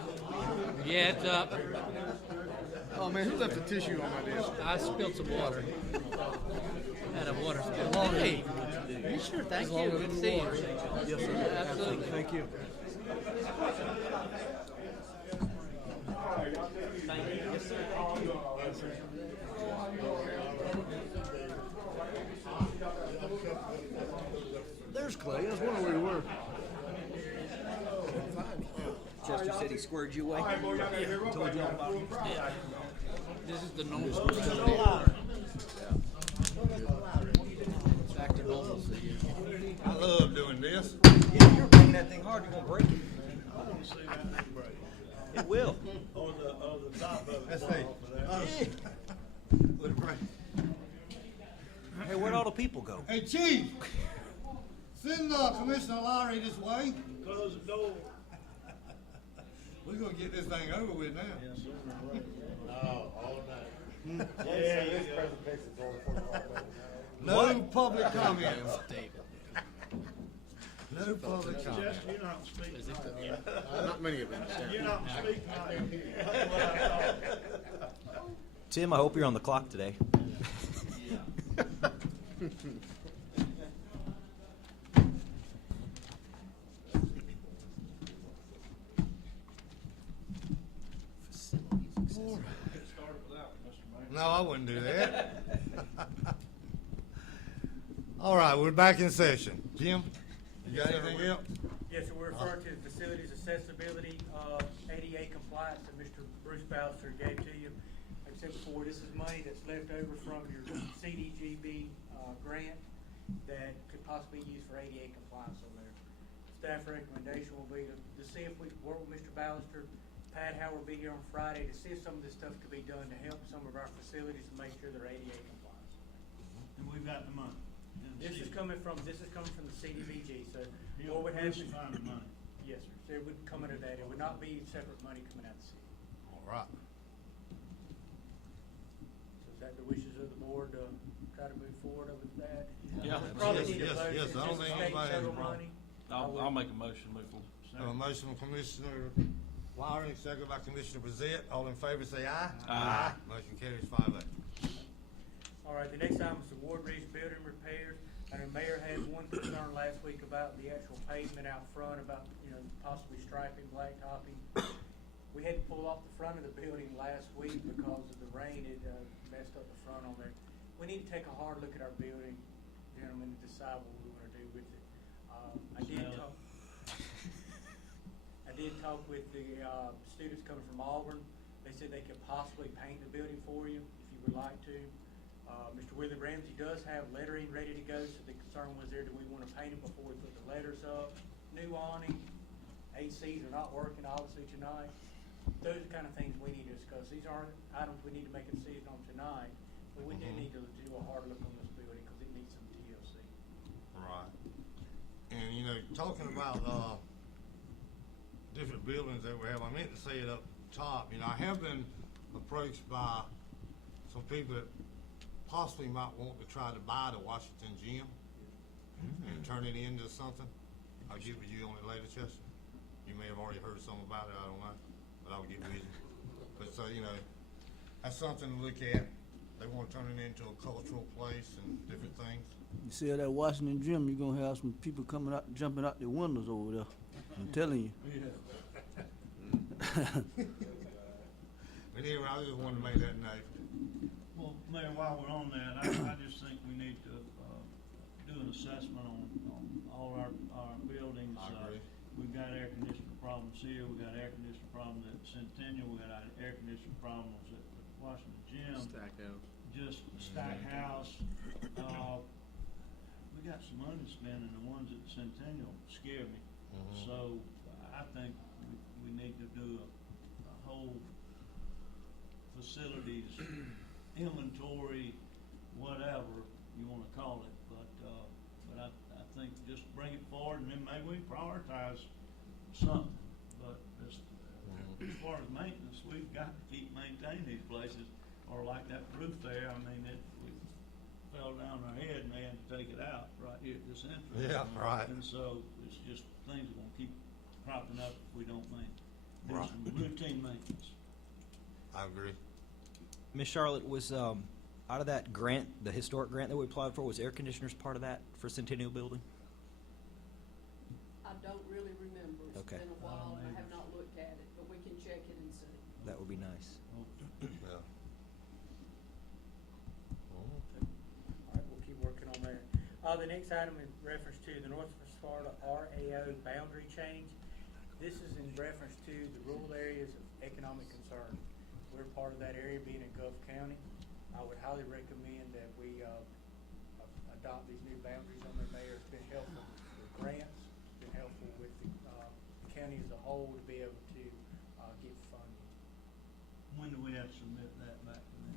Yeah, it's up. Oh man, who left the tissue on my desk? I spilled some water. Had a water spill. Hey, you sure? Thank you. Good to see you. Yes, sir. Absolutely. Thank you. There's Clay. I was wondering where you were. Chester said he squared you away. Told you all about it. Yeah. This is the normal. Back to normalcy. I love doing this. Yeah, you're making that thing hard. You're gonna break it. It will. On the top of it. Let's see. Hey, where'd all the people go? Hey, Chief, send Commissioner Lowry this way. Close the door. We're gonna get this thing over with now. All night. No public comments. No public comment. Jesse, you're not speaking. Not many of them. You're not speaking. Tim, I hope you're on the clock today. No, I wouldn't do that. All right, we're back in session. Jim, you got anything else? Yes, sir, we're referring to the facilities accessibility, ADA compliance that Mr. Bruce Ballister gave to you. Like I said before, this is money that's left over from your CDGB grant that could possibly be used for ADA compliance on there. Staff recommendation will be to see if we can work with Mr. Ballister. Pat Howard will be here on Friday to see if some of this stuff could be done to help some of our facilities and make sure they're ADA compliant. And we've got the money. This is coming from the CDBG, so You'll what would happen? find the money. Yes, sir. So it would come out of that. It would not be separate money coming out of the city. All right. So is that the wishes of the board to try to move forward with that? Yeah. Probably need a Yes, vote. yes, It's I don't just think state anybody has a federal problem. money. I'll make a motion, move forward. Have a motion from Commissioner Lowry, second by Commissioner Brazette. All in favor, say aye. Aye. Motion carries 5-0. All right, the next item is the Ward Ridge building repairs. I know Mayor had one concern last week about the actual pavement out front, about, possibly striping, blacktopping. We had to pull off the front of the building last week because of the rain. It messed up the front on there. We need to take a hard look at our building, gentlemen, to decide what we want to do with it. I did talk with the students coming from Auburn. They said they could possibly paint the building for you if you would like to. Mr. Willie Ramsey does have lettering ready to go, so the concern was there, do we want to paint it before we put the letters up? New awning, ACs are not working obviously tonight. Those are the kind of things we need to discuss. These aren't items we need to make a decision on tonight, but we do need to do a hard look on this building because it needs some TLC. Right. And, talking about different buildings that we have. I meant to say it up top. You know, I have been approached by some people that possibly might want to try to buy the Washington Gym and turn it into something. I'll get with you on it later, Chester. You may have already heard something about it, I don't know, but I'll get with you. But so, you know, that's something to look at. They want to turn it into a cultural place and different things. You see that Washington Gym, you're gonna have some people coming out, jumping out the windows over there. I'm telling you. But anyway, I just wanted to make that note. Well, Mayor, while we're on that, I just think we need to do an assessment on all our buildings. I agree. We've got air conditioning problems here, we've got air conditioning problems at Centennial, we've got air conditioning problems at the Washington Gym. Stack house. Just Stack House. We got some money to spend, and the ones at Centennial scare me. So I think we need to do a whole facilities inventory, whatever you wanna call it, but I think just bring it forward and then maybe we prioritize something. But as far as maintenance, we've got to keep maintaining these places, or like that roof there, I mean, it fell down our head and they had to take it out right here at this entrance. Yeah, right. And so it's just things are gonna keep cropping up if we don't do Right. some routine maintenance. I agree. Miss Charlotte, was out of that grant, the historic grant that we applied for, was air conditioners part of that for Centennial Building? I don't really remember. It's Okay. been a while, and I have not looked at it, but we can check it and see. That would be nice. Yeah. All right, we'll keep working on that. The next item in reference to the Northwest Florida RAO boundary change. This is in reference to the rural areas of economic concern. We're part of that area, being in Gulf County. I would highly recommend that we adopt these new boundaries on there, Mayor. It's been helpful with grants, it's been helpful with the county as a whole to be able to get funding. When do we have to submit that back to them?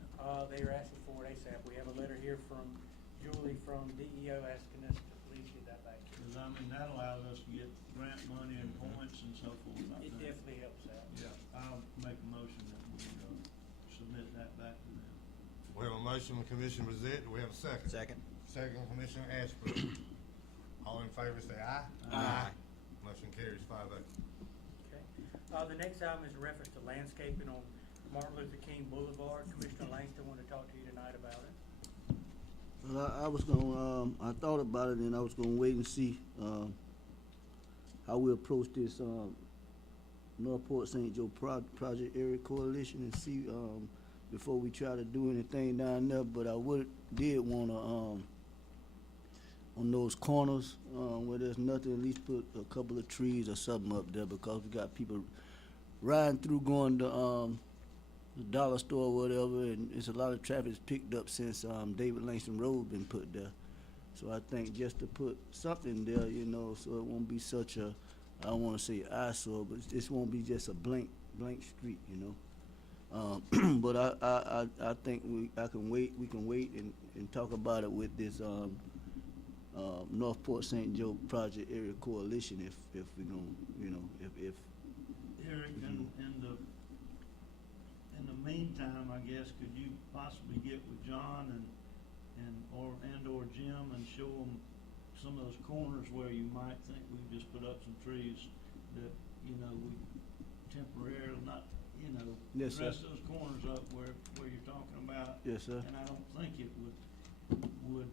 They are asking for it ASAP. We have a letter here from Julie from DEO asking us to please get that back. Because, I mean, that allows us to get grant money and points and so forth. I It think. definitely helps out. Yeah, I'll make a motion that we submit that back to them. We have a motion from Commissioner Brazett. Do we have a second? Second. Second, Commissioner Ashburn. All in favor, say aye. Aye. Motion carries 5-0. Okay. The next item is a reference to landscaping on Martin Luther King Boulevard. Commissioner Langston wanted to talk to you tonight about it. Well, I was gonna, I thought about it and I was gonna wait and see, how we approach this, Northport St. Joe Project Area Coalition and see, before we try to do anything down there, but I did wanna, on those corners, where there's nothing, at least put a couple of trees or something up there, because we got people riding through going to, the dollar store or whatever, and it's a lot of traffic's picked up since, David Langston Road been put there. So I think just to put something there, you know, so it won't be such a, I don't wanna say eyesore, but this won't be just a blank street, you know? But I think we can wait and talk about it with this, Northport St. Joe Project Area Coalition if we gonna, you know, if. Eric, in the meantime, I guess, could you possibly get with John or Jim and show them some of those corners where you might think we just put up some trees that, you know, we temporarily not, you know, Yes, sir. dress those corners up where you're talking about. Yes, sir. And I don't think it would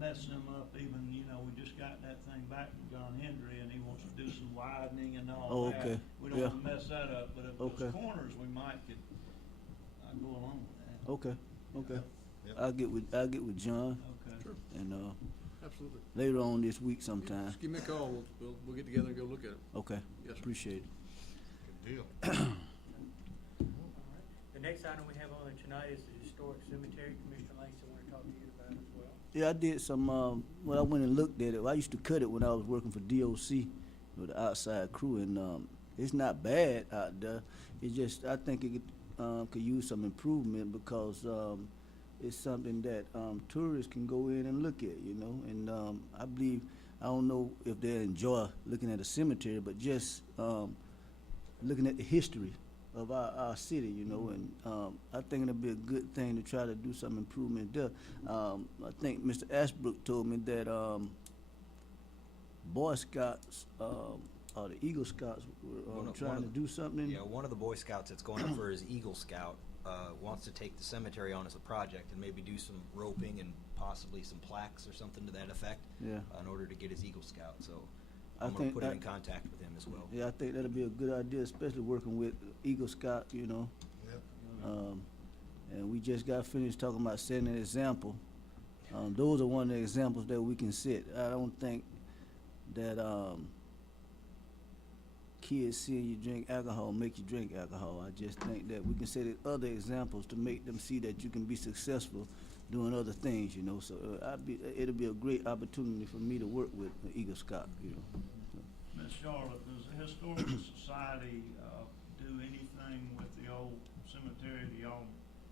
mess them up even, you know, we just got that thing back from John Hendry and he wants to do some widening and all that. Okay. We don't Yeah. wanna mess that up, but if Okay. those corners, we might could, go along with that. Okay, okay. Yep. I'll get with John Okay. Sure. and, Absolutely. later on this week sometime. Just give me a call. We'll get together and go look at it. Okay, Yes, sir. appreciate it. Good deal. All right. The next item we have on there tonight is the Historic Cemetery. Commissioner Langston wanted to talk to you about it as well. Yeah, I did some, well, I went and looked at it. I used to cut it when I was working for DOC with the outside crew, and it's not bad out there. It just, I think it could use some improvement because it's something that tourists can go in and look at, you know. And I I don't know if they enjoy looking at a cemetery, but just looking at the history of our city, you know, and I think it'll be a good thing to try to do some improvement there. I think Mr. Ashbrook told me that Boy Scouts or the Eagle Scouts were trying to do something. Yeah, one of the Boy Scouts that's going up for his Eagle Scout wants to take the cemetery on as a project and maybe do some roping and possibly some plaques or something to that effect. Yeah. In order to get his Eagle Scout. So I I'm going to think put him in that- contact with him as well. Yeah, I think that'll be a good idea, especially working with Eagle Scout, you know. And we just got finished talking about setting an example. Those are one of the examples that we can set. I don't think that kids seeing you drink alcohol make you drink alcohol. I just think that we can set other examples to make them see that you can be successful doing other things, you know. So it'll be a great opportunity for me to work with the Eagle Scout, you know. Ms. Charlotte, does the Historical Society do anything with the old cemetery? Do y'all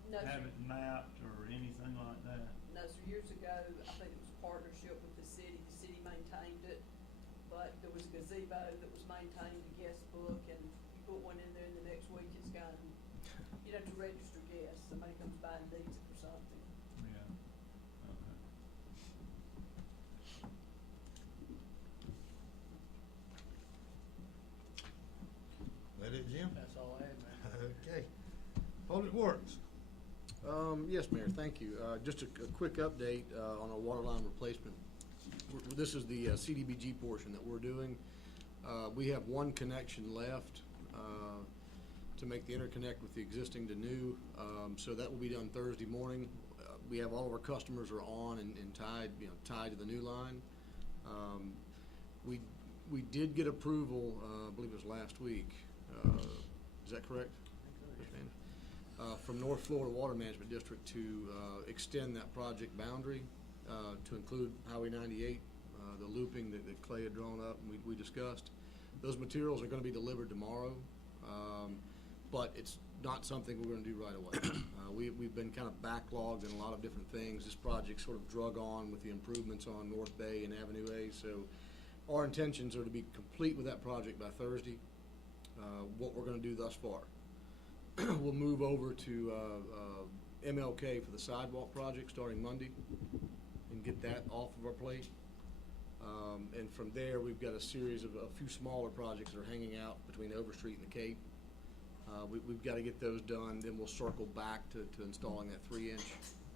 No, sir. have it mapped or anything like that? No, so years ago, I think it was a partnership with the city maintained it, but there was a gazebo that was maintained, a guest book, and you put one in there and the next week it's gone. You'd have to register guests, somebody comes by and needs it for something. Yeah. Okay. That it, Jim? That's all I had, man. Okay. Public Works. Yes, Mayor, thank you. Just a quick update on our water line replacement. This is the CDBG portion that we're doing. We have one connection left to make the interconnect with the existing to new, so that will be done Thursday morning. We have all of our customers are on and tied, tied to the new line. We did get approval, I believe it was last week. Is that correct? From North Florida Water Management District to extend that project boundary to include Highway 98, the looping that Clay had drawn up and we discussed. Those materials are going to be delivered tomorrow, but it's not something we're going to do right away. We've been kind of backlogged in a lot of different things. This project sort of drug on with the improvements on North Bay and Avenue A, so our intentions are to be complete with that project by Thursday. What we're going to do thus far. We'll move over to MLK for the sidewalk project starting Monday and get that off of our plate. And from there, we've got a series of a few smaller projects that are hanging out between Overstreet and the Cape. We've got to get those done. Then we'll circle back to installing that 3-inch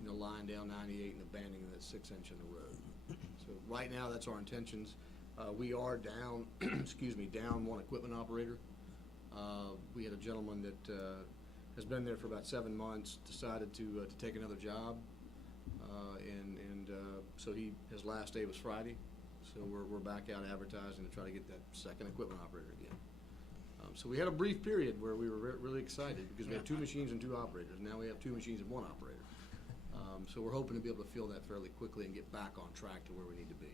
line down 98 and abandoning that 6-inch in the road. So right now, that's our intentions. We are down, down one equipment operator. We had a gentleman that has been there for about 7 months, decided to take another job, and so his last day was Friday. So we're back out advertising to try to get that second equipment operator again. So we had a brief period where we were really excited because we had 2 machines and 2 operators. Now we have 2 machines and 1 operator. So we're hoping to be able to fill that fairly quickly and get back on track to where we need to be.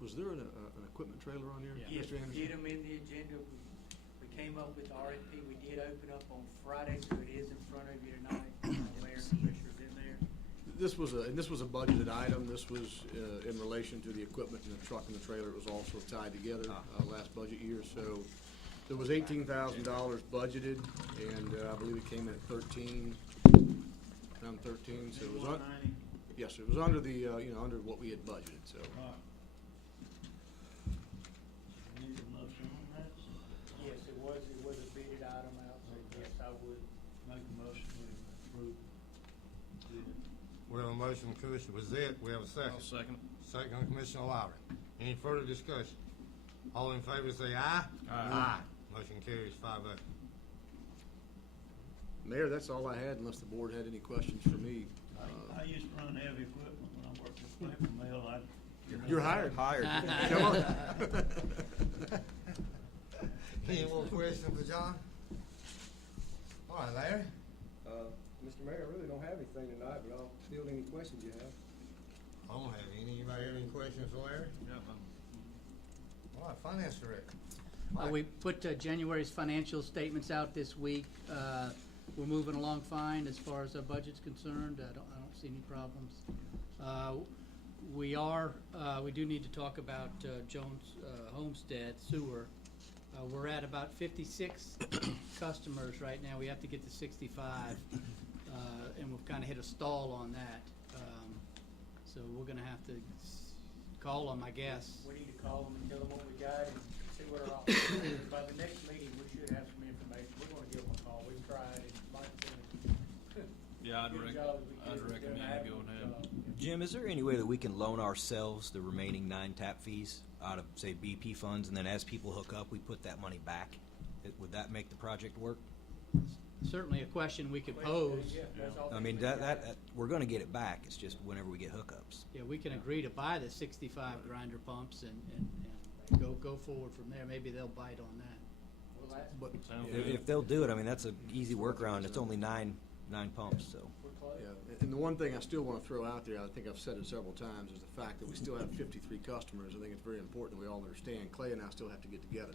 Was there an equipment trailer on here? Yes, Mr. we Anderson? did them in the agenda. We came up with the RFP. We did open up on Friday, so it is in front of you tonight. Mayor and Commissioners in there. This was a budgeted item. This was in relation to the equipment and the truck and the trailer. It was also tied together last budget year. So there was $18,000 budgeted, and I believe it came in at 13, around 13. So it was yes, it was under the under what we had budgeted. So. Need a motion on that? Yes, it was a bidded item out, so yes, I would. Make a motion to approve. We have a motion, Commissioner Bazette. We have a second. I'll second it. Second, Commissioner Lowry. Any further discussion? All in favor say aye. Aye. Motion carries 5-0. Mayor, that's all I had, unless the board had any questions for me. I used to run heavy equipment when I worked at paper mill. You're hired. Hired. Come on. Any more questions for John? All right, Larry. Mr. Mayor, I really don't have anything tonight, but I'll field any questions you have. I don't have any. Anybody have any questions for Larry? All right, Finance Director. We put January's financial statements out this week. We're moving along fine as far as our budget's concerned. I don't see any problems. we do need to talk about Jones Homestead Sewer. We're at about 56 customers right now. We have to get to 65, and we've kind of hit a stall on that. So we're going to have to call them, I guess. We need to call them and tell them what we got and see what our options are. By the next meeting, we should have some information. We're gonna give them a call. We've tried and Mike's done Yeah, as good a job as we can. I'd recommend going ahead. Jim, is there any way that we can loan ourselves the remaining 9 tap fees out of, say, BP funds, and then as people hook up, we put that money back? Would that make the project work? Certainly a question we could pose. Yeah, that's all I mean, we got. that we're going to get it back. It's just whenever we get hookups. Yeah, we can agree to buy the 65 grinder pumps and go forward from there. Maybe they'll bite on that. Well, that's, But Sounds if they'll do it, I mean, that's an easy workaround. It's only nine pumps, so. we're close. Yeah, and the one thing I still want to throw out there, I think I've said it several times, is the fact that we still have 53 customers. I think it's very important that we all understand. Clay and I still have to get together,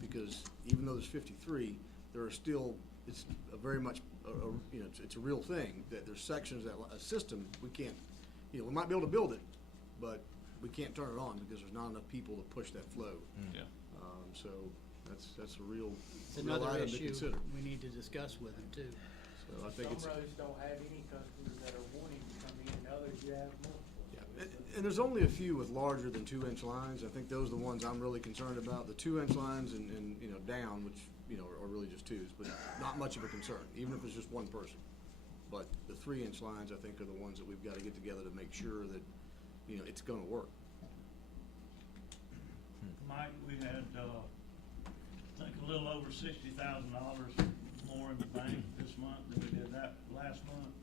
because even though there's 53, there are still, it's a very much, you know, it's a real thing, that there's sections that a system, we can't, you know, we might be able to build it, but we can't turn it on because there's not enough people to push that flow. Yeah. So that's a real, It's real another item to issue consider. we need to discuss with them too. So I think Some it's. roads don't have any customers that are wanting to come in, and others you have multiple. Yeah, and there's only a few with larger than 2-inch lines. I think those are the ones I'm really concerned about. The 2-inch lines and you know, down, which, you know, are really just 2s, but not much of a concern, even if it's just one person. But the 3-inch lines, I think, are the ones that we've got to get together to make sure that, you know, it's gonna work. Mike, we had, I think a little over $60,000 more in the bank this month than we did that last month.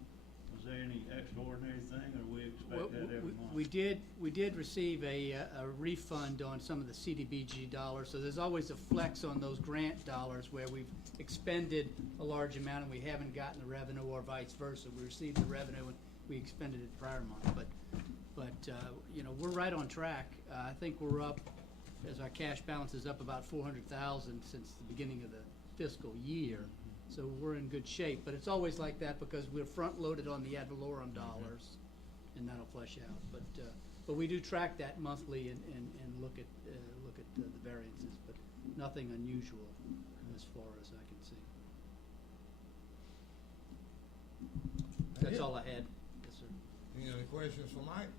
Was there any extraordinary thing, or we Well, expect that every month? we did receive a refund on some of the CDBG dollars, so there's always a flex on those grant dollars where we've expended a large amount and we haven't gotten the revenue, or vice versa. We received the revenue and we expended it the prior month, but you know, we're right on track. I think we're up, as our cash balance is up about 400,000 since the beginning of the fiscal year. So we're in good shape, but it's always like that because we're front-loaded on the ad valorem dollars, and that'll flush out. But we do track that monthly and look at the variances, but nothing unusual as far as I can see. That's all I had. Yes, sir. Any other questions for Mike?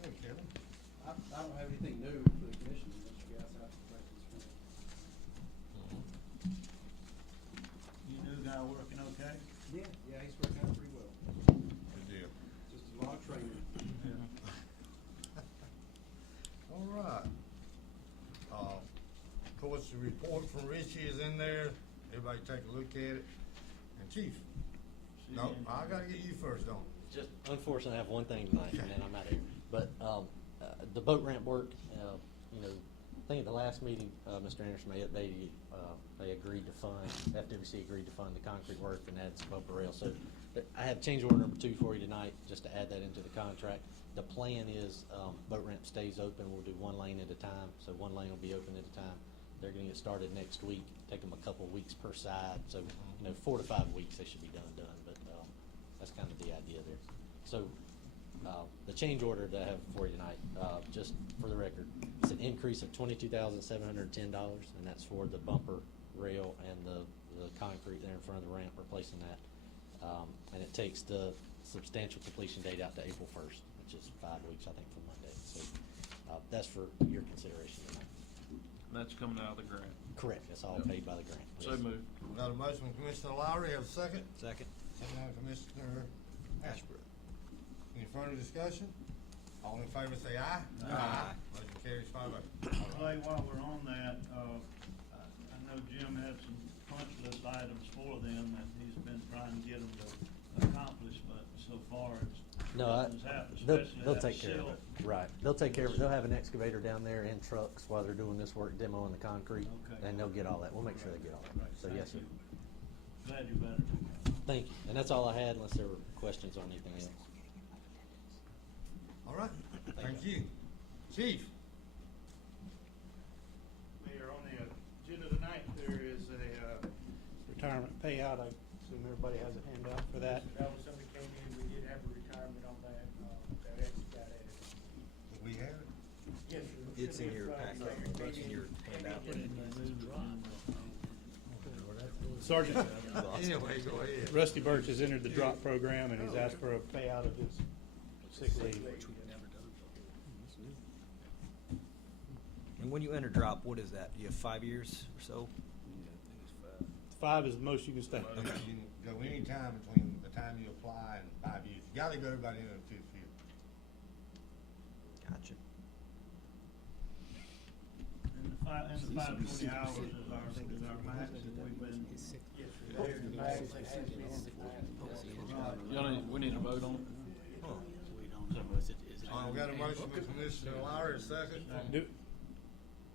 Hey, Kevin. I don't have anything new for the commission unless you guys have some questions for me. You new guy working okay? Yeah, he's working out pretty well. Good deal. Just a lot of training. All right. Of course, the report from Richie is in there. Everybody take a look at it. And Chief, no, I gotta get you first, don't I? Just unfortunately, I have one thing tonight, and then I'm out of here. But the boat ramp work, you know, I think at the last meeting, Mr. Anderson may update you, they agreed to fund, FWC agreed to fund the concrete work and add some bumper rail. So I have change order number 2 for you tonight, just to add that into the contract. The plan is boat ramp stays open. We'll do 1 lane at a time, so 1 lane will be open at a time. They're going to get started next week. Take them a couple of weeks per side, so you know, 4 to 5 weeks they should be done. But that's kind of the idea there. So the change order that I have for you tonight, just for the record, it's an increase of $22,710, and that's for the bumper rail and the concrete there in front of the ramp, replacing that. And it takes the substantial completion date out to April 1st, which is 5 weeks, I think, from Monday. So that's for your consideration tonight. That's coming out of the grant. Correct. That's all paid by the grant. So moved. Got a motion from Commissioner Lowry, have a second? Second. Second by Commissioner Ashbrook. Any further discussion? All in favor say aye. Aye. Motion carries 5-0. Clay, while we're on that, I know Jim had some punch list items for them that he's been trying to get them to accomplish, but so far nothing's happened, especially they'll that take care of silt. it. Right. They'll take care of it. They'll have an excavator down there and trucks while they're doing this work, demoing the concrete, Okay. and they'll get all that. We'll make sure they get all that. So Thank yes, sir. you. Glad you're better. Thank you. And that's all I had, unless there were questions on anything else. All right, thank you. Chief? Mayor, on the agenda tonight, there is a retirement payout. I assume everybody has a handout for that. That was somebody came in, we did have a retirement on that. It's in your packet, it's in your handout. Sergeant, Anyway, go ahead. Rusty Birch has entered the drop program and he's asked for a payout of his sick leave. And when you enter drop, what is that? You have 5 years or so? 5 is the most you can stay. You can go any time between the time you apply and 5 years. You gotta go by the end of the 5th year. Gotcha. And the 520 hours is our max, and we've been. We need to vote on it. We got a motion from Commissioner Lowry, a second. Do-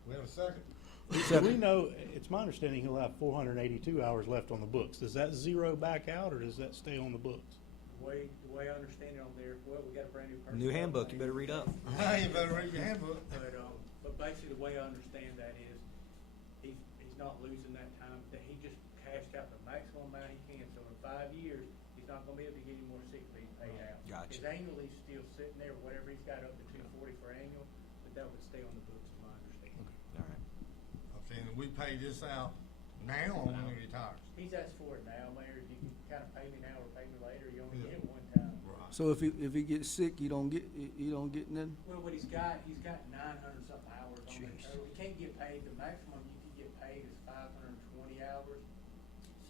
We have a second? Do we know, it's my understanding he'll have 482 hours left on the books. Does that zero back out or does that stay on the books? The way I understand it on there, well, we got a brand new person. New handbook, you better read up. You better read your handbook. But basically, the way I understand that is, he's not losing that time, that he just cashed out the maximum amount he can, so in 5 years, he's not gonna be able to get any more sick leave paid out. Gotcha. His annual leave's still sitting there, whatever he's got up to 240 for annual, but that would stay on the books, is my understanding. All right. Okay, and we pay this out now or when he retires? He's asked for it now, Mayor, if you can kind of pay me now or pay me later, you only get it one time. So if he gets sick, you don't get nothing? Well, what he's got 900 something hours on it. He can't get paid, the maximum you can get paid is 520 hours.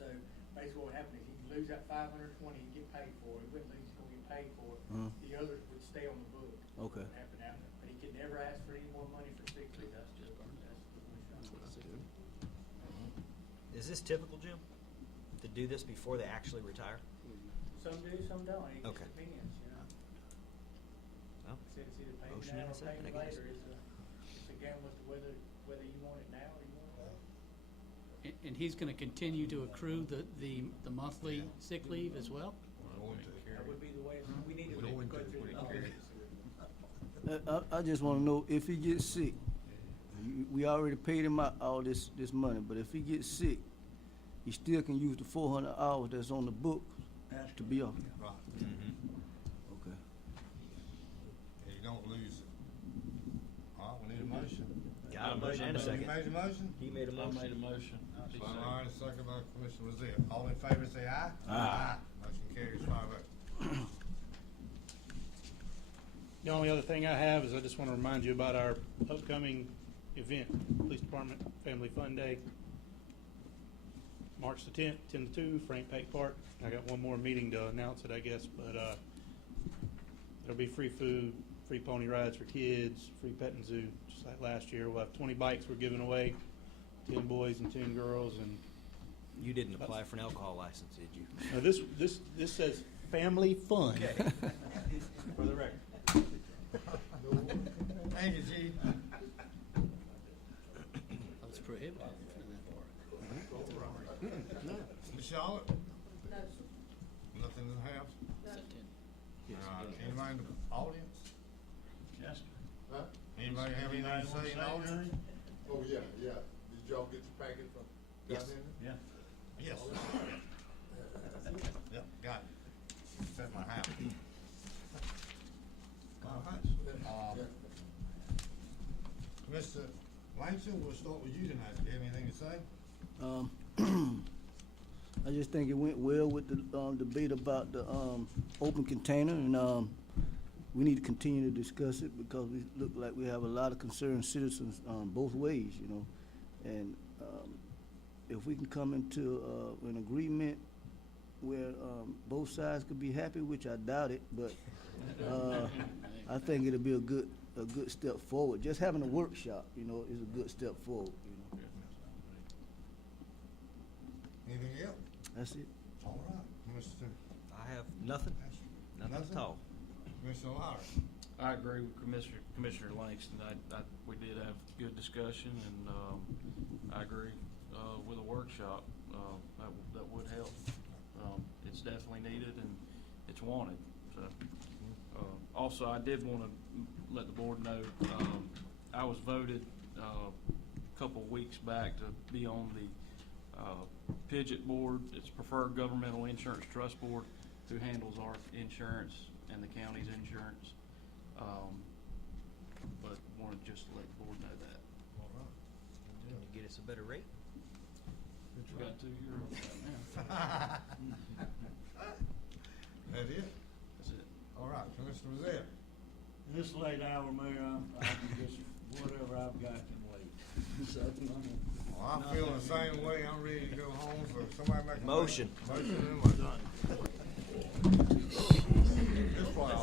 So basically what happened is he'd lose that 520, he'd get paid for it, he wouldn't lose, he's gonna get paid for it. The others would stay on the book. Okay. What happened out there. But he could never ask for any more money for sick leave, that's the Is this typical, Jim? To do this before they actually retire? Some do, some don't, it just Okay. depends, you know. Well, It's either pay me motion in now a or pay second, me I guess. later, it's a gamble as to whether you want it now or you want it later. And he's gonna continue to accrue the monthly sick leave as well? That would be the way, we need to go through the process. I just wanna know, if he gets sick, we already paid him out all this money, but if he gets sick, he still can use the 400 hours that's on the book to be off. Right. Okay. Yeah, you don't lose it. All right, we need a motion. Got a motion and a second. You made a motion? He made a motion. I made a motion. All right, second by Commissioner Rozelle. All in favor, say aye. Aye. Motion carries 5-0. The only other thing I have is I just want to remind you about our upcoming event, Police Department Family Fun Day, March the 10th, 10 to 2, Frank Pake Park. I got one more meeting to announce it, I guess, but there'll be free food, free pony rides for kids, free petting zoo, just like last year. We'll have 20 bikes we're giving away, 10 boys and 10 girls, and You didn't apply for an alcohol license, did you? now this says family fun. Okay. For the record. Thank you, Chief. That's prohibited. Ms. Charlotte? No. Nothing in the house? Anybody in the audience? Yes. Anybody have anything to say in the audience? Oh, yeah. Did y'all get the packet from? Yes. Yeah. Yes. Yep, got it. It's at my house. All right. Mr. Langston, we'll start with you tonight. Do you have anything to say? I just think it went well with the debate about the open container, and we need to continue to discuss it because we look like we have a lot of concerned citizens both ways, you know. And if we can come into an agreement where both sides could be happy, which I doubt it, but I think it'll be a good step forward. Just having a workshop, you know, is a good step forward, you know. Anything else? That's it. All right, Mr. I have nothing. Nothing at all. Commissioner Lowry. I agree with Commissioner Langston. We did have good discussion, and I agree with a workshop. That would help. It's definitely needed and it's wanted. So, also, I did want to let the board know I was voted a couple weeks back to be on the PIDGET board. It's Preferred Governmental Insurance Trust Board, who handles our insurance and the county's insurance. But wanted just to let the us a better rate. We got 2 heroes right now. That it? That's it. All right, Commissioner Roselle. This late hour, Mayor, I can just, whatever I've got can wait. So, Well, I'm feeling the same way. I'm ready to go home, so somebody make a Motion. Motion and a motion. This is what I